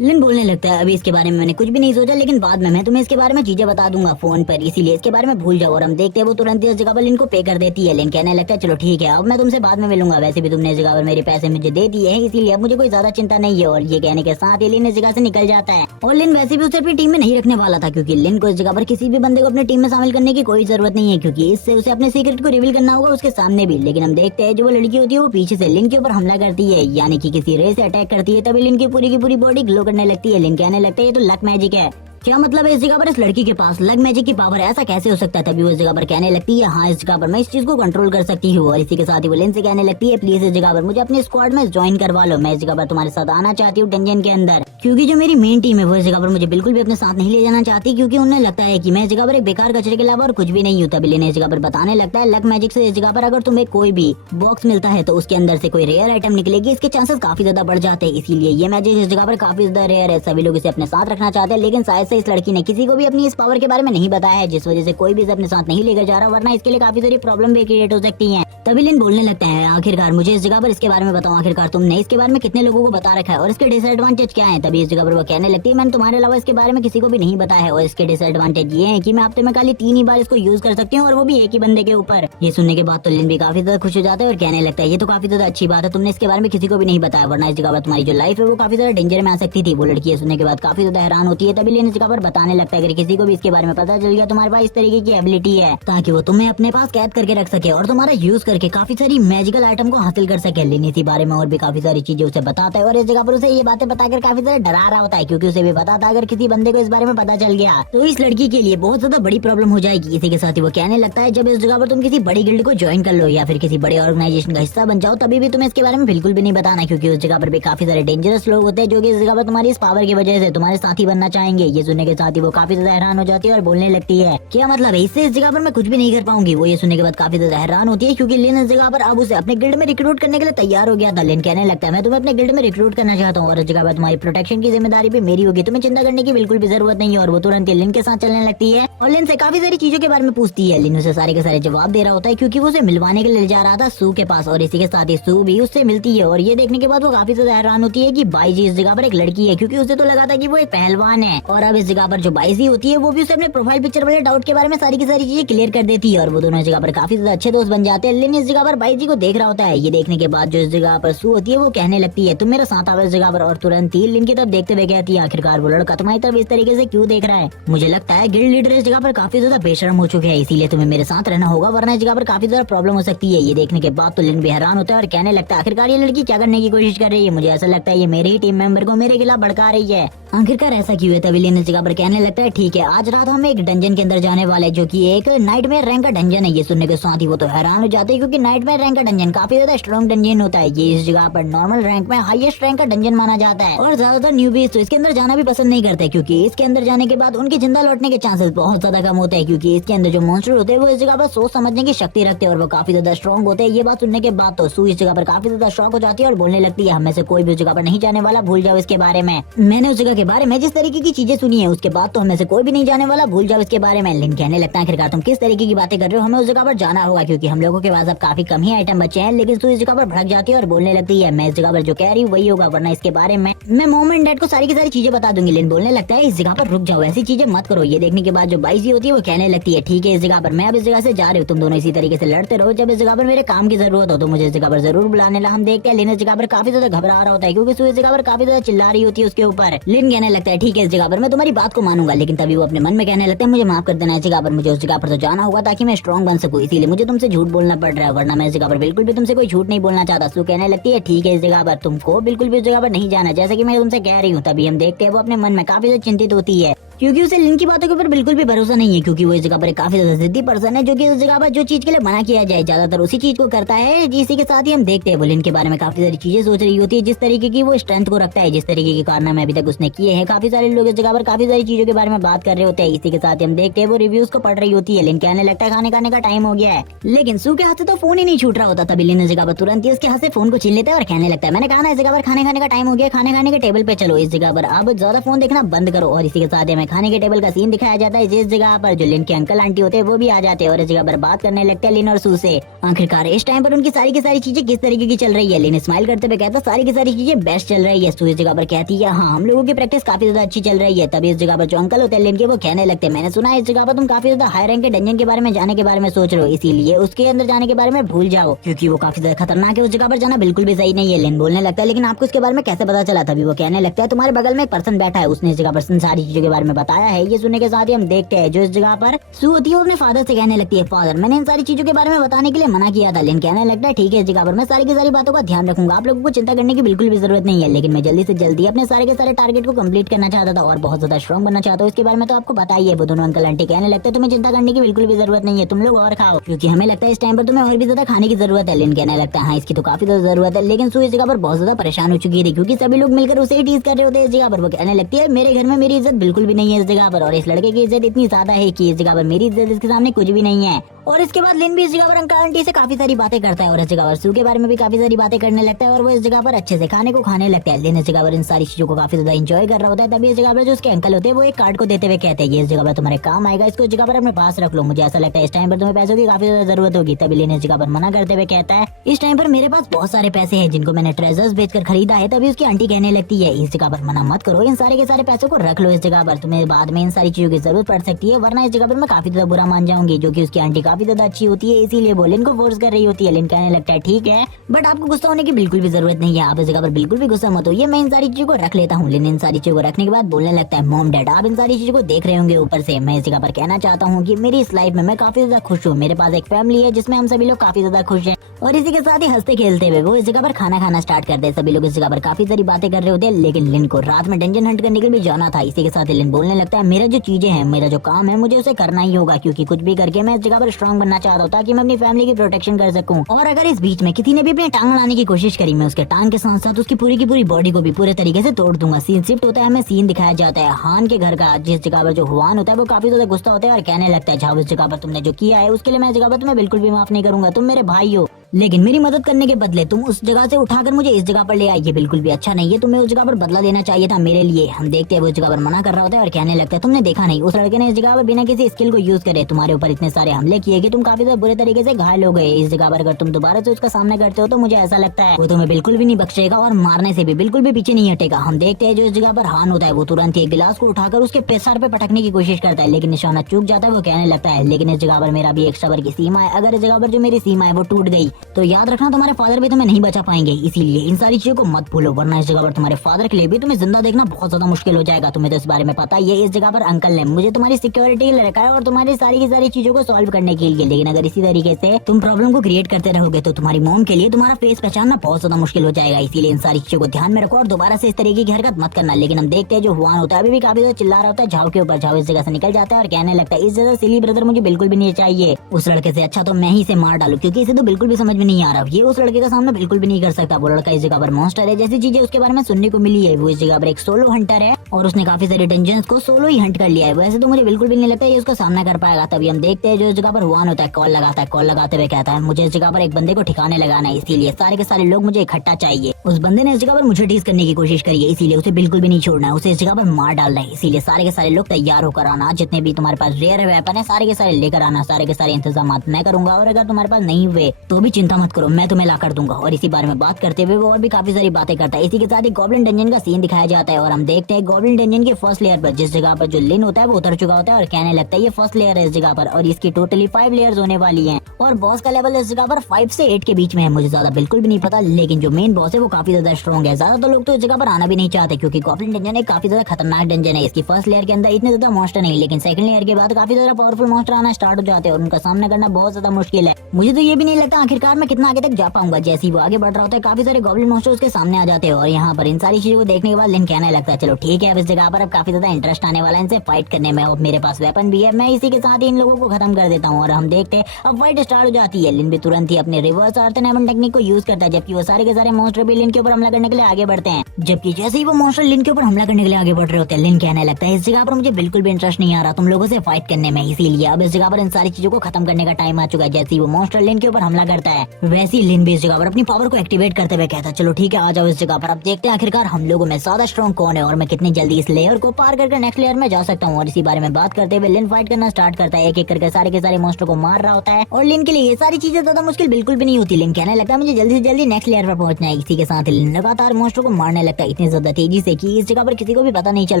लिन बोलने लगता है अभी इसके बारे में मैंने कुछ भी नहीं सोचा, लेकिन बाद में मैं तुम्हें इसके बारे में चीजें बता दूंगा फोन पर, इसीलिए इसके बारे में भूल जाओ। और हम देखते हैं वो तुरंत इस जगह पर लिन को पे कर देती है। लिन कहने लगता है चलो ठीक है अब मैं तुमसे बाद में मिलूंगा, वैसे भी तुमने इस जगह पर मेरे पैसे मुझे दे दिए हैं इसीलिए अब मुझे कोई ज्यादा चिंता नहीं है। और ये कहने के साथ ही लिन इस जगह से निकल जाता है और लिन वैसे भी उसे अपनी टीम में नहीं रखने वाला था, क्योंकि लिन को इस जगह पर किसी भी बंदे को अपनी टीम में शामिल करने की कोई जरूरत नहीं है, क्योंकि इससे उसे अपने सीक्रेट को रिवील करना होगा उसके सामने भी। लेकिन हम देखते हैं जो वो लड़की होती है वो पीछे से लिन के ऊपर हमला करती है, यानी कि किसी रे से अटैक करती है। तभी लिन की पूरी बॉडी ग्लो करने लगती है। लिन कहने लगता है ये तो लक मैजिक है, क्या मतलब है इस जगह पर इस लड़की के पास लक मैजिक की पावर, ऐसा कैसे हो सकता है? तभी वो इस जगह पर कहने लगती है हाँ इस जगह पर मैं इस चीज को कंट्रोल कर सकती हूँ। और इसी के साथ ही वो लिन से कहने लगती है प्लीज इस जगह पर मुझे अपने स्क्वाड में ज्वाइन करवा लो, मैं इस जगह पर तुम्हारे साथ आना चाहती हूँ डंजन के अंदर, क्योंकि जो मेरी मेन टीम है वो इस जगह पर मुझे बिल्कुल भी अपने साथ नहीं ले जाना चाहती, क्योंकि उन्हें लगता है कि मैं इस जगह पर एक बेकार कचरे के अलावा और कुछ भी नहीं हूँ। तभी लिन इस जगह पर बताने लगता है लक मैजिक से इस जगह पर अगर तुम्हें कोई भी बॉक्स मिलता है तो उसके अंदर से कोई रेयर आइटम निकलेगी, इसके चांसेस काफी ज्यादा बढ़ जाते हैं, इसीलिए ये मैजिक इस जगह पर काफी ज्यादा रेयर है। सभी लोग इसे अपने साथ रखना चाहते हैं, लेकिन शायद से इस लड़की ने किसी को भी अपनी इस पावर के बारे में नहीं बताया है, जिस वजह से कोई भी इसे अपने साथ नहीं लेकर जा रहा, वरना इसके लिए काफी सारी प्रॉब्लम भी क्रिएट हो सकती है। तभी लिन बोलने लगते हैं आखिरकार मुझे इस जगह पर इसके बारे में बताओ, आखिरकार तुमने इसके बारे में कितने लोगों को बता रखा है और इसके डिसएडवांटेज क्या है? तभी इस जगह पर वो कहने लगती है मैंने तुम्हारे अलावा इसके बारे में किसी को भी नहीं बताया है, और इसके डिसएडवांटेज ये है कि मैं हफ्ते में खाली 3 ही बार इसको यूज कर सकती हूँ, और वो भी एक ही बंदे के ऊपर। ये सुनने के बाद तो लिन भी काफी ज्यादा खुश हो जाता है और कहने लगता है ये तो काफी ज्यादा अच्छी बात है, तुमने इसके बारे में किसी को भी नहीं बताया, वरना इस जगह पर तुम्हारी जो लाइफ है वो काफी ज्यादा डेंजर में आ सकती थी। वो लड़की सुनने के बाद काफी ज्यादा हैरान होती है। तभी लिन इस जगह पर बताने लगता है अगर किसी को भी इसके बारे में पता चल गया तुम्हारे पास इस तरीके की एबिलिटी है ताकि वो तुम्हें अपने पास कैद करके रख सके और तुम्हारा यूज करके काफी सारी मैजिकल आइटम को हासिल कर सके। लिन इसी बारे में और भी काफी सारी चीजें उसे बताता है और इस जगह पर उसे ये बातें बताकर काफी ज्यादा डरा रहा होता है, क्योंकि उसे भी पता था अगर किसी बंदे को इस बारे में पता चल गया तो इस लड़की के लिए बहुत ज्यादा बड़ी प्रॉब्लम हो जाएगी। इसी के साथ ही वो कहने लगता है जब इस जगह पर तुम किसी बड़ी गिल्ड को ज्वाइन कर लो या फिर किसी बड़े ऑर्गेनाइजेशन का हिस्सा बन जाओ तभी भी तुम्हें इसके बारे में बिल्कुल भी नहीं बताना, क्योंकि उस जगह पर भी काफी सारे डेंजरस लोग होते हैं जो कि इस जगह पर तुम्हारी इस पावर की वजह से तुम्हारे साथी बनना चाहेंगे। ये सुनने के साथ ही वो काफी ज्यादा हैरान हो जाती है और बोलने लगती है क्या मतलब है इससे इस जगह पर मैं कुछ भी नहीं कर पाऊंगी। वो ये सुनने के बाद काफी ज्यादा हैरान होती है, क्योंकि लिन इस जगह पर अब उसे अपने गिल्ड में रिक्रूट करने के लिए तैयार हो गया था। लिन कहने लगता है मैं तुम्हें अपने गिल्ड में रिक्रूट करना चाहता हूँ और इस जगह पर तुम्हारी प्रोटेक्शन की जिम्मेदारी भी मेरी होगी, तुम्हें चिंता करने की बिल्कुल भी जरूरत नहीं है। और वो तुरंत ही लिन के साथ चलने लगती है और लिन से काफी सारी चीजों के बारे में पूछती है। लिन उसे सारे के सारे जवाब दे रहा होता है क्योंकि वो उसे मिलवाने के लिए ले जा रहा था सू के पास, और इसी के साथ ही सू भी उससे मिलती है। और ये देखने के बाद वो काफी ज्यादा हैरान होती है कि बाईजी इस जगह पर एक लड़की है, क्योंकि उसे तो लगा था कि वो एक पहलवान है, और अब इस जगह पर जो बाईजी होती है वो भी उसे अपने प्रोफाइल पिक्चर वाले डाउट के बारे में सारी की सारी चीजें क्लियर कर देती है और वो दोनों इस जगह पर काफी ज्यादा अच्छे दोस्त बन जाते हैं। लिन इस जगह पर बाईजी को देख रहा होता है। ये देखने के बाद जो इस जगह पर सू होती है वो कहने लगती है तुम मेरे साथ आओ इस जगह पर, और तुरंत ही लिन की तरफ देखते हुए कहती है आखिरकार वो लड़का तुम्हारी तरफ इस तरीके से क्यों देख रहा है? मुझे लगता है गिल्ड लीडर इस जगह पर काफी ज्यादा बेशर्म हो चुके हैं, इसीलिए तुम्हें मेरे साथ रहना होगा, वरना इस जगह पर काफी ज्यादा प्रॉब्लम हो सकती है। ये देखने के बाद तो लिन भी हैरान होता है और कहने लगता है आखिरकार ये लड़की क्या करने की कोशिश कर रही है, मुझे ऐसा लगता है ये मेरे ही टीम मेंबर को मेरे खिलाफ भड़का रही है, आखिरकार ऐसा क्यों है? तभी लिन इस जगह पर कहने लगता है ठीक है आज रात हम एक डंजन के अंदर जाने वाले जो कि एक नाइटमेयर रैंक का डंजन है। ये सुनने के साथ ही वो तो हैरान हो जाते हैं, क्योंकि नाइटमेयर रैंक का डंजन काफी ज्यादा स्ट्रॉन्ग डंजन होता है। ये इस जगह पर नॉर्मल रैंक में हाईएस्ट रैंक का डंजन माना जाता है और ज्यादातर न्यूबीज तो इसके अंदर जाना भी पसंद नहीं करते, क्योंकि इसके अंदर जाने के बाद उनके जिंदा लौटने के चांसेस बहुत ज्यादा कम होते हैं, क्योंकि इसके अंदर जो मॉन्स्टर होते हैं वो इस जगह पर सोच समझने की शक्ति रखते हैं और वो काफी ज्यादा स्ट्रॉन्ग होते हैं। ये बात सुनने के बाद तो सू इस जगह पर काफी ज्यादा शॉक हो जाती है और बोलने लगती है हमें से कोई भी उस जगह पर नहीं जाने वाला, भूल जाओ इसके बारे में। मैंने उस जगह के बारे में जिस तरीके की चीजें सुनी है उसके बाद तो हमें से कोई भी नहीं जाने वाला, भूल जाओ इसके बारे में। लिन कहने लगता है आखिरकार तुम किस तरीके की बातें कर रहे हो, हमें उस जगह पर जाना होगा क्योंकि हम लोगों के पास अब काफी कम ही आइटम बचे हैं। लेकिन सू इस जगह पर भड़क जाती है और बोलने लगती है मैं इस जगह पर जो कह रही हूँ वही होगा, वरना इसके बारे में मैं मॉम एंड डैड को सारी की सारी चीजें बता दूंगी। लिन बोलने लगता है इस जगह पर रुक जाओ, ऐसी चीजें मत करो। ये देखने के बाद जो बाईजी होती है वो कहने लगती है ठीक है इस जगह पर मैं अब इस जगह से जा रही हूँ, तुम दोनों इसी तरीके से लड़ते रहो, जब इस जगह पर मेरे काम की जरूरत हो तो मुझे इस जगह पर जरूर बुलाने ला। हम देखते हैं लिन इस जगह पर काफी ज्यादा घबरा रहा होता है क्योंकि सू इस जगह पर काफी ज्यादा चिल्ला रही होती है उसके ऊपर। लिन कहने लगता है ठीक है इस जगह पर मैं तुम्हारी बात को मानूंगा, लेकिन तभी वो अपने मन में कहने लगता है मुझे माफ कर देना, इस जगह पर मुझे उस जगह पर तो जाना होगा ताकि मैं स्ट्रॉन्ग बन सकूं, इसीलिए मुझे तुमसे झूठ बोलना पड़ रहा है, वरना मैं इस जगह पर बिल्कुल भी तुमसे कोई झूठ नहीं बोलना चाहता। सू कहने लगती है ठीक है इस जगह पर तुमको बिल्कुल भी उस जगह पर नहीं जाना जैसे कि मैं तुमसे कह रही हूँ। तभी हम देखते हैं वो अपने मन में काफी ज्यादा चिंतित होती है क्योंकि उसे लिन की बातों के ऊपर बिल्कुल भी भरोसा नहीं है, क्योंकि वो इस जगह पर काफी ज्यादा जिद्दी पर्सन है जो कि उस जगह पर जो चीज के लिए मना किया जाए ज्यादातर उसी चीज को करता है। इसी के साथ ही हम देखते हैं वो लिन के बारे में काफी सारी चीजें सोच रही होती है, जिस तरीके की वो स्ट्रेंथ को रखता है, जिस तरीके के कारनामे अभी तक उसने किए हैं। काफी सारे लोग इस जगह पर काफी सारी चीजों के बारे में बात कर रहे होते हैं। इसी के साथ ही हम देखते हैं वो रिव्यूज को पढ़ रही होती है। लिन कहने लगता है खाने खाने का टाइम हो गया है, लेकिन सू के हाथ से तो फोन ही नहीं छूट रहा होता। तभी लिन इस जगह पर तुरंत ही उसके हाथ से फोन को छीन लेता है और कहने लगता है मैंने कहा ना इस जगह पर खाने खाने का टाइम हो गया, खाने खाने के टेबल पे चलो, इस जगह पर अब ज्यादा फोन देखना बंद करो। और इसी के साथ हमें खाने के टेबल का सीन दिखाया जाता है जिस जगह पर जो लिन के अंकल आंटी होते हैं वो भी आ जाते हैं और इस जगह पर बात करने लगते हैं लिन और सू से। आखिरकार इस टाइम पर उनकी सारी की सारी चीजें किस तरीके की चल रही है। लिन स्माइल करते हुए कहता है सारी की सारी चीजें बेस्ट चल रही है। सू इस जगह पर कहती है हाँ हम लोगों की प्रैक्टिस काफी ज्यादा अच्छी चल रही है। तभी इस जगह पर जो अंकल होते हैं लिन के वो कहने लगते हैं मैंने सुना है इस जगह पर तुम काफी ज्यादा हाई रैंक के डंजन के बारे में जाने के बारे में सोच रहे हो, इसीलिए उसके अंदर जाने के बारे में भूल जाओ क्योंकि वो काफी ज्यादा खतरनाक है, उस जगह पर जाना बिल्कुल भी सही नहीं है। लिन बोलने लगता है लेकिन आपको इसके बारे में कैसे पता चला? तभी वो कहने लगता है तुम्हारे बगल में एक पर्सन बैठा है, उसने इस जगह पर सारी चीजों के बारे में बताया है। ये सुनने के साथ ही हम देखते हैं जो इस जगह पर सू होती है अपने फादर से कहने लगती है, फादर मैंने इन सारी चीजों के बारे में बताने के लिए मना किया था। लिन कहने लगता है ठीक है, इस जगह पर मैं सारी की सारी बातों का ध्यान रखूंगा, आप लोगों को चिंता करने की बिल्कुल भी जरूरत नहीं है। लेकिन मैं जल्दी से जल्दी अपने सारे के सारे टारगेट को कंप्लीट करना चाहता था और बहुत ज्यादा स्ट्रॉन्ग बनना चाहता हूँ। इसके बारे में तो आपको बताइए। वो दोनों अंकल आंटी कहने लगते हैं तुम्हें चिंता करने की बिल्कुल भी जरूरत नहीं है, तुम लोग और खाओ, क्योंकि हमें लगता है इस टाइम पर तुम्हें और भी ज्यादा खाने की जरूरत है। लिन कहने लगता है हाँ इसकी तो काफी ज्यादा जरूरत है। लेकिन सू इस जगह पर बहुत ज्यादा परेशान हो चुकी थी क्योंकि सभी लोग मिलकर उसे ही टीज कर रहे होते हैं इस जगह पर। वो कहने लगती है मेरे घर में मेरी इज्जत बिल्कुल भी नहीं है इस जगह पर, और इस लड़के की इज्जत इतनी ज्यादा है कि इस जगह पर मेरी इज्जत इसके सामने कुछ भी नहीं है। और इसके बाद लिन भी इस जगह पर अंकल आंटी से काफी सारी बातें करता है और इस जगह पर सू के बारे में भी काफी सारी बातें करने लगता है और वो इस जगह पर अच्छे से खाने को खाने लगता है। लिन इस जगह पर इन सारी चीजों को काफी ज्यादा एंजॉय कर रहा होता है। तभी इस जगह पर जो उसके अंकल होते हैं वो एक कार्ड को देते हुए कहते हैं ये इस जगह पर तुम्हारे काम आएगा, इसको इस जगह पर अपने पास रख लो, मुझे ऐसा लगता है इस टाइम पर तुम्हें पैसों की काफी ज्यादा जरूरत होगी। तभी लिन इस जगह पर मना करते हुए कहता है इस टाइम पर मेरे पास बहुत सारे पैसे हैं जिनको मैंने ट्रेजर्स बेचकर खरीदा है। तभी उसकी आंटी कहने लगती है इस जगह पर मना मत करो, इन सारे के सारे पैसों को रख लो इस जगह पर, तुम्हें बाद में इन सारी चीजों की जरूरत पड़ सकती है, वरना इस जगह पर मैं काफी ज्यादा बुरा मान जाऊंगी। जो कि उसकी आंटी काफी ज्यादा अच्छी होती है इसीलिए वो लिन को फोर्स कर रही होती है। लिन कहने लगता है ठीक है बट आपको गुस्सा होने की बिल्कुल भी जरूरत नहीं है, आप इस जगह पर बिल्कुल भी गुस्सा मत हो, ये मैं इन सारी चीजों को रख लेता हूँ। लिन इन सारी चीजों को रखने के बाद बोलने लगता है मॉम डैड आप इन सारी चीजों को देख रहे होंगे ऊपर से, मैं इस जगह पर कहना चाहता हूँ कि मेरी इस लाइफ में मैं काफी ज्यादा खुश हूँ, मेरे पास एक फैमिली है जिसमें हम सभी लोग काफी ज्यादा खुश हैं। और इसी के साथ ही हंसते खेलते हुए वो इस जगह पर खाना खाना स्टार्ट करते हैं। सभी लोग इस जगह पर काफी सारी बातें कर रहे होते हैं लेकिन लिन को रात में डंजन हंट करने के लिए भी जाना था। इसी के साथ ही लिन बोलने लगता है मेरा जो चीजें हैं, मेरा जो काम है मुझे उसे करना ही होगा, क्योंकि कुछ भी करके मैं इस जगह पर स्ट्रॉन्ग बनना चाहता हूँ ताकि मैं अपनी फैमिली की प्रोटेक्शन कर सकूं। और अगर इस बीच में किसी ने भी अपनी टांग लाने की कोशिश करी, मैं उसके टांग के साथ साथ उसकी पूरी की पूरी बॉडी को भी पूरे तरीके से तोड़ दूंगा। सीन शिफ्ट होता है, हमें सीन दिखाया जाता है हान के घर का, जिस जगह पर जो हुआन होता है वो काफी ज्यादा गुस्सा होता है और कहने लगता है जाओ इस जगह पर तुमने जो किया है उसके लिए मैं इस जगह पर तुम्हें बिल्कुल भी माफ नहीं करूंगा, तुम मेरे भाई हो लेकिन मेरी मदद करने के बदले तुम उस जगह से उठाकर मुझे इस जगह पर ले आई, ये बिल्कुल भी अच्छा नहीं है, तुम्हें उस जगह पर बदला देना चाहिए था मेरे लिए। हम देखते हैं वो उस जगह पर मना कर रहा होता है और कहने लगता है तुमने देखा नहीं उस लड़के ने इस जगह पर बिना किसी स्किल को यूज करे तुम्हारे ऊपर इतने सारे हमले किए कि तुम काफी ज्यादा बुरे तरीके से घायल हो गए। इस जगह पर अगर तुम दोबारा से उसका सामना करते हो तो मुझे ऐसा लगता है वो तुम्हें बिल्कुल भी नहीं बख्शेगा और मारने से भी बिल्कुल भी पीछे नहीं हटेगा। हम देखते हैं जो इस जगह पर हान होता है वो तुरंत ही एक गिलास को उठाकर उसके सर पे पटकने की कोशिश करता है लेकिन निशाना चूक जाता है। वो कहने लगता है लेकिन इस जगह पर मेरा भी एक सबर की सीमा है, अगर इस जगह पर जो मेरी सीमा है वो टूट गई तो याद रखना तुम्हारे फादर भी तुम्हें नहीं बचा पाएंगे, इसीलिए इन सारी चीजों को मत भूलो वरना इस जगह पर तुम्हारे फादर के लिए भी तुम्हें जिंदा देखना बहुत ज्यादा मुश्किल हो जाएगा। तुम्हें तो इस बारे में पता ही है इस जगह पर अंकल ने मुझे तुम्हारी सिक्योरिटी के लिए रखा है और तुम्हारी सारी की सारी चीजों को सॉल्व करने के लिए, लेकिन अगर इसी तरीके से तुम प्रॉब्लम को क्रिएट करते रहोगे तो तुम्हारी मॉम के लिए तुम्हारा फेस पहचानना बहुत ज्यादा मुश्किल हो जाएगा। इसीलिए इन सारी चीजों को ध्यान में रखो और दोबारा से इस तरीके की हरकत मत करना। लेकिन हम देखते हैं जो हुआन होता है अभी भी काफी ज्यादा चिल्ला रहा होता है झाव के ऊपर, झाव इस जगह से निकल जाता है और कहने लगता है इस जगह सिली ब्रदर मुझे बिल्कुल भी नहीं चाहिए, उस लड़के से अच्छा तो मैं ही इसे मार डालू क्योंकि इसे तो बिल्कुल भी समझ में नहीं आ रहा, ये उस लड़के का सामना बिल्कुल भी नहीं कर सकता, वो लड़का इस जगह पर मॉन्स्टर है जैसी चीजें उसके बारे में सुनने को मिली है। वो इस जगह पर एक सोलो हंटर है और उसने काफी सारे डंजन्स को सोलो ही हंट कर लिया है, वैसे तो मुझे बिल्कुल भी नहीं लगता ये उसका सामना कर पाएगा। तभी हम देखते हैं जो इस जगह पर हुआन होता है कॉल लगाता है, कॉल लगाते हुए कहता है मुझे इस जगह पर एक बंदे को ठिकाने लगाना है, इसीलिए सारे के सारे लोग मुझे इकट्ठा चाहिए। उस बंदे ने इस जगह पर मुझे टीज करने की कोशिश करी है इसीलिए उसे बिल्कुल भी नहीं छोड़ना है, उसे इस जगह पर मार डालना है, इसीलिए सारे के सारे लोग तैयार होकर आना, जितने भी तुम्हारे पास रेयर वेपन है सारे के सारे लेकर आना, सारे के सारे इंतजाम मैं करूंगा और अगर तुम्हारे पास नहीं हुए तो भी चिंता मत करो मैं तुम्हें ला कर दूंगा। और इसी बारे में बात करते हुए वो और भी काफी सारी बातें करता है। इसी के साथ ही गॉब्लिन डंजन का सीन दिखाया जाता है और हम देखते हैं गॉब्लिन डंजन के फर्स्ट लेयर पर जिस जगह पर जो लिन होता है वो उतर चुका होता है और कहने लगता है ये फर्स्ट लेयर है इस जगह पर और इसकी टोटली 5 लेयर्स होने वाली हैं और बॉस का लेवल इस जगह पर 5 से 8 के बीच में है, मुझे ज्यादा बिल्कुल भी नहीं पता, लेकिन जो मेन बॉस है वो काफी ज्यादा स्ट्रॉन्ग है। ज्यादातर लोग तो इस जगह पर आना भी नहीं चाहते क्योंकि गॉब्लिन डंजन एक काफी ज्यादा खतरनाक डंजन है। इसकी फर्स्ट लेयर के अंदर इतने ज्यादा मॉन्स्टर नहीं, लेकिन सेकंड लेयर के बाद काफी ज्यादा पावरफुल मॉन्स्टर आना स्टार्ट हो जाते हैं और उनका सामना करना बहुत ज्यादा मुश्किल है। मुझे तो ये भी नहीं लगता आखिरकार मैं कितना आगे तक जा पाऊंगा। जैसे ही वो आगे बढ़ रहा होता है काफी सारे गॉब्लिन मॉन्स्टर उसके सामने आ जाते हैं और यहाँ पर इन सारी चीजों को देखने के बाद लिन कहने लगता है चलो ठीक है अब इस जगह पर अब काफी ज्यादा इंटरेस्ट आने वाला है इनसे फाइट करने में, अब मेरे पास वेपन भी है, मैं इसी के साथ ही इन लोगों को खत्म कर देता हूँ। और हम देखते हैं अब फाइट स्टार्ट हो जाती है। लिन भी तुरंत ही अपने रिवर्स आर्थन हेवन टेक्निक को यूज करता है जबकि वो सारे के सारे मॉन्स्टर भी लिन के ऊपर हमला करने के लिए आगे बढ़ते हैं। जबकि जैसे ही वो मॉन्स्टर लिन के ऊपर हमला करने के लिए आगे बढ़ रहे होते हैं लिन कहने लगता है इस जगह पर मुझे बिल्कुल भी इंटरेस्ट नहीं आ रहा तुम लोगों से फाइट करने में, इसीलिए अब इस जगह पर इन सारी चीजों को खत्म करने का टाइम आ चुका है। जैसे ही वो मॉन्स्टर लिन के ऊपर हमला करता है वैसे ही लिन भी इस जगह पर अपनी पावर को एक्टिवेट करते हुए कहता है चलो ठीक है आ जाओ इस जगह पर, अब देखते हैं आखिरकार हम लोगों में ज्यादा स्ट्रॉन्ग कौन है और मैं कितनी जल्दी इस लेयर को पार करके नेक्स्ट लेयर में जा सकता हूँ। और इसी बारे में बात करते हुए लिन फाइट करना स्टार्ट करता है, एक एक करके सारे के सारे मॉन्स्टर को मार रहा होता है और लिन के लिए ये सारी चीजें ज्यादा मुश्किल बिल्कुल भी नहीं होती। लिन कहने लगता है मुझे जल्दी से जल्दी नेक्स्ट लेयर पर पहुंचना है। इसी के साथ लिन लगातार मॉन्स्टर को मारने लगता है इतनी ज्यादा तेजी से कि इस जगह पर किसी को भी पता नहीं चल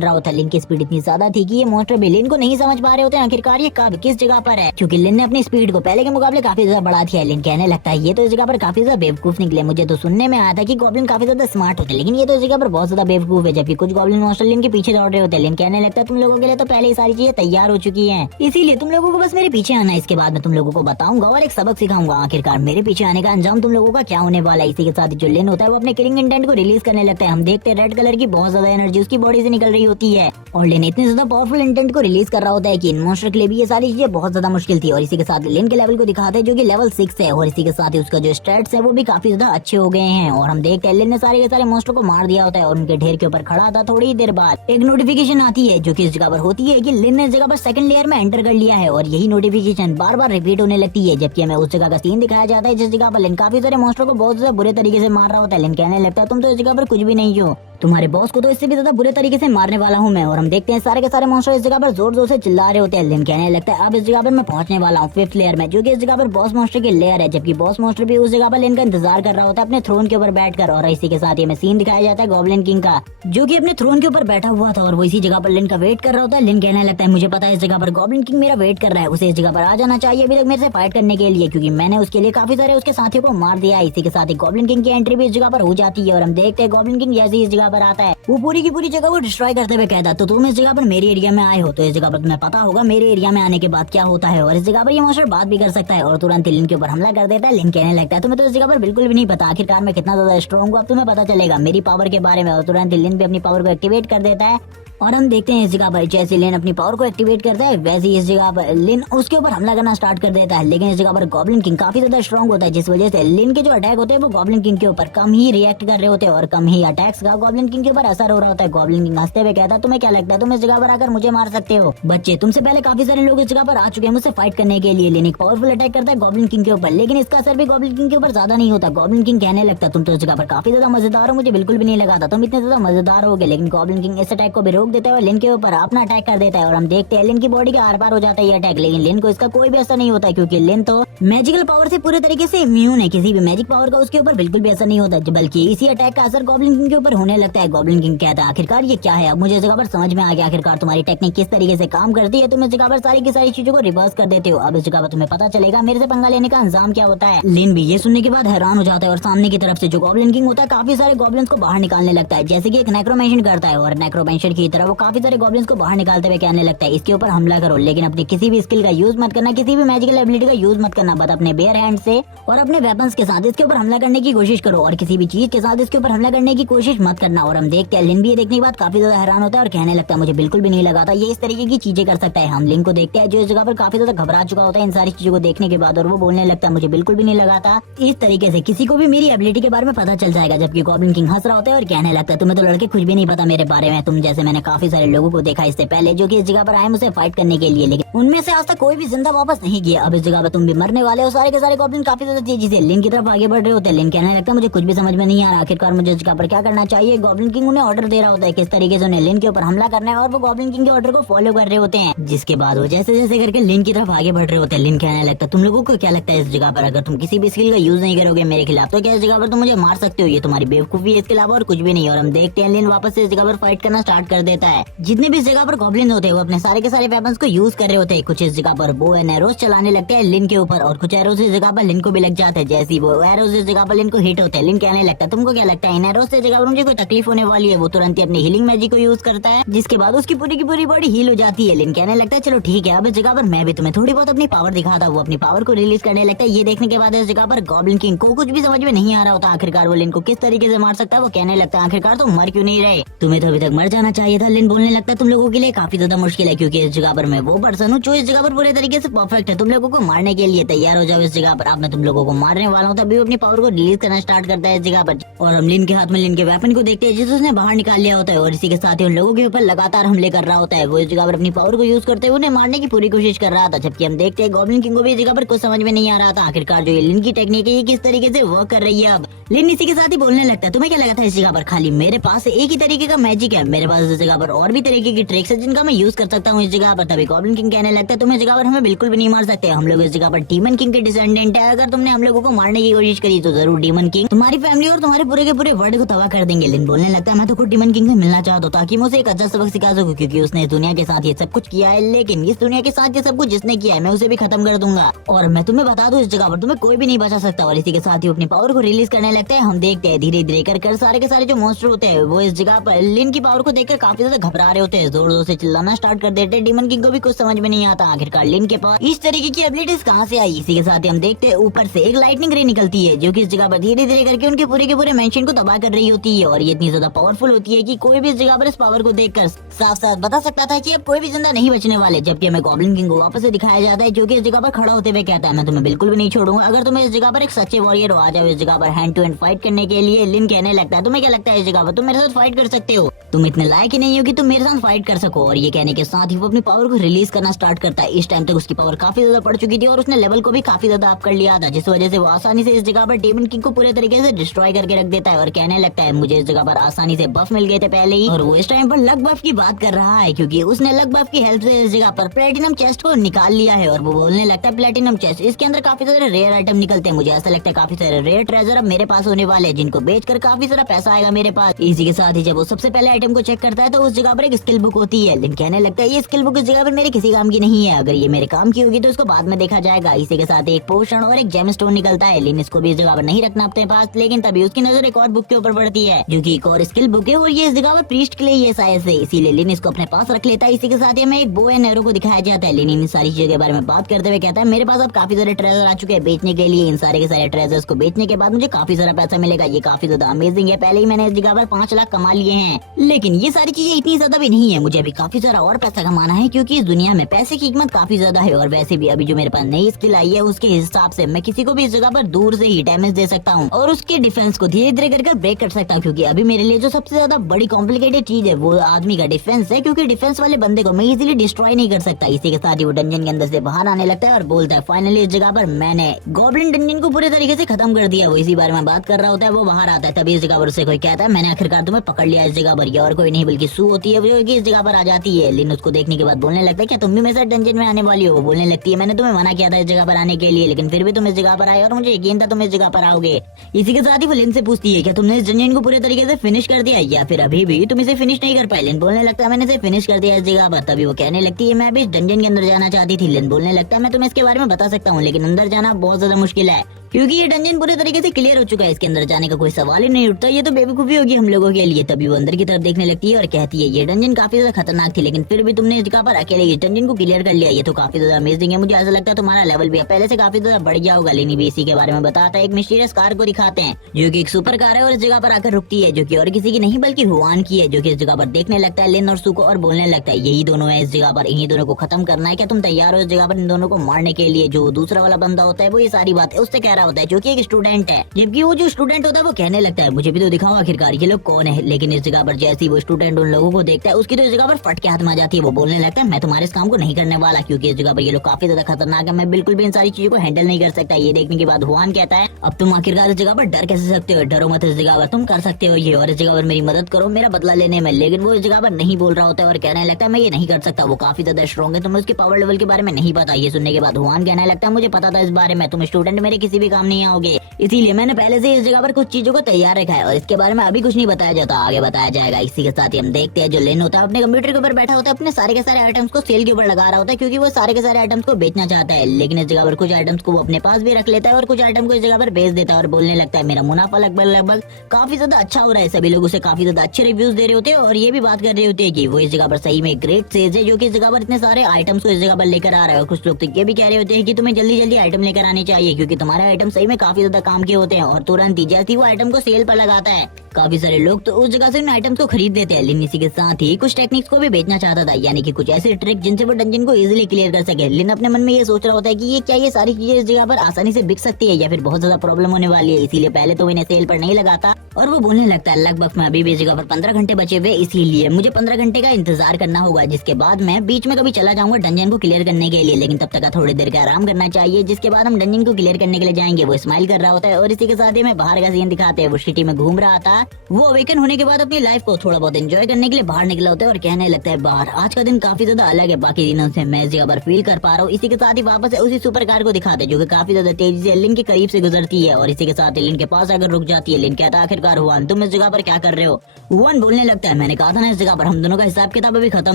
रहा होता। लिन की स्पीड इतनी ज्यादा थी कि ये मॉन्स्टर भी लिन को नहीं समझ पा रहे होते आखिरकार ये कब किस जगह पर है, क्योंकि लिन ने अपनी स्पीड को पहले के मुकाबले काफी ज्यादा बढ़ा दिया है। लिन कहने लगता लगता है ये तो इस जगह पर काफी ज्यादा बेवकूफ निकले। मुझे तो सुनने में आया था कि गॉब्लिन काफी ज्यादा स्मार्ट होते हैं, लेकिन ये तो इस जगह पर बहुत ज्यादा बेवकूफ है। जबकि कुछ गॉब्लिन मॉन्स्टर लिन के पीछे दौड़ रहे होते हैं। लिन कहने लगता है तुम लोगों के लिए तो पहले ही सारी चीजें तैयार हो चुकी है, इसीलिए तुम लोगों को बस मेरे पीछे आना है। इसके बाद मैं तुम लोगों को बताऊंगा और एक सबक सिखाऊंगा। आखिरकार मेरे पीछे आने का अंजाम तुम लोगों का क्या होने वाला है। इसी के साथ जो लिन होता है वो अपने किलिंग इंटेंट को रिलीज करने लगता है। हम देखते हैं रेड कलर की बहुत ज्यादा एनर्जी उसकी बॉडी से निकल रही होती है और लिन इतनी ज्यादा पावरफुल इंटेंट को रिलीज कर रहा होता है कि इन मॉन्स्टर के लिए भी ये सारी चीजें बहुत ज्यादा मुश्किल थी। और इसी के साथ लिन के लेवल को दिखाते हैं जो कि लेवल 6 है और इसी के साथ ही उसका जो स्टैट्स है वो भी काफी ज्यादा अच्छे हो गए हैं। और हम देखते हैं लिन ने सारे के सारे मॉन्स्टर को मार दिया होता है और उनके ढेर के ऊपर खड़ा था। थोड़ी देर बाद एक नोटिफिकेशन आती है जो कि इस जगह पर होती है कि लिन ने इस जगह पर सेकंड लेयर में एंटर कर लिया है और यही नोटिफिकेशन बार बार रिपीट होने लगती है। जबकि हमें उस जगह का सीन दिखाया जाता है जिस जगह पर लिन काफी सारे मॉन्स्टर को बहुत ज्यादा बुरे तरीके से मार रहा होता है। लिन कहने लगता है तुम तो इस जगह पर कुछ भी नहीं हो, तुम्हारे बॉस को तो इससे भी ज्यादा बुरे तरीके से मारने वाला हूँ मैं। और हम देखते हैं सारे के सारे मॉन्स्टर इस जगह पर जोर जोर से चिल्ला रहे होते हैं। लिन कहने लगता है अब इस जगह पर मैं पहुंचने वाला हूँ 5th लेयर में, जो कि इस जगह पर बॉस मॉन्स्टर की लेयर है। जबकि बॉस मॉन्स्टर भी उस जगह पर लिन का इंतजार कर रहा होता है अपने थ्रोन के ऊपर बैठकर। और इसी के साथ ही हमें सीन दिखाया जाता है गॉब्लिन किंग का, जो कि अपने थ्रोन के ऊपर बैठा हुआ था और वो इसी जगह पर लिन का वेट कर रहा होता है। लिन कहने लगता है मुझे पता है इस जगह पर गॉब्लिन किंग मेरा वेट कर रहा है, उसे इस जगह पर आ जाना चाहिए अभी तक मेरे से फाइट करने के लिए, क्योंकि मैंने उसके लिए काफी सारे उसके साथियों को मार दिया है। इसी के साथ ही गॉब्लिन किंग की एंट्री भी इस जगह पर हो जाती है और हम देखते हैं गॉब्लिन किंग जैसे ही इस जगह पर आता है वो पूरी की पूरी जगह को डिस्ट्रॉय करते हुए कहता है तो तुम इस जगह पर मेरे एरिया में आए हो तो इस जगह पर तुम्हें पता होगा मेरे एरिया में आने के बाद क्या होता है। और इस जगह पर ये मॉन्स्टर बात भी कर सकता है और तुरंत लिन के ऊपर हमला कर देता है। लिन कहने लगता है तुम्हें तो इस जगह पर बिल्कुल भी नहीं पता आखिरकार मैं कितना ज्यादा स्ट्रॉन्ग हूँ, अब तुम्हें पता चलेगा मेरी पावर के बारे में। और तुरंत लिन भी अपनी पावर को एक्टिवेट कर देता है और हम देखते हैं इस जगह पर जैसे लिन अपनी पावर को एक्टिवेट करता है वैसे ही इस जगह पर लिन उसके ऊपर हमला करना स्टार्ट कर देता है। लेकिन इस जगह पर गॉब्लिन किंग काफी ज्यादा स्ट्रॉन्ग होता है जिस वजह से लिन के जो अटैक होते हैं वो गॉब्लिन किंग के ऊपर कम ही रिएक्ट कर रहे होते हैं और कम ही अटैक्स का गॉब्लिन किंग के ऊपर असर हो रहा होता है। गॉब्लिन किंग हंसते हुए कहता है तुम्हें क्या लगता है तुम इस जगह पर आकर मुझे मार सकते हो? बच्चे तुमसे पहले काफी सारे लोग इस जगह पर आ चुके हैं मुझसे फाइट करने के लिए। लिन एक पावरफुल अटैक करता है गॉब्लिन किंग के ऊपर, लेकिन इसका असर भी गॉब्लिन किंग के ऊपर ज्यादा नहीं होता। गॉब्लिन किंग कहने लगता तुम तो इस जगह पर काफी ज्यादा मजेदार हो, मुझे बिल्कुल भी नहीं लगा था तुम इतने ज्यादा मजेदार हो गए। लेकिन गॉब्लिन किंग इस अटैक को भी रोक देता है लिन के ऊपर अपना अटैक कर देता है और हम देखते हैं लिन की बॉडी के आर पार हो जाता है ये अटैक। लेकिन लिन को इसका कोई भी असर नहीं होता क्योंकि लिन तो मैजिकल पावर से पूरे तरीके से इम्यून है, किसी भी मैजिक पावर का उसके ऊपर बिल्कुल भी असर नहीं होता, बल्कि इसी अटैक का असर गॉब्लिन किंग के ऊपर होने लगता है। गॉब्लिन किंग कहता है आखिरकार ये क्या है, अब मुझे इस जगह पर समझ में आ गया आखिरकार तुम्हारी टेक्निक किस तरीके से काम करती है। तुम इस जगह पर सारी की सारी चीजों को रिवर्स कर देते हो, अब इस जगह पर तुम्हें पता चलेगा मेरे से पंगा लेने का अंजाम क्या होता है। लिन भी ये सुनने के बाद हैरान हो जाता है और सामने की तरफ से जो गॉब्लिन किंग होता है काफी सारे गॉब्लिन्स को बाहर निकालने लगता है जैसे कि एक नेक्रोमेंशन करता है और नेक्रोमेंशन की तरह वो काफी सारे गॉब्लिन्स को बाहर निकालते हुए कहने लगता है इसके ऊपर हमला करो, लेकिन अपनी किसी भी स्किल का यूज मत करना, किसी भी मैजिकल एबिलिटी का यूज मत करना, बट अपने बेयर हैंड से और अपने वेपन्स के साथ इसके ऊपर हमला करने की कोशिश करो और किसी भी चीज के साथ इसके ऊपर हमला करने की कोशिश मत करना। और हम देखते हैं लिन भी ये देखने के बाद काफी ज्यादा हैरान होता है और कहने लगता है मुझे बिल्कुल भी नहीं लगा था ये इस तरीके की चीजें कर सकता है। हम लिन को देखते हैं जो इस जगह पर काफी ज्यादा घबरा चुका होता है इन सारी चीजों को देखने के बाद और वो बोलने लगता है मुझे बिल्कुल भी नहीं लगा था इस तरीके से किसी को भी मेरी एबिलिटी के बारे में पता चल जाएगा। जबकि गॉब्लिन किंग हंस रहा होता है और कहने लगता है तुम्हें तो लड़के कुछ भी नहीं पता मेरे बारे में, तुम जैसे मैंने काफी सारे लोगों को देखा इससे पहले जो कि इस जगह पर आए मुझसे फाइट करने के लिए, लेकिन उनमें से आज तक कोई भी जिंदा वापस नहीं गया। अब इस जगह पर तुम भी मरने वाले हो। सारे के सारे गॉब्लिन काफी ज्यादा तेजी से लिन की तरफ आगे बढ़ रहे होते हैं। लिन कहने लगता है मुझे कुछ भी समझ में नहीं आ रहा आखिरकार मुझे इस जगह पर क्या करना चाहिए। गॉब्लिन किंग उन्हें ऑर्डर दे रहा होता है किस तरीके से उन्हें लिन के ऊपर हमला करना है और वो गॉब्लिन किंग के ऑर्डर को फॉलो कर रहे होते हैं, जिसके बाद वो जैसे जैसे करके लिन की तरफ आगे बढ़ रहे होते हैं। लिन कहने लगता है तुम लोगों को क्या लगता है इस जगह पर अगर तुम किसी भी स्किल का यूज नहीं करोगे मेरे खिलाफ तो क्या इस जगह पर तुम मुझे मार सकते हो? ये तुम्हारी बेवकूफी है, इसके अलावा और कुछ भी नहीं। और हम देखते हैं लिन वापस से इस जगह पर फाइट करना स्टार्ट कर देता है। जितने भी इस जगह पर गॉब्लिन होते हैं वो अपने सारे के सारे वेपन्स को यूज कर रहे होते हैं। कुछ इस जगह पर बो एंड एरोज चलाने लगते हैं लिन के ऊपर और कुछ एरोज इस जगह पर लिन को भी लग जाते हैं। जैसे ही वो एरोज इस जगह पर लिन को हिट होते हैं लिन कहने लगता है तुमको क्या लगता है इन एरोज से जगह पर मुझे कोई तकलीफ होने वाली है? वो तुरंत ही अपनी हीलिंग मैजिक को यूज करता है जिसके बाद उसकी पूरी की पूरी बॉडी हील हो जाती है। लिन कहने लगता है चलो ठीक है अब इस जगह पर मैं भी तुम्हें थोड़ी बहुत अपनी पावर दिखाता हूँ। वो अपनी पावर को रिलीज करने लगता है। ये देखने के बाद इस जगह पर गॉब्लिन किंग को कुछ भी समझ में नहीं आ रहा होता आखिरकार वो लिन को किस तरीके से मार सकता है। वो कहने लगता है आखिरकार तुम मर क्यों नहीं रहे, तुम्हें तो अभी तक मर जाना चाहिए था। लिन बोलने लगता है तुम लोगों के लिए काफी ज्यादा मुश्किल है क्योंकि इस जगह पर मैं वो पर्सन हूँ जो इस जगह पर पूरे तरीके से परफेक्ट है। तुम लोगों को मारने के लिए तैयार हो जाओ इस जगह पर। अब मैं तुम लोगों को मारने वाला हूँ। तभी वो अपनी पावर को रिलीज करना स्टार्ट करता है इस जगह पर और हम लिन के हाथ में लिन के वेपन को देखते हैं जिसे उसने बाहर निकाल लिया होता है और इसी के साथ ही उन लोगों के ऊपर लगातार हमले कर रहा होता है। वो इस जगह पर अपनी पावर को यूज करते हुए उन्हें मारने की पूरी कोशिश कर रहा था। जबकि हम देखते हैं गॉब्लिन किंग को भी इस जगह पर कुछ समझ में नहीं आ रहा था आखिरकार जो ये लिन की टेक्निक है ये किस तरीके से वर्क कर रही है। अब लिन इसी के साथ ही बोलने लगता है तुम्हें क्या लगा था इस जगह पर खाली मेरे पास एक ही तरीके का मैजिक है, मेरे पास इस जगह जगह पर और भी तरीके की ट्रिक्स है जिनका मैं यूज कर सकता हूँ इस जगह पर। तभी गॉब्लिन किंग कहने लगता है तुम इस जगह पर हमें बिल्कुल भी नहीं मार सकते, हम लोग इस जगह पर डीमन किंग के डिसेंडेंट है। अगर तुमने हम लोगों को मारने की कोशिश करी तो जरूर डीमन किंग तुम्हारी फैमिली और तुम्हारे पूरे के पूरे वर्ल्ड को तबाह कर देंगे। लिन बोलने लगता है मैं तो खुद डीमन किंग से मिलना चाहता हूँ ताकि मैं उसे एक अच्छा सबक सिखा सकूं, क्योंकि उसने इस दुनिया के साथ ये सब कुछ किया है, लेकिन इस दुनिया के साथ ये सब कुछ जिसने किया है मैं उसे भी खत्म कर दूंगा। और मैं तुम्हें बता दूं इस जगह पर तुम्हें कोई भी नहीं बचा सकता। और इसी के साथ ही अपनी पावर को रिलीज करने लगते हैं। हम देखते हैं धीरे धीरे कर सारे के सारे जो मॉन्स्टर होते हैं वो इस जगह पर लिन की पावर को देखकर काफी ज्यादा घबरा रहे होते हैं, जोर जोर से चिल्लाना स्टार्ट कर देते हैं। डीमन किंग को भी कुछ समझ में नहीं आता आखिरकार लिन के पास इस तरीके की एबिलिटीज कहाँ से आई। इसी के साथ ही हम देखते हैं ऊपर से एक लाइटनिंग रे निकलती है जो कि इस जगह पर धीरे धीरे करके उनके पूरे के पूरे मेंशन को तबाह कर रही होती है। और ये इतनी ज्यादा पावरफुल होती है कि कोई भी इस जगह पर इस पावर को देखकर साफ साफ बता सकता था कि अब कोई भी जिंदा नहीं बचने वाले। जबकि हमें गॉब्लिन किंग को वापस से दिखाया जाता है जो कि इस जगह पर खड़ा होते हुए कहता है मैं तुम्हें बिल्कुल भी नहीं छोड़ूंगा, अगर तुम्हें इस जगह पर एक सच्चे वॉरियर हो आ जाओ इस जगह पर हैंड टू हैंड फाइट करने के लिए। लिन कहने लगता है तुम्हें क्या लगता है इस जगह पर तुम मेरे साथ फाइट कर सकते हो, तुम इतने लायक ही नहीं हो कि तुम मेरे साथ फाइट कर सको। और ये कहने के साथ ही वो अपनी पावर को रिलीज करना स्टार्ट करता है। इस टाइम तक उसकी पावर काफी ज्यादा बढ़ चुकी थी और उसने लेवल को भी काफी ज्यादा अप कर लिया था, जिस वजह से वो आसानी से इस जगह पर डीमन किंग को पूरे तरीके से डिस्ट्रॉय करके रख देता है। और कहने लगता है मुझे इस जगह पर आसानी से बफ मिल गए थे पहले ही, और वो इस टाइम पर लक बफ की बात कर रहा है क्योंकि उसने लक बफ की हेल्प से इस जगह पर प्लेटिनम चेस्ट को निकाल लिया है। और वो बोलने लगता है प्लेटिनम चेस्ट इसके अंदर काफी सारे रेयर आइटम निकलते हैं, मुझे ऐसा लगता है काफी सारे रेयर ट्रेजर अब मेरे पास होने वाले हैं जिनको बेचकर काफी सारा पैसा आएगा मेरे पास। इसी के साथ ही जब वो सबसे पहले आइटम को चेक करता है तो उस जगह पर एक स्किल बुक होती है। लिन कहने लगता है ये स्किल बुक इस जगह पर मेरे किसी काम की नहीं है, अगर ये मेरे काम की होगी तो इसको बाद में देखा जाएगा। इसी के साथ एक पोशन और एक जेम स्टोन निकलता है। लिन इसको भी इस जगह पर नहीं रखना अपने पास, लेकिन तभी उसकी नजर एक और बुक के ऊपर पड़ती है जो कि एक और स्किल बुक है और ये इस जगह पर प्रीस्ट के लिए ये शायद से, इसीलिए लिन इसको अपने पास रख लेता है। इसी के साथ ही हमें एक बो एंड एरो को दिखाया जाता है। लिन इन सारी चीजों के बारे में बात करते हुए कहता है मेरे पास अब काफी सारे ट्रेजर आ चुके हैं बेचने के लिए, इन सारे के सारे ट्रेजर्स को बेचने के बाद मुझे काफी सारा पैसा मिलेगा, ये काफी ज्यादा अमेजिंग है। पहले ही मैंने इस जगह पर 5 लाख कमा लिए हैं, लेकिन ये सारी चीजें इतनी ज्यादा भी नहीं है, मुझे अभी काफी सारा और पैसा कमाना है क्योंकि इस दुनिया में पैसे की कीमत काफी ज्यादा है। और वैसे भी अभी जो मेरे पास नई स्किल आई है उसके हिसाब से मैं किसी को भी इस जगह पर दूर से ही डैमेज दे सकता हूँ और उसके डिफेंस को धीरे धीरे करके ब्रेक कर सकता हूँ, क्योंकि अभी मेरे लिए जो सबसे ज्यादा बड़ी कॉम्प्लिकेटेड चीज है वो आदमी का डिफेंस है, क्योंकि डिफेंस वाले बंदे को मैं इजीली डिस्ट्रॉय नहीं कर सकता। इसी के साथ ही वो डंजन के अंदर से बाहर आने लगता है और बोलता है फाइनली इस जगह पर मैंने गॉब्लिन डंजन को पूरे तरीके से खत्म कर दिया। वो इसी बारे में बात कर रहा होता है, वो बाहर आता है, तभी इस जगह पर उसे कोई कहता है मैंने आखिरकार तुम्हें पकड़ लिया इस जगह पर। ये और कोई नहीं बल्कि सू होती है जो कि इस जगह पर आ जाती है। लिन उसको देखने के बाद बोलने लगता है क्या तुम भी मेरे साथ डंजन में आने वाली हो। वो बोलने लगती है मैंने तुम्हें मना किया था इस जगह पर आने के लिए, लेकिन फिर भी तुम इस जगह पर आए और मुझे यकीन था तुम इस जगह पर आओगे। इसी के साथ ही वो लिन से पूछती है क्या तुमने इस डंजन को पूरे तरीके से फिनिश कर दिया या फिर अभी भी तुम इसे फिनिश नहीं कर पाए। लिन बोलने लगता है मैंने इसे फिनिश कर दिया इस जगह पर। तभी वो कहने लगती है मैं भी इस डंजन के अंदर जाना चाहती थी। लिन बोलने लगता है मैं तुम्हें इसके बारे में बता सकता हूँ, लेकिन अंदर जाना बहुत ज्यादा मुश्किल है क्योंकि ये डंजन पूरे तरीके से क्लियर हो चुका है, इसके अंदर जाने का कोई सवाल ही नहीं उठता, ये तो बेवकूफी होगी हम लोगों के लिए। तभी वो अंदर की तरफ देखने लगती है और कहती है ये डंजन काफी ज्यादा खतरनाक थी, लेकिन फिर भी तुमने इस जगह पर अकेले इस डंजन को क्लियर कर लिया, ये तो काफी ज्यादा अमेजिंग है। मुझे ऐसा लगता है तुम्हारा लेवल भी पहले से काफी ज्यादा बढ़ गया होगा। लेनी भी इसी के बारे में बताता है, एक मिस्टीरियस कार को दिखाते हैं जो की एक सुपर कार है और इस जगह पर आकर रुकती है, जो की और किसी की नहीं बल्कि हुआन की है, जो की इस जगह पर देखने लगता है लिन और सू को और बोलने लगता है यही दोनों है इस जगह पर, इन्हीं दोनों को खत्म करना है, क्या तुम तैयार हो इस जगह पर इन दोनों को मारने के लिए। जो दूसरा वाला बंदा होता है वो ये सारी बात उससे कह रहा होता है जो की एक स्टूडेंट है, जबकि वो जो स्टूडेंट होता है वो कहने लगता है मुझे भी तो दिखाओ आखिरकार ये लोग कौन है। लेकिन इस जगह पर जैसे ही वो स्टूडेंट उन लोगों को देखता है उसकी तो इस जगह पर फट के हाथ में आ जाती है। वो बोलने लगता है मैं तुम्हारे इस काम को नहीं करने वाला, क्योंकि इस जगह पर ये लोग काफी ज्यादा खतरनाक है, मैं बिल्कुल भी इन सारी चीजों को हैंडल नहीं कर सकता। ये देखने के बाद हुआन कहता है अब तुम आखिरकार इस जगह पर डर कैसे सकते हो, डरो मत, इस जगह पर तुम कर सकते हो ये, और इस जगह पर मेरी मदद करो मेरा बदला लेने में। लेकिन वो इस जगह पर नहीं बोल रहा होता है और कहने लगता है मैं ये नहीं कर सकता, वो काफी ज्यादा स्ट्रॉन्ग है, तुम्हें उसके पावर लेवल के बारे में नहीं पता। ये सुनने के बाद हुआन कहने लगता है मुझे पता था इस बारे में, तुम स्टूडेंट मेरे किसी भी काम नहीं आओगे, इसीलिए मैंने पहले से इस जगह पर कुछ चीजों को तैयार रखा है और इसके बारे में अभी कुछ नहीं बताया जाता, आगे बताया जाएगा। इसी के साथ ही हम देखते हैं जो लिन होता है अपने कंप्यूटर के ऊपर बैठा होता है, अपने सारे के सारे आइटम्स को सेल के ऊपर लगा रहा होता है, क्योंकि वो सारे के सारे आइटम्स को बेचना चाहता है। लेकिन इस जगह पर कुछ आइटम्स को वो अपने पास भी रख लेता है और कुछ आइटम को इस जगह पर बेच देता है और बोलने लगता है मेरा मुनाफा लगभग लगभग काफी ज्यादा अच्छा हो रहा है, सभी लोग उसे काफी ज्यादा अच्छे रिव्यूज दे रहे होते हैं और ये भी बात कर रहे होते हैं कि वो इस जगह पर सही में ग्रेट सेल्स है, जो कि इस जगह पर इतने सारे आइटम्स को इस जगह पर लेकर आ रहा है। और कुछ लोग तो ये भी कह रहे होते हैं कि तुम्हें जल्दी जल्दी आइटम लेकर आने चाहिए, क्योंकि तुम्हारे आइटम सही में काफी ज्यादा काम के होते हैं। और तुरंत ही जैसे वो आइटम को सेल पर लगाता है काफी सारे लोग तो उस जगह से उन आइटम्स को खरीद देते हैं। लिन इसी के साथ ही कुछ टेक्निक्स को भी बेचना चाहता था, यानी कि कुछ ऐसे ट्रिक जिनसे वो डंजन को इजीली क्लियर कर सके। लिन अपने मन में ये सोच रहा होता है कि ये क्या ये सारी चीजें इस जगह पर आसानी से बिक सकती है या फिर बहुत ज्यादा प्रॉब्लम होने वाली है, इसीलिए पहले तो इन्हें सेल पर नहीं लगाता। और वो बोलने लगता है लगभग में अभी भी इस जगह पर 15 घंटे बचे हुए, इसीलिए मुझे 15 घंटे का इंतजार करना होगा, जिसके बाद मैं बीच में कभी चला जाऊंगा डंजन को क्लियर करने के लिए, लेकिन तब तक थोड़ी देर का आराम करना चाहिए, जिसके बाद हम डंजन को क्लियर करने के लिए जाएंगे। वो स्माइल कर रहा होता है और इसी के साथ ही मैं बाहर का सीन दिखाते हैं, वो सिटी में घूम रहा था वो अवेकन होने के बाद अपनी लाइफ को थोड़ा बहुत एंजॉय करने के लिए बाहर निकला होता है और कहने लगता है बाहर आज का दिन काफी ज्यादा अलग है बाकी दिनों से, मैं इस जगह पर फील कर पा रहा हूँ। इसी के साथ ही वापस उसी सुपर कार को दिखाते हैं जो कि काफी ज्यादा तेजी से लिन के करीब से गुजरती है और इसी के साथ लिन के पास आकर रुक जाती है। लिन कहता है आखिरकार हुआन तुम इस जगह पर क्या कर रहे हो? हुआन बोलने लगता है मैंने कहा था ना इस जगह पर हम दोनों का हिसाब किताब अभी खत्म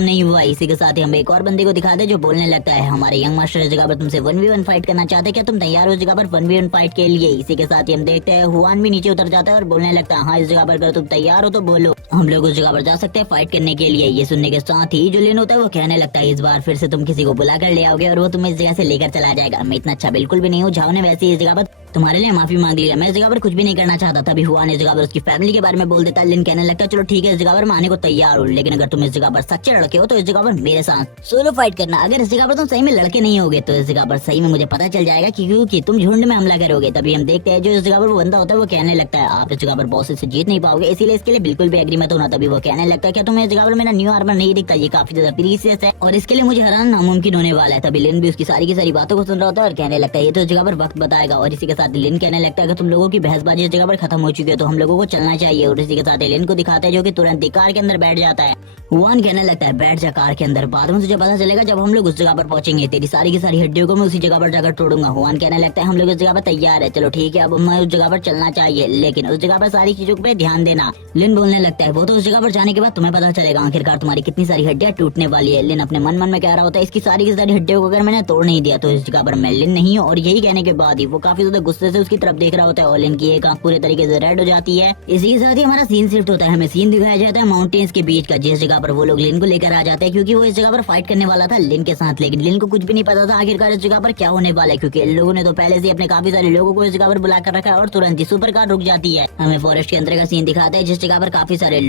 नहीं हुआ। इसी के साथ ही हम एक और बंदे को दिखाते हैं जो बोलने लगता है हमारे यंग मास्टर इस जगह पर तुमसे 1v1 फाइट करना चाहते हैं, क्या तुम तैयार हो इस जगह पर 1v1 फाइट के लिए? इसी के साथ ही हम देखते हैं हुआन भी नीचे उतर जाता है और बोलने लगता है हाँ इस जगह पर अगर तुम तैयार हो तो बोलो, हम लोग उस जगह पर जा सकते हैं फाइट करने के लिए। ये सुनने के साथ ही जो लिन होता है वो कहने लगता है इस बार फिर से तुम किसी को बुला कर ले आओगे और वो तुम्हें इस जगह से लेकर चला जाएगा। मैं इतना अच्छा बिल्कुल भी नहीं हूँ, झाओ ने वैसे इस जगह पर तुम्हारे लिए माफी मांग लिया, मैं इस जगह पर कुछ भी नहीं करना चाहता। तभी हुआन इस जगह पर उसकी फैमिली के बारे में बोल देता है। लिन कहने लगता है चलो ठीक है इस जगह पर मैं आने को तैयार हूँ, लेकिन अगर तुम इस जगह पर सच्चे लड़के हो तो इस जगह पर मेरे साथ सोलो फाइट करना। अगर इस जगह पर तुम सही में लड़के नहीं होगे तो इस जगह पर सही में मुझे पता चल जाएगा क्योंकि तुम झुंड में हमला करोगे। तभी हम देखते हैं जो इस जगह पर वो बंदा होता है वो कहने लगता है आप इस जगह पर बॉस से जीत नहीं पाओगे, इसीलिए इसके लिए बिल्कुल भी एग्री मत होना। तभी वो कहने लगता है क्या तुम्हें इस जगह पर मेरा न्यू आर्मर नहीं दिखता, ये काफी ज्यादा प्रीशियस है और इसके लिए मुझे हराना नामुमकिन होने वाला है। तभी लिन भी उसकी सारी की सारी बातों को सुन रहा होता है और कहने लगता है ये तो इस जगह पर वक्त बताएगा। और इसी के साथ लिन कहने लगता है तुम लोगों की बहसबाजी इस जगह पर खत्म हो चुकी है तो हम लोगों को चलना चाहिए। और इसी के साथ लिन को दिखाते हैं जो कि तुरंत कार के अंदर बैठ जाता है। हुआन कहने लगता है बैठ जा कार के अंदर, बाद में तुझे पता चलेगा जब हम लोग उस जगह पर पहुंचेंगे, तेरी सारी की सारी हड्डियों को मैं उसी जगह पर जाकर तोड़ूंगा। हुआन कहने लगता है हम लोग इस जगह पर तैयार है, चलो ठीक है अब हमें उस जगह पर चलना चाहिए, लेकिन उस जगह पर सारी चीजों पे ध्यान देना। लिन बोलने लगता है वो तो उस जगह पर जाने के बाद तुम्हें पता चलेगा आखिरकार तुम्हारी कितनी सारी हड्डियां टूटने वाली है। लिन अपने मन में कह रहा होता है इसकी सारी की सारी हड्डियों को अगर मैंने तोड़ नहीं दिया तो इस जगह पर मैं लिन नहीं हूँ। और यही कहने के बाद ही वो काफी ज्यादा गुस्से से उसकी तरफ देख रहा होता है और लिन की एक आंख पूरे तरीके से रेड हो जाती है। इसी के साथ ही हमारा सीन शिफ्ट होता है, हमें सीन दिखाया जाता है माउंटेन्स के बीच का, जिस जगह पर वो लोग लिन को लेकर आ जाते हैं क्योंकि वो इस जगह पर फाइट करने वाला था लिन के साथ। लेकिन लिन को कुछ भी नहीं पता था आखिरकार इस जगह पर क्या होने वाला है क्योंकि इन लोगों ने तो पहले से अपने काफी सारे लोगों को इस जगह पर बुला कर रखा है और तुरंत ही सुपर कार रुक जाती है। हमें फॉरेस्ट के अंदर का सीन दिखाता है जिस जगह पर काफी सारे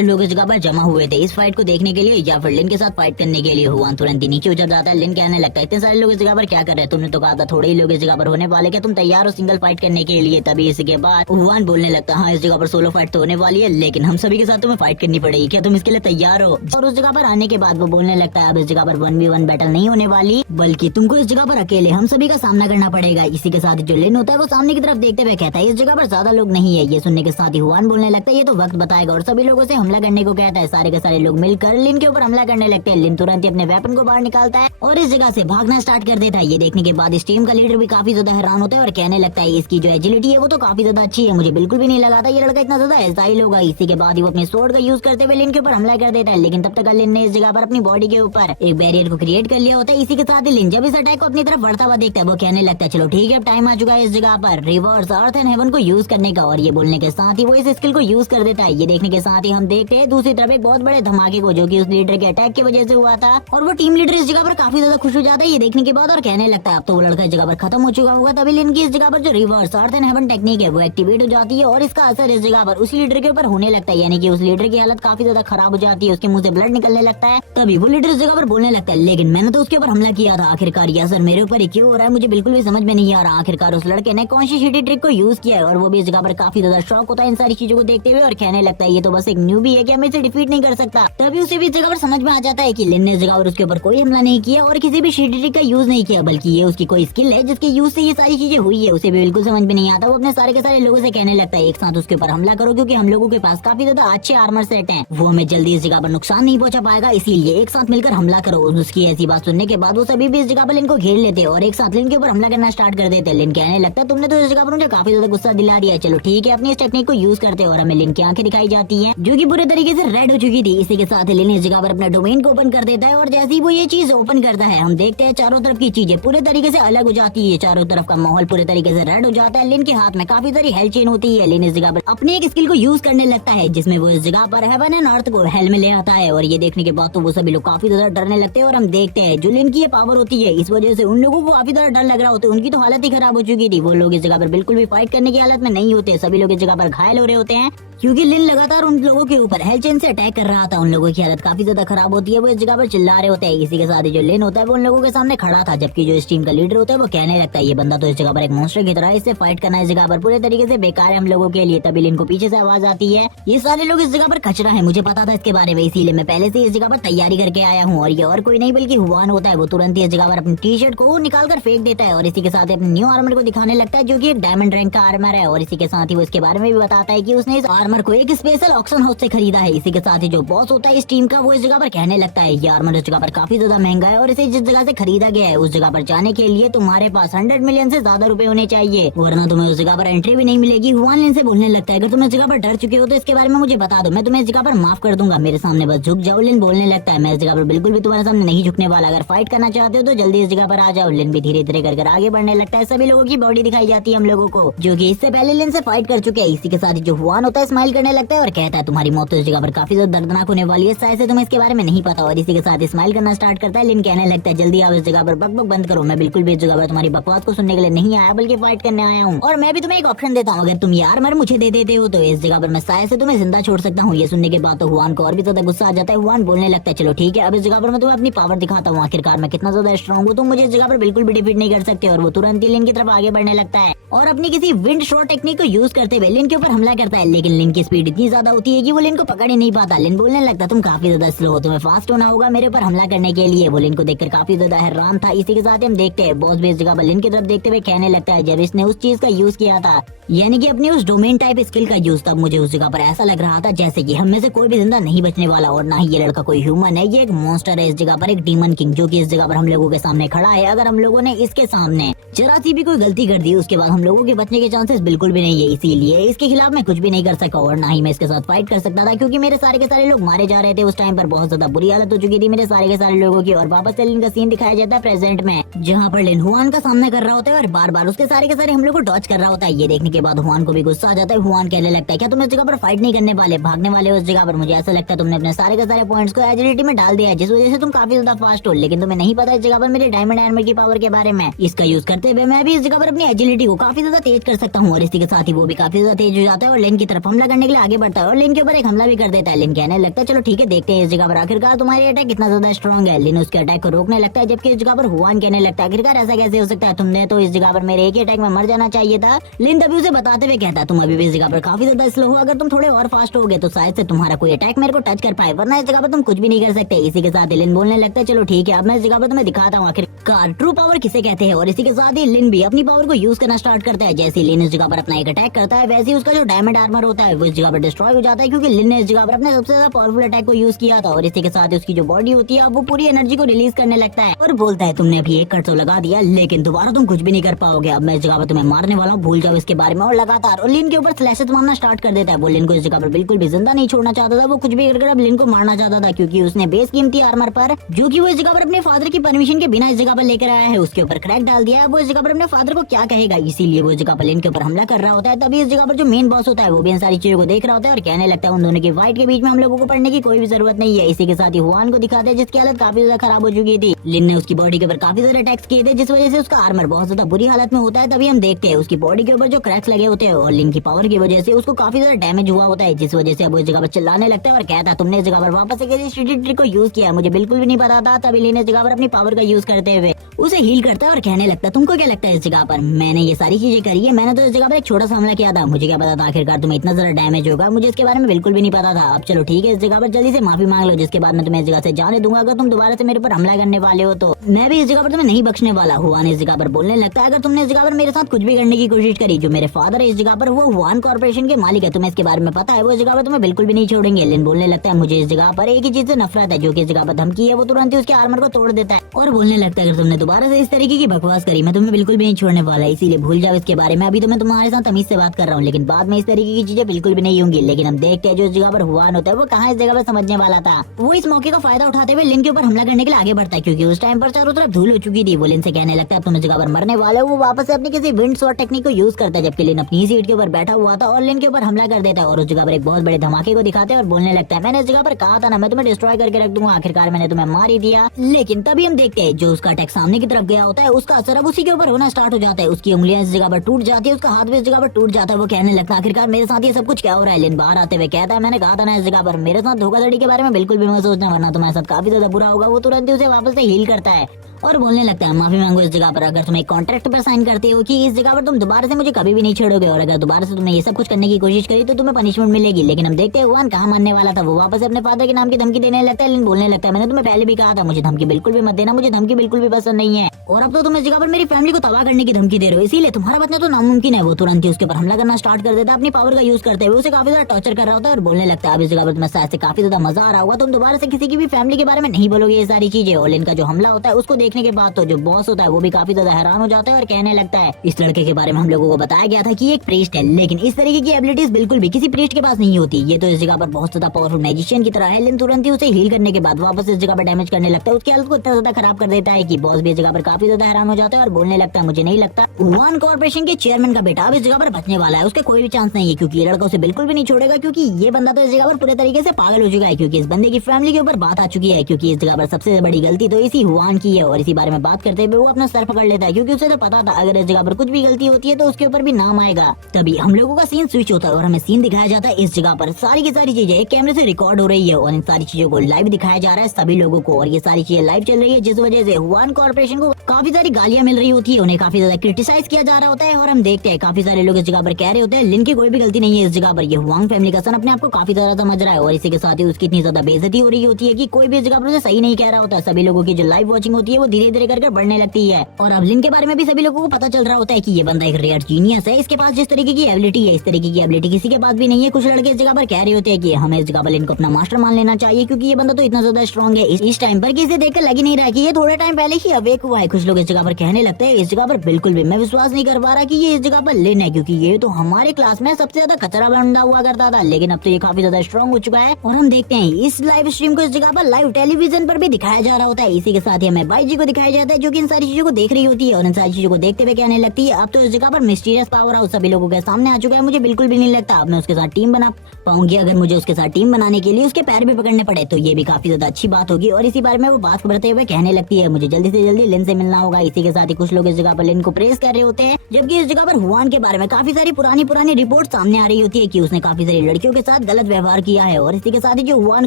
लोग इस जगह पर जमा हुए थे इस फाइट को देखने के लिए या फिर लिन के साथ फाइट करने के लिए। हुआन तुरंत ही नीचे उतर जाता है। लिन कहने लगता है इतने सारे लोग इस जगह पर क्या कर रहे हैं, तुमने तो कहा था थोड़े ही लोग इस जगह पर होने वाले, क्या तुम तैयार हो सिंगल फाइट करने के लिए? तभी इसके बाद हुआन बोलने लगता है हाँ इस जगह पर सोलो फाइट तो होने वाली है लेकिन हम सभी के साथ तुम्हें फाइट करनी पड़ेगी, क्या तुम इसके लिए तैयार हो? और उस जगह पर आने के बाद वो बोलने लगता है अब इस जगह पर 1v1 बैटल नहीं होने वाली बल्कि तुमको इस जगह पर अकेले हम सभी का सामना करना पड़ेगा। इसी के साथ जो लिन होता है वो सामने की तरफ देखते हुए कहता है इस जगह पर ज्यादा लोग नहीं है। ये सुनने के साथ ही हुआन बोलने लगता है ये तो वक्त बताएगा और सभी लोगों से हमला करने को कहता है। सारे के सारे लोग मिलकर लिन के ऊपर हमला करने लगते हैं। लिन तुरंत ही अपने वेपन को बाहर निकालता है और इस जगह से भागना स्टार्ट कर देता है। ये देखने के बाद इस टीम का लीडर भी काफी ज्यादा हैरान होता है और कहने लगता है इसकी जो एजिलिटी है वो तो काफी ज्यादा अच्छी है, मुझे बिल्कुल भी नहीं लगा था ये लड़का इतना ज्यादा एजाइल होगा। इसी के बाद वो अपने स्वॉर्ड का यूज करते हुए लिन के ऊपर हमला कर देता है लेकिन तब तक लिन ने इस जगह पर अपनी बॉडी के ऊपर एक बैरियर को क्रिएट कर लिया होता है। इसी के साथ ही लिन जब इस अटैक को अपनी तरफ बढ़ता हुआ देखता है वो कहने लगता है चलो ठीक है अब टाइम आ चुका है इस जगह पर रिवर्स अर्थ एंड हेवन को यूज करने का। और ये बोलने के साथ ही वो इस स्किल को यूज कर देता है। ये देखने के साथ ही हम देखते हैं दूसरी तरफ एक बहुत बड़े धमाके को जो कि उस लीडर के अटैक की वजह से हुआ था और वो टीम लीडर इस जगह पर काफी ज्यादा खुश हो जाता है ये देखने के बाद और कहने लगता है अब तो वो लड़का इस जगह पर खत्म हो चुका होगा। तभी लिन की इस जगह पर जो reverse earth and heaven technique है वो एक्टिवेट हो जाती है और इसका असर इस जगह पर उस लीडर के ऊपर होने लगता है, यानी कि उस लीडर की हालत काफी ज्यादा खराब हो जाती है, उसके मुंह से ब्लड निकलने लगता है। तभी वो लीडर इस जगह पर बोलने लगता है लेकिन मैंने तो उसके ऊपर हमला किया था, आखिरकार ये असर मेरे ऊपर ही क्यों हो रहा है, मुझे बिल्कुल भी समझ में नहीं आ रहा। आखिरकार उस लड़के ने कौन सी शिटी ट्रिक को यूज किया है और वो भी इस जगह पर काफी ज्यादा शॉक होता है इन सारी चीजों को देखते हुए और कहने लगता है ये तो बस एक न्यूबी है कि हमें इसे डिफीट नहीं कर सकता। तभी उसे भी इस जगह पर समझ में आ जाता है कि लिन ने इस जगह पर उसके ऊपर कोई हमला नहीं किया और किसी भी शिटी ट्रिक का यूज नहीं किया बल्कि ये उसकी कोई स्किल है जिसके यूज से ये सारी चीजें हुई है। उसे भी बिल्कुल समझ में नहीं आता। वो अपने सारे के सारे लोगों से कहने लगता है एक साथ उसके ऊपर हमला करो क्योंकि हम लोगों के पास काफी ज्यादा अच्छे आर्मर सेट हैं, वो हमें जल्दी इस जगह पर नुकसान नहीं पहुंचा पाएगा, इसीलिए एक साथ मिलकर हमला करो। उसकी ऐसी बात सुनने के बाद वो सभी भी इस जगह पर लिन को घेर लेते और एक साथ लिन के ऊपर हमला करना स्टार्ट कर देते। लिन कहने लगता है तुमने तो इस जगह पर मुझे काफी ज्यादा गुस्सा दिला दिया, चलो ठीक है अपनी इस टेक्निक को यूज करते और हमें लिन की आंखें दिखाई जाती है जो की पूरे तरीके से रेड हो चुकी थी। इसी के साथ लिन इस जगह पर अपना डोमेन को ओपन कर देता है और जैसे ही वो ये चीज ओपन करता है हम देखते हैं चारों तरफ की चीजें पूरे तरीके से अलग हो जाती है, चारों तरफ का माहौल पूरे तरीके से रेड हो जाता है। लिन के हाथ में काफी सारी हेल्थ चेन होती है। लिन इस जगह पर अपनी एक स्किल को यूज करने लगता है जिसमें वो इस जगह पर हेवन एंड अर्थ को हेल में ले आता है और ये देखने के बाद तो वो सभी लोग काफी ज्यादा डरने लगते हैं और हम देखते हैं जो लिन की ये पावर होती है इस वजह से उन लोगों को काफी ज्यादा डर लग रहा होता है, उनकी तो हालत ही खराब हो चुकी थी। वो लोग इस जगह पर बिल्कुल भी फाइट करने की हालत में नहीं होते, सभी लोग इस जगह पर घायल हो रहे होते हैं क्योंकि लिन लगातार उन लोगों के ऊपर हेल्थ चेन से अटैक कर रहा था। उन लोगों की हालत काफी ज्यादा खराब होती है, वो इस जगह पर चिल्ला रहे होते हैं। इसी के साथ ही जो लिन होता है वो उन लोगों के सामने खड़ा था जबकि जो इस टीम का लीडर होता है वो कहने लगता है ये बंदा तो इस जगह पर एक मॉन्स्टर की तरह है, इससे फाइट करना इस जगह पर पूरे तरीके से बेकार है हम लोगों के लिए। तभी लिन को पीछे से आवाज आती है ये सारे लोग इस जगह पर कचरा है, मुझे पता था इसके बारे में, इसीलिए मैं पहले से इस जगह पर तैयारी करके आया हूँ। और ये और कोई नहीं बल्कि हुआन होता है। वो तुरंत ही इस जगह पर अपनी टी शर्ट को निकाल कर फेंक देता है और इसी के साथ अपने न्यू आर्मर को दिखाने लगता है जो की एक डायमंड रैंक का आर्मर है और इसी के साथ ही वो इसके बारे में भी बताता है कि उसने इस आर्मर को एक स्पेशल ऑक्शन हाउस से खरीदा है। इसी के साथ ही जो बॉस होता है इस टीम का वो इस जगह पर कहने लगता है ये आर्मर इस जगह पर काफी ज्यादा महंगा है और इसे जिस जगह से खरीदा गया है उस जगह पर जाने के लिए तुम्हारे पास 100 मिलियन से ज्यादा रुपए होने चाहिए, वरना तुम्हें उस जगह पर एंट्री भी नहीं मिलेगी। हुआन लिन से बोलने लगता है अगर तुम इस जगह पर डर चुके हो तो इसके बारे में मुझे बता दो, मैं तुम्हें इस जगह पर माफ कर दूंगा, मेरे सामने बस झुक जाओ। लिन बोलने लगता है मैं इस जगह पर बिल्कुल भी तुम्हारे सामने नहीं झुकने वाला, अगर फाइट करना चाहते हो तो जल्दी इस जगह पर आ जाओ। लिन भी धीरे धीरे कर आगे बढ़ने लगता है। सभी लोगों की बॉडी दिखाई जाती है हम लोगों को जो कि इससे पहले लिन से फाइट कर चुके हैं। इसी के साथ ही जो हुआन होता है स्माइल करने लगता है और कहता है तुम्हारी मौत तो इस जगह पर काफी ज्यादा दर्दनाक होने वाली है, शायद से तुम्हें इसके बारे में नहीं पता। और इसी के साथ स्माइल करना स्टार्ट करता है। लिन कहने लगता है जल्दी आओ इस जगह पर बक बंद करो, मैं बिल्कुल भी इस जगह पर तुम्हारी बकवास को सुनने के लिए नहीं आया बल्कि फाइट करने आया हूँ। और मैं भी तुम्हें एक ऑप्शन देता हूँ, अगर तुम ये आर्मर मुझे दे देते हो तो इस जगह पर मैं शायद से तुम्हें जिंदा छोड़ सकता हूँ। ये सुनने के बाद तो हुआन को और भी ज्यादा गुस्सा आ जाता है। हुआन बोलने लगता है चलो ठीक है, अब इस जगह पर मैं तुम्हें अपनी पावर दिखाता हूँ, आखिरकार मैं कितना ज्यादा स्ट्रॉन्ग हूँ, तुम मुझे इस जगह पर बिल्कुल भी डिफीट नहीं कर सकते। और वो तुरंत ही लिन की तरफ आगे बढ़ने लगता है और अपनी किसी विंड शॉट टेक्निक को यूज करते हुए लिन के ऊपर हमला करता है। लेकिन लिन की स्पीड इतनी ज्यादा होती है कि वो लिन को पकड़ ही नहीं पाता। लिन बोलने लगता तुम काफी ज्यादा स्लो हो, तुम्हें फास्ट होना होगा मेरे ऊपर हमला करने के लिए। वो लिन को देखकर काफी ज्यादा हैरान था। इसी के साथ हम देखते हैं बॉस भी इस जगह पर लिन की तरफ देखते हुए कहने लगता है जब इसने उस चीज का यूज किया था, यानी कि अपनी उस डोमेन टाइप स्किल का यूज, तब मुझे उस जगह पर ऐसा लग रहा था जैसे कि हम में से कोई भी जिंदा नहीं बचने वाला। और ना ही ये लड़का कोई ह्यूमन है, ये एक मॉन्स्टर है इस जगह पर, एक डीमन किंग जो कि इस जगह पर हम लोगों के सामने खड़ा है। अगर हम लोगों ने इसके सामने जरा सी भी कोई गलती कर दी उसके बाद हम लोगों के बचने के चांसेस बिल्कुल भी नहीं है। इसीलिए इसके खिलाफ मैं कुछ भी नहीं कर सका और ना ही मैं इसके साथ फाइट कर सकता था क्योंकि मेरे सारे के सारे लोग मारे जा रहे थे। उस टाइम पर बहुत ज्यादा बुरी हालत हो चुकी थी मेरे सारे के सारे लोगों की। और वापस से लिन का सीन दिखाया जाता है प्रेजेंट में, जहाँ पर लिन हुआन का सामना कर रहा होता है और बार बार उसके सारे के सारे हम लोग को डॉच कर रहा होता है। ये देखने के बाद हुआन को भी गुस्सा आ जाता है। हुआन कहने लगता है क्या तुम इस जगह पर फाइट नहीं करने वाले, भागने वाले हो इस जगह पर, मुझे ऐसा लगता है तुमने अपने सारे के सारे पॉइंट्स को एजिलिटी में डाल दिया है जिस वजह से तुम काफी ज्यादा फास्ट हो। लेकिन तुम्हें नहीं पता इस जगह पर मेरे डायमंड आर्मर की पावर के बारे में, इसका यूज करते हुए मैं भी इस जगह पर अपनी एजिलिटी को काफी ज्यादा तेज कर सकता हूँ। और इसी के साथ ही वो भी काफी ज्यादा तेज हो जाता है और लिन की तरफ हमला करने के लिए आगे बढ़ता है और लिन के ऊपर एक हमला भी कर देता है। लिन कहने लगता है चलो ठीक है देखते हैं इस जगह पर आखिरकार तुम्हारी अटैक कितना ज्यादा स्ट्रॉन्ग है। लिन उसके अटैक को रोकने लगता है जबकि इस जगह पर हुआन कहने लगता है आखिरकार ऐसा कैसे हो सकता है, तुमने तो इस जगह पर मेरे एक ही अटैक में मर जाना चाहिए था। लिन तभी उसे बताते हुए कहता है तुम अभी भी इस जगह पर काफी ज्यादा स्लो हो, अगर तुम थोड़े और फास्ट होगे तो शायद से तुम्हारा कोई अटैक मेरे को टच कर पाए, वरना इस जगह पर तुम कुछ भी नहीं कर सकते। इसी के साथ लिन बोलने लगता है चलो ठीक है अब मैं इस जगह पर तुम्हें दिखाता हूँ आखिरकार ट्रू पावर किसे कहते हैं। और इसी के साथ ही लिन भी अपनी पावर को यूज करना स्टार्ट करता है। जैसे लिन इस जगह पर अपना एक अटैक करता है वैसे ही उसका जो डायमंड आर्मर होता है वो इस जगह पर डिस्ट्रॉय हो जाता है क्योंकि लिन ने इस जगह पर अपने सबसे ज्यादा पावरफुल अटैक को यूज किया था। और इसी के साथ उसकी जो बॉडी होती है वो पूरी एनर्जी को रिलीज करने लगता है और बोलता है तुमने अभी एक कट तो लगा दिया लेकिन दोबारा तुम कुछ भी नहीं कर पाओगे, अब मैं इस जगह पर तुम्हें मारने वाला हूँ, भूल जाओ इसके बारे में। और लगातार और लिन के ऊपर स्लैशेस मारना स्टार्ट कर देता है। वो लिन को इस जगह पर बिल्कुल भी जिंदा नहीं छोड़ना चाहता था, वो कुछ भी करके अब लिन को मारना चाहता था क्योंकि उसने बेस कीमती आर्मर पर जो कि वो इस जगह पर अपने फादर की परमिशन के बिना इस जगह पर लेकर आया है उसके ऊपर क्रैक डाल दिया है। वो इस जगह पर अपने फादर को क्या कहेगा, इसीलिए वो इस जगह पर लिन के ऊपर हमला कर रहा होता है। तभी इस जगह पर जो मेन बॉस होता है वो भी इन सारी चीजों को देख रहा होता है और कहने लगता है उन दोनों की फाइट के बीच में हम लोगों को पढ़ने की कोई भी जरूरत नहीं है। इसी के साथ ही हुआन को दिखाते हैं जिसकी हालत काफी ज्यादा खराब हो चुकी थी। लिन ने उसकी बॉडी के ऊपर काफी ज्यादा अटैक्स किए थे जिस वजह से उसका आर्मर बहुत ज्यादा बुरी हालत में होता है। तभी हम देखते हैं उसकी बॉडी के ऊपर जो क्रैक्स लगे होते हैं और लिन की पावर की वजह से उसको काफी ज्यादा डैमेज हुआ होता है जिस वजह से वो इस जगह पर चिल्लाने लगता है और कहता है तुमने इस जगह पर वापस से ट्रिक को यूज किया, मुझे बिल्कुल भी नहीं पता था। तभी लिन इस जगह पर अपनी पावर का यूज करते हुए उसे हील करता है और कहने लगता है तुमको क्या लगता है इस जगह पर मैंने ये सारी चीजें करी है, मैंने तो इस जगह पर एक छोटा सा हमला किया था, मुझे क्या पता था आखिरकार तुम्हें इतना ज्यादा डैमेज होगा, मुझे इसके बारे में बिल्कुल भी नहीं पता था। अब चलो ठीक है इस जगह पर जल्दी से माफी मांग लो जिसके बाद मैं तुम्हें इस जगह से जाने दूंगा, अगर तुम दोबारा से मेरे पर हमला करने वाले हो तो मैं भी इस जगह पर तुम्हें नहीं बख्शने वाला। हुआन इस जगह पर बोलने लगता है अगर तुमने इस जगह पर मेरे साथ कुछ भी करने की कोशिश करी, जो मेरे फादर है इस जगह पर वो हुआन कॉर्पोरेशन के मालिक है, तुम्हें इसके बारे में पता है, वो इस जगह पर तुम्हें बिल्कुल भी नहीं छोड़ेंगे। लिन बोलने लगता है मुझे इस जगह पर एक ही चीज से नफरत है जो कि इस जगह पर धमकी है। वो तुरंत ही उसके आर्मर को तोड़ देता है और बोलने लगता है अगर तुमने दोबारा से इस तरीके की बकवास करी मैं तुम्हें बिल्कुल भी नहीं छोड़ने वाला, इसीलिए भूल जाओ इसके बारे में, अभी तो मैं तुम्हारे साथ तमीज से बात कर रहा हूँ लेकिन बाद में इस तरीके की चीजें बिल्कुल भी नहीं होंगी। लेकिन हम देखते हैं जो इस जगह पर हुआन होता है वो कहाँ इस जगह पर समझने वाला था। वो इस मौके का फायदा उठाते हुए लिन के ऊपर हमला करने के लिए आगे बढ़ता है क्योंकि उस टाइम पर चारों तरफ धूल हो चुकी थी। वो लिन से कहने लगता है तुम इस जगह पर मरने वाले हो। वो वापस से अपनी किसी विंड शॉट टेक्निक को यूज करता है जबकि लिन अपनी ही सीट के ऊपर बैठा हुआ था और लिन के ऊपर हमला कर देता है और उस जगह पर एक बहुत बड़े धमाके को दिखाते हैं और बोलने लगता है मैंने इस जगह पर कहा था ना मैं तुम्हें डिस्ट्रॉय करके रख दूंगा, आखिरकार मैंने तुम्हें मार ही दिया। लेकिन तभी हम देखते हैं जो उसका अटैक सामने की तरफ गया होता है उसका असर अब उसी के ऊपर होना स्टार्ट हो जाता है। उसकी उंगलियां इस जगह पर टूट जाती है, उसका हाथ भी इस जगह पर टूट जाता है। वो कहने लगता है आखिरकार मेरे साथ ये सब कुछ क्या हो रहा है। लिन बाहर आते हुए कहता है मैंने कहा था ना इस जगह पर मेरे साथ धोखाधड़ी के बारे में बिल्कुल भी मत सोचना वरना तुम्हारे साथ काफी ज्यादा बुरा होगा। वो तुरंत ही उसे वापस से हील करता है और बोलने लगता है माफी मांगो इस जगह पर, अगर तुम एक कॉन्ट्रैक्ट पर साइन करते हो कि इस जगह पर तुम दोबारा से मुझे कभी भी नहीं छोड़ोगे और अगर दोबारा से तुमने ये सब कुछ करने की कोशिश करी तो तुम्हें पनिशमेंट मिलेगी। लेकिन हम देखते हैं हुआन कहाँ मानने वाला था, वो वापस अपने फादर के नाम की धमकी देने लगता है। लिन बोलने लगता है मैंने तुम्हें पहले भी कहा था मुझे धमकी बिल्कुल भी मत देना, मुझे धमकी बिल्कुल भी पसंद नहीं है। और अब तो तुम इस जगह पर मेरी फैमिली को तबाह करने की धमकी दे रहे हो, इसीलिए तुम्हारा बचना तो नामुमकिन है। वो तुरंत ही उसके ऊपर हमला करना स्टार्ट कर देता है अपनी पावर का यूज करते हुए, उसे काफी ज्यादा टॉर्चर कर रहा होता है और बोलने लगता है अब इस जगह पर तुम्हें शायद से काफी ज्यादा मजा आ रहा होगा, तुम दोबारा से किसी की भी फैमिली के बारे में नहीं बोलोगे ये सारी चीजें। और इनका जो हमला होता है उसको देखने के बाद तो जो बॉस होता है वो भी काफी ज्यादा हैरान हो जाता है और कहने लगता है इस लड़के के बारे में हम लोगों को बताया गया था कि एक प्रीस्ट है, लेकिन इस तरीके की एबिलिटीज बिल्कुल भी किसी प्रीस्ट के पास नहीं होती। ये तो इस जगह पर बहुत ज्यादा पावरफुल मैजिशियन की तरह है, लेकिन तुरंत ही उसे हील करने के बाद वापस इस जगह पर डैमेज करने लगता है। उसकी हालत को इतना ज्यादा खराब कर देता है कि बॉस भी इस जगह पर काफी ज्यादा हैरान हो जाता है और बोलने लगता है मुझे नहीं लगता वन कॉर्पोरेशन के चेयरमैन का बेटा अब इस जगह पर बचने वाला है, उसका कोई भी चांस नहीं है, क्योंकि ये लड़का उसे बिल्कुल भी नहीं छोड़ेगा, क्योंकि ये बंदा तो इस जगह पर पूरे तरीके से पागल हो चुका है, क्योंकि इस बंदे की फैमिली के ऊपर बात आ चुकी है, क्योंकि इस जगह पर सबसे बड़ी गलती तो इसी हुआन की है। और इसी बारे में बात करते हुए वो अपना सर पकड़ लेता है, क्योंकि उसे तो पता था अगर इस जगह पर कुछ भी गलती होती है तो उसके ऊपर भी नाम आएगा। तभी हम लोगों का सीन स्विच होता है और हमें सीन दिखाया जाता है इस जगह पर सारी की सारी चीजें एक कैमरे से रिकॉर्ड हो रही है और इन सारी चीजों को लाइव दिखाया जा रहा है सभी लोगों को, और ये सारी चीजें लाइव चल रही है, जिस वजह से हुआन कॉर्पोरेशन को काफी सारी गालियां मिल रही होती है, उन्हें काफी ज्यादा क्रिटिसाइज किया जा रहा होता है। और हम देखते हैं काफी सारे लोग इस जगह पर कह रहे होते हैं लिन की कोई भी गलती नहीं है इस जगह पर, ये हुआंग फैमिली का सन अपने आप को काफी ज्यादा समझ रहा है, और इसी के साथ ही उसकी इतनी ज्यादा बेइज्जती हो रही होती है कि कोई भी इस जगह पर उसे सही नहीं कह रहा होता है। सभी लोगों की जो लाइव वॉचिंग होती है वो धीरे धीरे करके बढ़ने लगती है, और अब लिन के बारे में भी सभी लोगों को पता चल रहा होता है कि ये बंदा एक रेयर जीनियस है, इसके पास जिस तरीके की एबिलिटी है इस तरीके की एबिलिटी किसी के पास भी नहीं है। कुछ लड़के इस जगह पर कह रहे होते हैं कि हमें इस जगह पर लिन को अपना मास्टर मान लेना चाहिए, क्योंकि ये बंदा तो इतना ज्यादा स्ट्रॉन्ग है इस टाइम पर कि इसे देखकर लग ही नहीं रहा कि ये थोड़े टाइम पहले ही अवेक हुआ है। कुछ लोग इस जगह पर कहने लगते हैं इस जगह पर बिल्कुल भी मैं विश्वास नहीं कर पा रहा कि ये इस जगह पर लिन है, क्योंकि ये तो हमारे क्लास में सबसे ज्यादा खतरा बंदा हुआ करता था, लेकिन अब तो ये काफी ज्यादा स्ट्रॉन्ग हो चुका है। और हम देखते हैं इस लाइव स्ट्रीम को इस जगह पर लाइव टेलीविजन पर भी दिखाया जा रहा होता है। इसी के साथ ही हमें बाई जी को दिखाया जाता है जो कि इन सारी चीजों को देख रही होती है, और इन सारी चीजों को देखते हुए कहने लगती है अब तो इस जगह पर मिस्टीरियस पावर हाउस सभी लोगों के सामने आ चुका है, मुझे बिल्कुल भी नहीं लगता अब मैं उसके साथ टीम बना पाऊंगी। अगर मुझे उसके साथ टीम बनाने के लिए उसके पैर भी पकड़ने पड़े तो ये भी काफी ज्यादा अच्छी बात होगी। और इसी बारे में वो बात बढ़ते हुए कहने लगती है मुझे जल्दी से जल्दी लिन से मिलना होगा। इसी के साथ ही कुछ लोग इस जगह पर लिन को प्रेस कर रहे होते हैं, जबकि इस जगह पर हुआन के बारे में काफी सारी पुरानी रिपोर्ट सामने आ रही होती है कि उसने काफी सारी लड़कियों के साथ गलत व्यवहार किया है। और इसी के साथ ही जो हुआन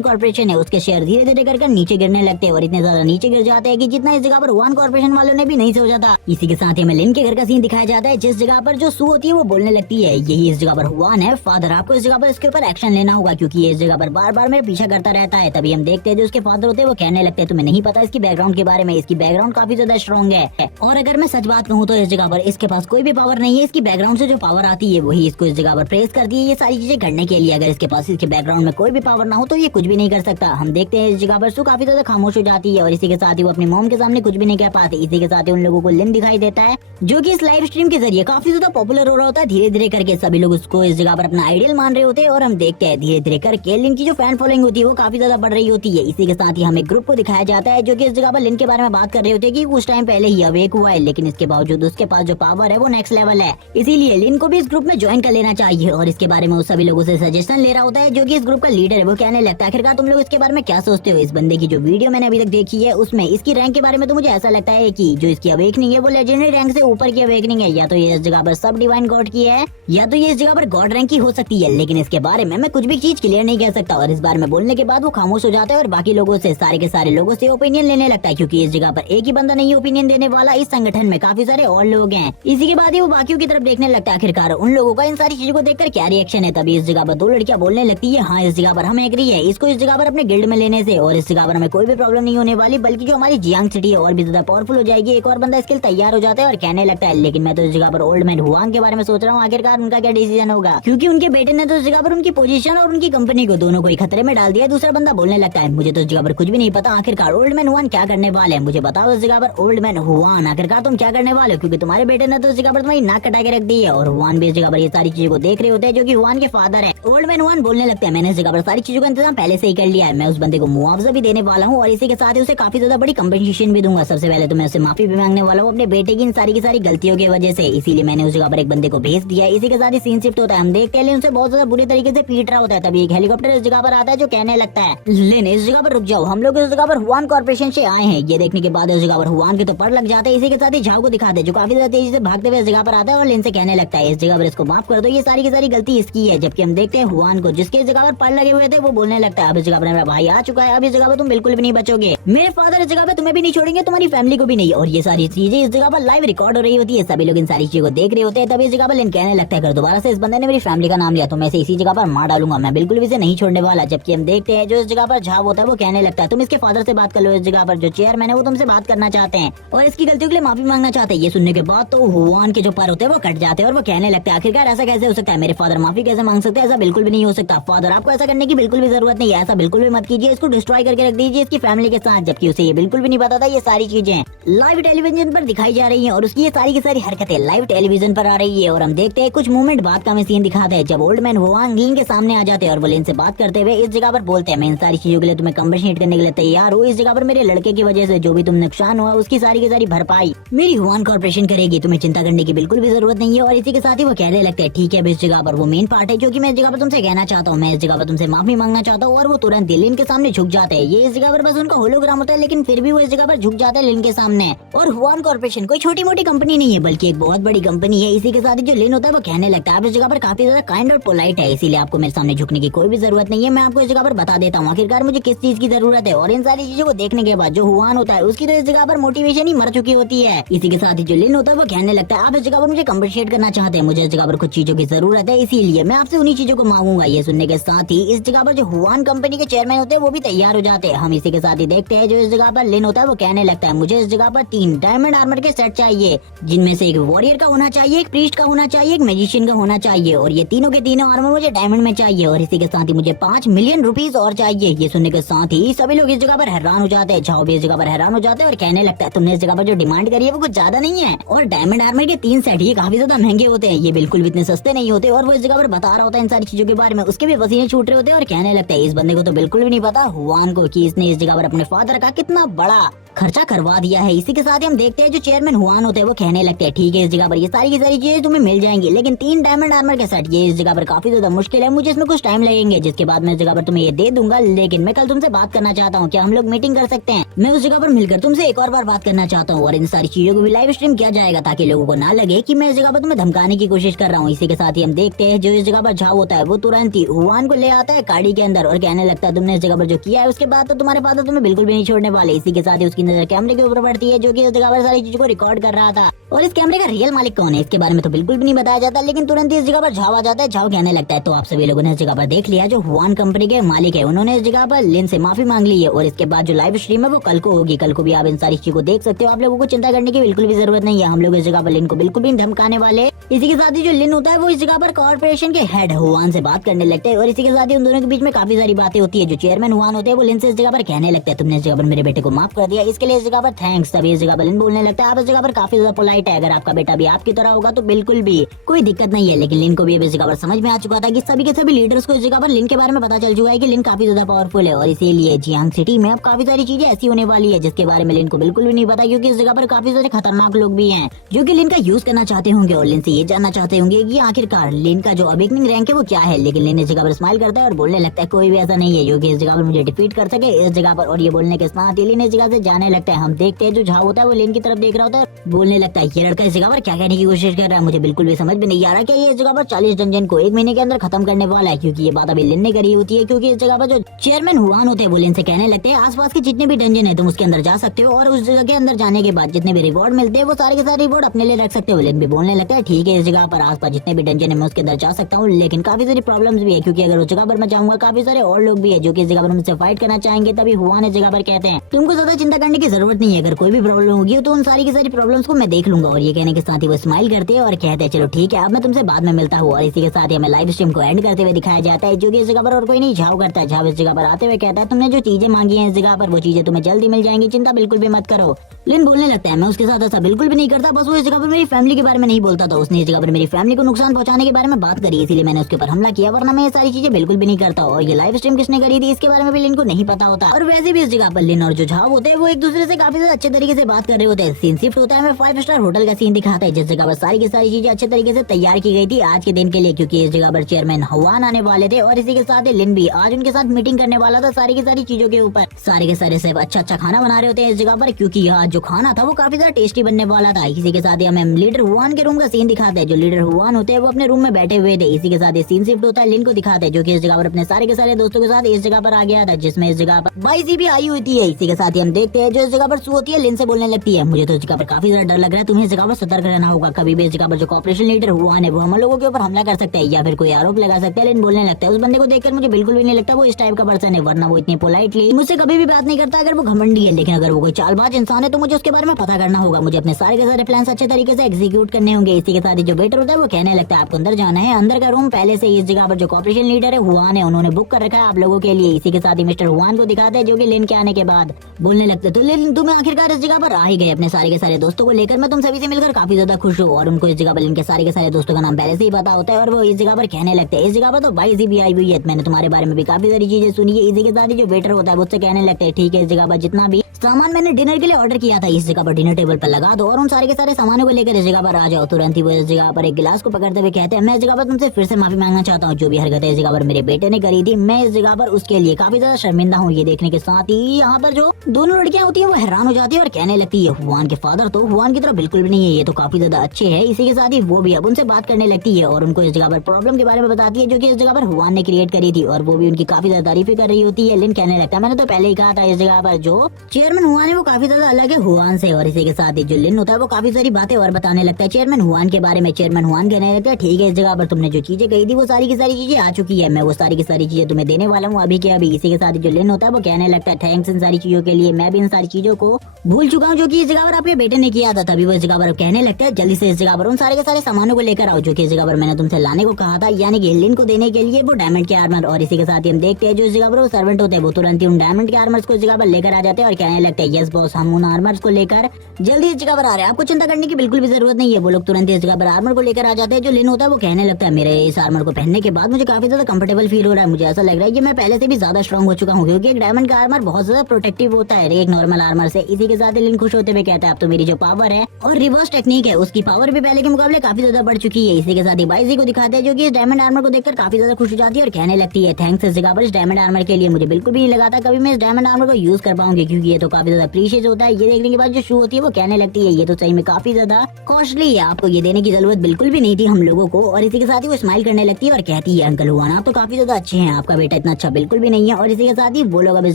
कॉर्पोरेशन है उसके शेयर धीरे धीरे कर नीचे गिरने लगते हैं, और इतने ज्यादा नीचे गिर जाते हैं कि जितना इस जगह पर हुआन कॉर्पोरेशन वालों ने भी नहीं सोचा था। इसी के साथ ही हमें लिन के घर का सीन दिखाया जाता है, जिस जगह पर जो सू होती है वो बोलने लगती है यही इस जगह पर हुआन है फादर, आपको इस जगह पर इसके ऊपर एक्शन लेना होगा, क्योंकि ये इस जगह पर बार बार मेरे पीछा करता रहता है। तभी हम देखते हैं जो उसके फादर होते हैं वो कहने लगते हैं तुम्हें नहीं पता इसकी बैकग्राउंड के बारे में, इसकी बैकग्राउंड काफी ज्यादा स्ट्रॉन्ग है, और अगर मैं सच बात कहूँ तो इस जगह पर इसके पास कोई भी पावर नहीं है, इसकी बैकग्राउंड से जो पावर आती है वही इसको इस जगह पर प्रेस करती है ये सारी चीजें करने के लिए। अगर इसके पास इसके बैकग्राउंड में कोई भी पावर ना हो तो ये कुछ भी नहीं कर सकता। हम देखते हैं इस जगह पर सू काफी ज्यादा खामोश हो जाती है, और इसी के साथ ही वो अपनी मॉम के सामने कुछ भी नहीं कह पाते। इसी के साथ ही उन लोगों को लिन दिखाई देता है जो कि इस लाइव स्ट्रीम के जरिए काफी ज्यादा पॉपुलर हो रहा होता है, धीरे धीरे करके सभी लोग उसको इस जगह पर अपना आइडियल मान रहे होते हैं। और हम देखते हैं धीरे धीरे करके लिन की जो फैन फॉलोइंग होती है वो काफी ज्यादा बढ़ रही होती है। इसी के साथ ही हमें ग्रुप को दिखाया जाता है जो कि इस जगह पर लिन के बारे में बात कर रहे होते हैं कि उस टाइम पहले ही अवेक हुआ है, लेकिन इसके बावजूद उसके पास जो पावर है वो नेक्स्ट लेवल है, इसीलिए लिन को भी इस ग्रुप में ज्वाइन कर लेना चाहिए। और इसके बारे में वो सभी लोगों से सजेशन ले रहा होता है जो कि इस ग्रुप का लीडर है, वो कहने लगता है आखिरकार तुम लोग इसके बारे में क्या सोचते हो। इस बंदे की जो वीडियो मैंने अभी तक देखी है उसमें इसकी रैंक के बारे में तो मुझे ऐसा लगता है कि जो इसकी अवेकनिंग है वो लेजेंडरी रैंक से ऊपर की अवेकनिंग है, या तो ये इस जगह पर सब डिवाइन गॉड की है या तो ये इस जगह पर गॉड रैंक की हो सकती है, लेकिन इसके बारे में मैं कुछ भी चीज क्लियर नहीं कह सकता। और इस बारे में बोलने के बाद वो खामोश हो जाता है और बाकी लोगों से सारे के सारे लोगों से ओपिनियन लेने लगता है, क्योंकि इस जगह पर एक ही बंदा नहीं ओपिनियन देने वाला, इस संगठन में काफी सारे और लोग हैं। इसी के बाद ही वो बाकियों की तरफ देखने लगता है आखिरकार उन लोगों का इन सारी चीजों को देखकर क्या रिएक्शन है। तभी इस जगह पर दो लड़कियां बोलने लगती है हाँ इस जगह पर हम एग्री है इसको इस जगह पर अपने गिल्ड में लेने से, और इस जगह पर हमें कोई भी प्रॉब्लम नहीं होने वाली, बल्कि जो हमारी जियांग सिटी है और भी ज्यादा पावरफुल हो जाएगी। एक और बंदा इसके लिए तैयार हो जाता है और कहने लगता है लेकिन मैं तो इस जगह पर ओल्ड मैन हुआंग के बारे में सोच रहा हूँ, आखिरकार उनका क्या डिसीजन होगा, क्योंकि उनके बेटे ने तो इस जगह पर उनकी पोजीशन और उनकी कंपनी को दोनों को ही खतरे में डाल दिया। दूसरा बंदा बोलने लगता है मुझे तो इस जगह पर कुछ भी नहीं पता, आखिरकार ओल्ड मैन हुआन क्या करने वाले हैं, मुझे बताओ इस जगह पर ओल्ड मैन हुआन आखिरकार तुम क्या करने वाले हो, क्योंकि तुम्हारे बेटे ने तो इस जगह पर तुम्हारी नाक कटा के रख दी है। और हुआन भी इस जगह पर ये सारी चीजों को देख रहे होते हैं जो कि हुआन के फादर है। ओल्ड मैन हुआन बोलने लगते हैं मैंने इस जगह पर सारी चीजों का इंतजाम पहले से ही कर लिया है, मैं उस बंदे को मुआवजा भी देने वाला हूँ और इसी के साथ ही उसे काफी ज्यादा बड़ी कंपनसेशन भी दूंगा। सबसे पहले तो मैं उसे माफी भी मांगने वाला हूँ अपने बेटे की इन सारी की सारी गलतियों की वजह से, इसीलिए मैंने उस जगह पर एक बंदे को भेज दिया। इसी के साथ ही सीन शिफ्ट होता है, हम देखते हैं उसे बहुत ज्यादा बुरी तरीके से पीट रहा होता है। तभी एक हेलीकॉप्टर इस जगह पर आता है जो कहने लगता है लेन इस जगह पर रुक जाओ, हम लोग इस जगह पर हुआन कॉर्पोरेशन से आए हैं। ये देखने के बाद इस जगह पर हुआन के तो पर लग जाते हैं। इसी के साथ ही झाओ को दिखाते हैं जो काफी ज्यादा तेजी से भागते हुए इस जगह पर आता है और लेन से कहने लगता है इस जगह पर इसको माफ कर दो, ये सारी की सारी गलती इसकी है। जबकि हम देखते हैं हुआन को जिसके इस जगह पर पर लगे हुए थे वो बोलने लगता है अब इस जगह पर मेरा भाई आ चुका है, अब इस जगह पर तुम बिल्कुल भी नहीं बचोगे, मेरे फादर इस जगह पे तुम्हें भी नहीं छोड़ेंगे, तुम्हारी फैमिली को भी नहीं। और ये सारी चीजें इस जगह पर लाइव रिकॉर्ड हो रही होती है, सभी लोग इन सारी चीजों को देख रहे होते हैं। तभी इस जगह पर लेन कहने लगता लगता है अगर दोबारा से इस बंदे ने मेरी फैमिली का नाम लिया तो मैं इसे इसी जगह पर मार डालूंगा, मैं बिल्कुल भी इसे नहीं छोड़ने वाला। जबकि हम देखते हैं जो इस जगह पर झाव होता है वो कहने लगता है तुम इसके फादर से बात कर लो, इस जगह पर जो चेयरमैन है वो तुमसे बात करना चाहते हैं और इसकी गलतियों के लिए माफी मांगना चाहते हैं। ये सुनने के बाद तो हुआन के जो पर होते हैं वो कट जाते हैं और वो कहने लगता है आखिरकार ऐसा कैसे हो सकता है, मेरे फादर माफी कैसे मांग सकते हैं, ऐसा बिल्कुल भी नहीं हो सकता। फादर आपको ऐसा करने की बिल्कुल भी जरूरत नहीं है, ऐसा बिल्कुल भी मत कीजिए, इसको डिस्ट्रॉय करके रख दीजिए इसकी फैमिली के साथ। जबकि उसे ये बिल्कुल भी नहीं पता था ये सारी चीजें लाइव टेलीविजन पर दिखाई जा रही हैं और उसकी ये सारी की सारी हरकतें लाइव टेलीविजन पर आ रही है। और हम देखते हैं कुछ मोमेंट बाद का हमें सीन दिखाते हैं जब ओल्ड मैन हुआन लिन के सामने आ जाते हैं और वो लिन से बात करते हुए इस जगह पर बोलते हैं मैं इन सारी चीजों के लिए तुम्हें कंपनसेट करने के लिए तैयार हूँ। इस जगह पर मेरे लड़के की वजह से जो भी तुम नुकसान हुआ उसकी सारी की सारी भरपाई मेरी हुआन कॉर्पोरेशन करेगी, तुम्हें चिंता करने की बिल्कुल भी जरूरत नहीं है। और इसी के साथ ही वो कहने लगते हैं ठीक है, इस जगह पर वो मेन पार्ट है जो कि मैं इस जगह पर तुमसे कहना चाहता हूँ, मैं इस जगह पर तुमसे माफी मांगना चाहता हूँ। और वो तुरंत लिन के सामने झुक जाते हैं। ये इस जगह पर बस उनका होलोग्राम होता है लेकिन फिर भी वो इस जगह पर झुक जाते हैं लिन के सामने। और हुआन कॉर्पोरेशन कोई छोटी मोटी कंपनी नहीं है बल्कि एक बहुत बड़ी कंपनी है। इसी के साथ ही जो लिन होता है वो कहने लगता है आप इस जगह पर काफी ज्यादा काइंड और पोलाइट है, इसीलिए आपको मेरे सामने झुकने की कोई भी जरूरत नहीं है। मैं आपको इस जगह पर बता देता हूँ आखिरकार मुझे किस चीज की जरूरत है। और इन सारी चीजों को देखने के बाद जो हुआन होता है उसकी तो इस जगह पर मोटिवेशन ही मर चुकी होती है। इसी के साथ ही जो लिन होता है वो कहने लगता है आप इस जगह पर मुझे कंपनसेट करना चाहते हैं, मुझे इस जगह पर कुछ चीजों की जरूरत है इसीलिए मैं आपसे उन्हीं चीजों को मांगूंगा। ये सुनने के साथ ही इस जगह पर जो हुआन कंपनी के चेयरमैन होते हैं वो भी तैयार हो जाते हैं। हम इसी के साथ ही देखते हैं जो इस जगह पर लिन होता है वो कहने लगता है मुझे इस जगह पर 3 डायमंड आर्मर के सेट चाहिए, जिनमें से एक वॉरियर का होना चाहिए, एक प्रीस्ट का होना चाहिए, एक मैजिशियन का होना चाहिए और ये तीनों के तीनों आर्मर मुझे डायमंड में चाहिए। और इसी के साथ ही मुझे 5 मिलियन रुपीस और चाहिए। ये सुनने के साथ ही सभी लोग इस जगह पर हैरान हो जाते हैं, झाओ भी इस जगह पर हैरान हो जाते हैं और कहने लगता है तुमने इस जगह पर जो डिमांड करी है वो कुछ ज्यादा नहीं है। और डायमंड आर्मर के 3 सेट ये काफी ज्यादा महंगे होते हैं, ये बिल्कुल भी इतने सस्ते नहीं होते। और वो इस जगह पर बता रहा होता है इन सारी चीजों के बारे में, उसके भी पसीने छूट रहे होते हैं और कहने लगता है इस बंदे को तो बिल्कुल भी नहीं पता हुआन को कि इसने इस जगह पर अपने फादर का कितना बड़ा खर्चा करवा दिया है। इसी के साथ ही हम देखते हैं जो चेयरमैन हुआन होते हैं वो कहने लगते हैं ठीक है इस जगह पर ये सारी की सारी चीजें तुम्हें मिल जाएंगी लेकिन 3 डायमंड आर्मर के सेट ये इस जगह पर काफी ज्यादा मुश्किल है, मुझे इसमें कुछ टाइम लगेंगे जिसके बाद मैं इस जगह पर तुम्हें ये दे दूंगा। लेकिन मैं कल तुमसे बात करना चाहता हूँ, क्या हम लोग मीटिंग कर सकते हैं? मैं उस जगह पर मिलकर तुमसे एक और बार बात करना चाहता हूँ और इन सारी चीजों को भी लाइव स्ट्रीम किया जाएगा ताकि लोगों को ना लगे कि मैं इस जगह पर तुम्हें धमकाने की कोशिश कर रहा हूँ। इसी के साथ ही हम देखते हैं जो इस जगह पर झाव होता है वो तुरंत ही हुआन को ले आता है गाड़ी के अंदर और कहने लगता है तुमने इस जगह पर जो किया है उसके बाद तो तुम्हारे फादर तुम्हें बिल्कुल भी नहीं छोड़ने वाले। इसी के साथ ही उसकी नजर कैमरे के ऊपर पड़ती है जो कि इस जगह पर सारी चीजों को रिकॉर्ड कर रहा था। और इस कैमरे का रियल मालिक कौन है इसके बारे में तो बिल्कुल भी नहीं बताया जाता, लेकिन तुरंत ही इस जगह पर झाव आ जाता है। झाव कहने लगता है तो आप सभी लोगों ने इस जगह पर देख लिया जो हुआन कंपनी के मालिक है उन्होंने इस जगह पर लिन से माफी मांग ली है और इसके बाद जो लाइव स्ट्रीम है वो कल को होगी, कल को भी आप इन सारी चीजों को देख सकते हो। आप लोगों को चिंता करने की बिल्कुल भी जरूरत नहीं है, हम लोग इस जगह पर लिन को बिल्कुल भी धमकाने वाले। इसी के साथ ही जो लिन होता है वो इस जगह पर कॉर्पोरेशन के हेड हुआन से बात करने लगते हैं और इसी के साथ ही उन दोनों के बीच में काफी सारी बातें होती है। जो चेयरमैन हुआन होते हैं वो लिन से इस जगह पर कहने लगते हैं तुमने इस जगह पर मेरे बेटे को माफ कर दिया, इसके लिए इस जगह पर थैंक्स। तभी इस जगह पर लिन बोलने लगता है आप इस जगह पर काफी ज्यादा पोलाइट है, अगर आपका बेटा भी आपकी तरह होगा तो बिल्कुल भी कोई दिक्कत नहीं है। लेकिन लिन को भी अब इस जगह पर समझ में आ चुका था कि सभी के सभी लीडर्स को इस जगह पर लिन के बारे में पता चल चुका है कि लिन काफी ज्यादा पावरफुल है और इसीलिए जियांग सिटी में अब काफी सारी चीजें ऐसी होने वाली है जिसके बारे में लिन को बिल्कुल भी नहीं पता, क्योंकि इस जगह पर काफी सारे खतरनाक लोग भी हैं जो कि लिन का यूज करना चाहते होंगे और लिन से ये जानना चाहते होंगे कि आखिरकार लिन का जो अवेकनिंग रैंक है वो क्या है। लेकिन लिन इस जगह पर स्माइल करता है और बोलने लगता है कोई भी ऐसा नहीं है जो कि इस जगह पर मुझे डिफीट कर सके इस जगह पर। और ये बोलने के साथ ही लिन इस जगह से जाने लगता है। हम देखते हैं जो झाव होता है वो लिन की तरफ देख रहा होता है, बोलने लगता है ये लड़का इस जगह पर क्या कहने की कोशिश कर रहा है, मुझे बिल्कुल भी समझ में नहीं आ रहा कि ये इस जगह पर 40 डंजन को 1 महीने के अंदर खत्म करने वाला है, क्योंकि ये बात अभी लिन ने करी होती है। क्योंकि इस जगह पर जो चेयरमैन हुआन होते हैं वो लिन से कहने लगते हैं आसपास के जितने भी डंजन है तुम उसके अंदर जा सकते हो और उस जगह के अंदर जाने के बाद जितने भी रिवॉर्ड मिलते हैं वो सारे के सारे रिवॉर्ड अपने लिए रख सकते हो। लिन भी बोलने लगता है ठीक है इस जगह पर आसपास जितने भी डंजन है मैं उसके अंदर जा सकता हूँ, लेकिन काफी सारी प्रॉब्लम्स भी है क्योंकि अगर उस जगह पर मैं जाऊंगा काफी सारे और लोग भी है जो कि इस जगह पर मुझसे फाइट करना चाहेंगे। तभी हुआन इस जगह पर कहते हैं तुमको ज्यादा चिंता करने की जरूरत नहीं है, अगर कोई भी प्रॉब्लम होगी तो उन सारी की सारी प्रॉब्लम्स को मैं देख लूंगा। और ये कहने के साथ ही वो स्माइल करते हैं और कहते हैं चलो ठीक है अब मैं तुमसे बाद में मिलता हूँ। और इसी के साथ ही हमें लाइव स्ट्रीम को एंड करते हुए दिखाया जाता है जो कि इस जगह पर और कोई नहीं झाव करता है। झाव इस जगह पर आते हुए कहता है तुमने जो चीजें मांगी हैं इस जगह पर वो चीजें तुम्हें जल्दी मिल जाएंगी, चिंता बिल्कुल भी मत करो। लिन बोलने लगता है मैं उसके साथ ऐसा बिल्कुल भी नहीं करता, बस वो इस जगह पर मेरी फैमिली के बारे में नहीं बोलता था, उसने इस जगह पर मेरी फैमिली को नुकसान पहुंचाने के बारे में बात करी इसीलिए मैंने उसके ऊपर हमला किया, वरना मैं ये सारी चीजें बिल्कुल भी नहीं करता। और ये लाइव स्ट्रीम किसने करी थी इसके बारे में भी लिन को नहीं पता होता। और वैसे भी इस जगह पर लिन और जो झाव होते हैं वो एक दूसरे से काफी ज्यादा अच्छे तरीके से बात कर रहे होते हैं। सीन शिफ्ट होता है, हमें 5 स्टार होटल का सीन दिखाता है जिस जगह पर सारी की सारी चीजें अच्छे तरीके से तैयार की गई थी आज के दिन के लिए, क्योंकि इस जगह पर चेयरमैन हुआन आने वाले थे और इसी के साथ ही लिन भी आज उनके साथ मीटिंग करने वाला था सारी की सारी चीजों के ऊपर। सारे के सारे सब अच्छा अच्छा खाना बना रहे होते हैं इस जगह पर, क्योंकि आज जो खाना था वो काफी ज्यादा टेस्टी बनने वाला था। इसी के साथ ही हमें लीडर हुआन के रूम का सीन दिखाते हैं। जो लीडर हुआन होते हैं वो अपने रूम में बैठे हुए थे। इसी के साथ ये सीन शिफ्ट होता है लिन को दिखाते हैं, जो कि इस जगह पर अपने सारे के सारे दोस्तों के साथ इस जगह पर आ गया था, जिसमें इस जगह पर बाईजी भी आई होती है। इसी के साथ ही हम देखते हैं जो इस जगह पर सू होती है लिन से बोलने लगती है, मुझे तो इस जगह पर काफी ज्यादा डर लग रहा है, तुम्हें इस जगह पर सतर्क रहना होगा। कभी भी इस जगह पर जो कॉर्पोरेशन लीडर हुआन है वो हम लोगों के ऊपर हमला कर सकते हैं या फिर कोई आरोप लगा सकते हैं। लिन बोलने लगता है, उस बंदे को देखकर मुझे बिल्कुल भी नहीं लगता वो इस टाइप का पर्सन है, वरना वो इतनी पोलाइटली मुझसे कभी भी बात नहीं करता अगर वो घमंडी है। लेकिन अगर वो कोई चालबाज इंसान है तो मुझे उसके बारे में पता करना होगा, मुझे अपने सारे के सारे प्लान अच्छे तरीके से एग्जीक्यूट करने होंगे। इसी के साथ ही जो वेटर होता है वो कहने लगता है आपको अंदर जाना है, अंदर का रूम पहले से इस जगह पर जो कॉर्पोरेशन लीडर है हुआन है उन्होंने बुक कर रखा है आप लोगों के लिए। इसी के साथ ही मिस्टर हुआन को दिखाते हैं जो कि लिन के आने के बाद बोलने लगते तो लिन तुम आखिरकार इस जगह पर आ ही गए अपने सारे के सारे दोस्तों को लेकर, मैं तुम सभी से मिलकर काफी ज्यादा खुश हूँ। और उनको इस जगह पर लिन के सारे दोस्तों का नाम पहले से ही पता होता है और वो इस जगह पर कहने लगते हैं इस जगह पर तो बाईजी भी आई हुई है, मैंने तुम्हारे बारे में भी काफी सारी चीजें सुनी है। इसी के साथ ही जो वेटर होता है वो उससे कहने लगते हैं ठीक है इस जगह पर जितना भी सामान मैंने डिनर के लिए ऑर्डर किया था इस जगह पर डिनर टेबल पर लगा दो और उन सारे के सारे सामानों को लेकर इस जगह पर आ जाओ। तुरंत ही वो इस जगह पर एक गिलास को पकड़ते हुए कहते हैं मैं इस जगह पर तुमसे फिर से माफी मांगना चाहता हूँ, जो भी हरकतें इस जगह पर मेरे बेटे ने करी थी मैं इस जगह पर उसके लिए काफी ज्यादा शर्मिंदा हूँ। ये देखने के साथ ही यहाँ पर जो दोनों लड़कियां होती है वो हैरान हो जाती है और कहने लगती है हुआन के फादर तो हुआन की तरह बिल्कुल भी नहीं है, ये तो काफी ज्यादा अच्छे है। इसी के साथ ही वो भी अब उनसे बात करने लगती है और उनको इस जगह पर प्रॉब्लम के बारे में बताती है जो कि इस जगह पर हुआन ने क्रिएट करी थी और वो भी उनकी काफी ज्यादा तारीफें कर रही होती है। लिन कहने लगता है मैंने तो पहले ही कहा था इस जगह पर जो चेयरमैन हुआन है वो काफी ज्यादा अलग है हुआन से। और इसी के साथ ही जो लिन होता है वो काफी सारी बातें और बताने लगता है चेयरमैन हुआन के बारे में। चेयरमैन हुआन कहने लगता है ठीक है इस जगह पर तुमने जो चीजें कही थी वो सारी की सारी चीजें आ चुकी है, मैं वो सारी की सारी चीजें तुम्हें देने वाला हूँ अभी के अभी। इसी के साथ जो लिन होता है वो कहने लगता है थैंक्स इन सारी चीजों के लिए, मैं भी इन सारी चीजों को भूल चुका हूँ जो कि इस जगह पर आपके बेटे ने किया था। तभी वो इस जगह पर कहने लगता है जल्दी से इस जगह पर उन सारे के सारे सामानों को लेकर आओ जो कि इस जगह पर मैंने तुमसे लाने को कहा था, यानी कि लिन को देने के लिए वो डायमंड के आर्मर। और इसी के साथ ही हम देखते हैं जो इस जगह पर वो सर्वेंट होते हैं वो तुरंत ही उन डायमंड के आर्मर्स को इस जगह पर लेकर आ जाते हैं और कहने लगते हैं यस बॉस हम उन आर्मर्स को लेकर जल्दी इस जगह पर आ रहे हैं, आपको चिंता करने की बिल्कुल भी जरूरत नहीं है। वो लोग तुरंत इस जगह पर आर्मर को लेकर आ जाते हैं। जो लिन होता है वो कहने लगता है मेरे इस आर्मर को पहनने के बाद मुझे काफी ज्यादा कंफर्टेबल फील हो रहा है, मुझे ऐसा लग रहा है कि मैं पहले से भी ज्यादा स्ट्रॉन्ग हो चुका हूँ क्योंकि एक डायमंड का आर्मर बहुत ज्यादा प्रोटेक्टिव होता है एक नॉर्मल आर्मर से। इसी के साथ लिन खुश होते हुए कहता है अब तो मेरी जो पावर है और रिवर्स टेक्निक है उसकी पावर भी पहले के मुकाबले काफी ज्यादा बढ़ चुकी है। इसी के साथ ही बाईजी को दिखाते हैं जो कि इस डायमंड आर्मर को देखकर काफी ज्यादा खुश हो जाती है और कहने लगती है थैंक्स इस जगह पर इस डायमंड आर्मर के लिए, मुझे बिल्कुल भी नहीं लगा था कभी मैं इस डायमंड आर्मर को यूज कर पाऊंगी क्योंकि ये तो काफी ज्यादा प्रीशियस होता है। ये देखने के बाद जो शू होती है वो कहने लगती है ये तो सही में काफी ज्यादा कॉस्टली है, आपको ये देने की जरूरत बिल्कुल भी नहीं थी हम लोगों को। और इसी के साथ ही वो स्माइल करने लगती है और कहती है अंकल हुआन आप तो काफी ज्यादा अच्छे हैं, आपका बेटा इतना अच्छा बिल्कुल भी नहीं है। और इसी के साथ ही वो लोग अब इस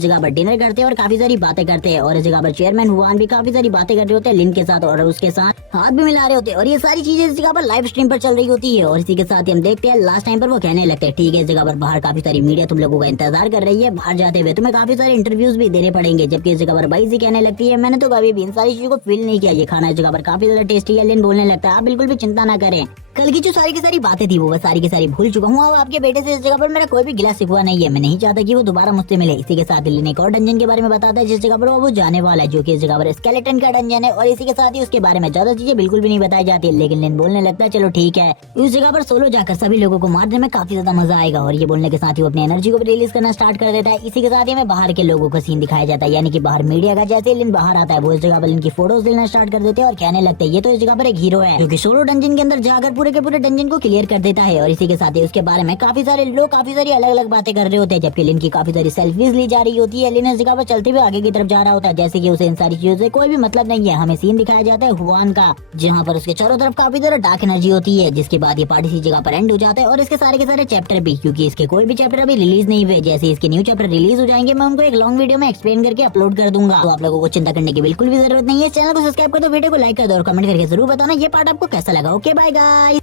जगह पर डिनर करते हैं और काफी सारी बातें करते हैं और इस जगह पर चेयरमैन हुआन भी काफी सारी बातें कर रहे होते हैं लिन के साथ और उसके साथ हाथ भी मिला रहे होते हैं और ये सारी चीजें इस जगह पर लाइव स्ट्रीम पर चल रही होती है। और इसी के साथ ही हम देखते हैं लास्ट टाइम पर वो कहने लगते हैं ठीक है इस जगह पर बाहर काफी सारी मीडिया तुम लोगों का इंतजार कर रही है, बाहर जाते हुए तुम्हें काफी सारे इंटरव्यूज भी देने पड़ेंगे। जबकि इस जगह पर बाईजी कहने लगती है मैंने तो कभी भी इन सारी चीजों को फील नहीं किया, ये खाना इस जगह पर काफी ज्यादा टेस्टी है। लिन बोलने लगता है आप बिल्कुल भी चिंता ना करें, कल की जो सारी की सारी बातें थी वो सारी की सारी भूल चुका हूँ। अब आपके बेटे से इस जगह पर मेरा कोई भी गिला शिकवा नहीं है, मैं नहीं चाहता कि वो दोबारा मुझसे मिले। इसी के साथ लिन एक और डंजन के बारे में बताता है जिस जगह पर वो जाने वाला है जो कि इस जगह पर स्केलेटन का डंजन है। और इसी के साथ ही उसके बारे में ज्यादा चीजें बिल्कुल भी नहीं बताई जाती है, लेकिन लिन बोलने लगता है चलो ठीक है उस जगह पर सोलो जाकर सभी लोगों को मारने में काफी ज्यादा मजा आएगा। और ये बोलने के साथ ही वो अपनी एनर्जी को भी रिलीज करना स्टार्ट कर देता है। इसी के साथ ही हमें बाहर के लोगों का सीन दिखाया जाता है, यानी कि बाहर मीडिया का। जैसे लिन बाहर आता है वो इस जगह पर इनकी फोटोज लेना स्टार्ट कर देते हैं और कहने लगते हैं ये तो इस जगह पर एक हीरो है जो कि सोलो डंजन के अंदर जाकर पूरे के पूरे डंजन को क्लियर कर देता है। और इसी के साथ ही उसके बारे में काफी सारे लोग काफी सारी अलग अलग बातें कर रहे होते हैं, जबकि लिन की काफी सारी सेल्फीज ली जा रही होती है। लिन इस जगह पर चलते हुए आगे की तरफ जा रहा होता है जैसे कि उसे इन सारी चीजों से कोई भी मतलब नहीं है। हमें सीन दिखाया जाता है हुआन का जहाँ पर उसके चारों तरफ काफी ज्यादा डार्क एनर्जी होती है, जिसके बाद ये पार्टी इसी जगह पर एंड हो जाता है। और इसके सारे चैप्टर भी, क्योंकि इसके कोई भी चैप्टर अभी रिलीज नहीं हुए, जैसे इसके न्यू चैप्टर रिलीज हो जाएंगे मैं उनको एक लॉन्ग वीडियो में एक्सप्लेन करके अपलोड कर दूंगा, तो आप लोगों को चिंता करने की बिल्कुल भी जरूरत नहीं है। चैनल को सब्सक्राइब कर दो, वीडियो को लाइक कर दो और कमेंट करके जरूर बताना ये पार्ट आपको कैसा लगा। Okay bye guys.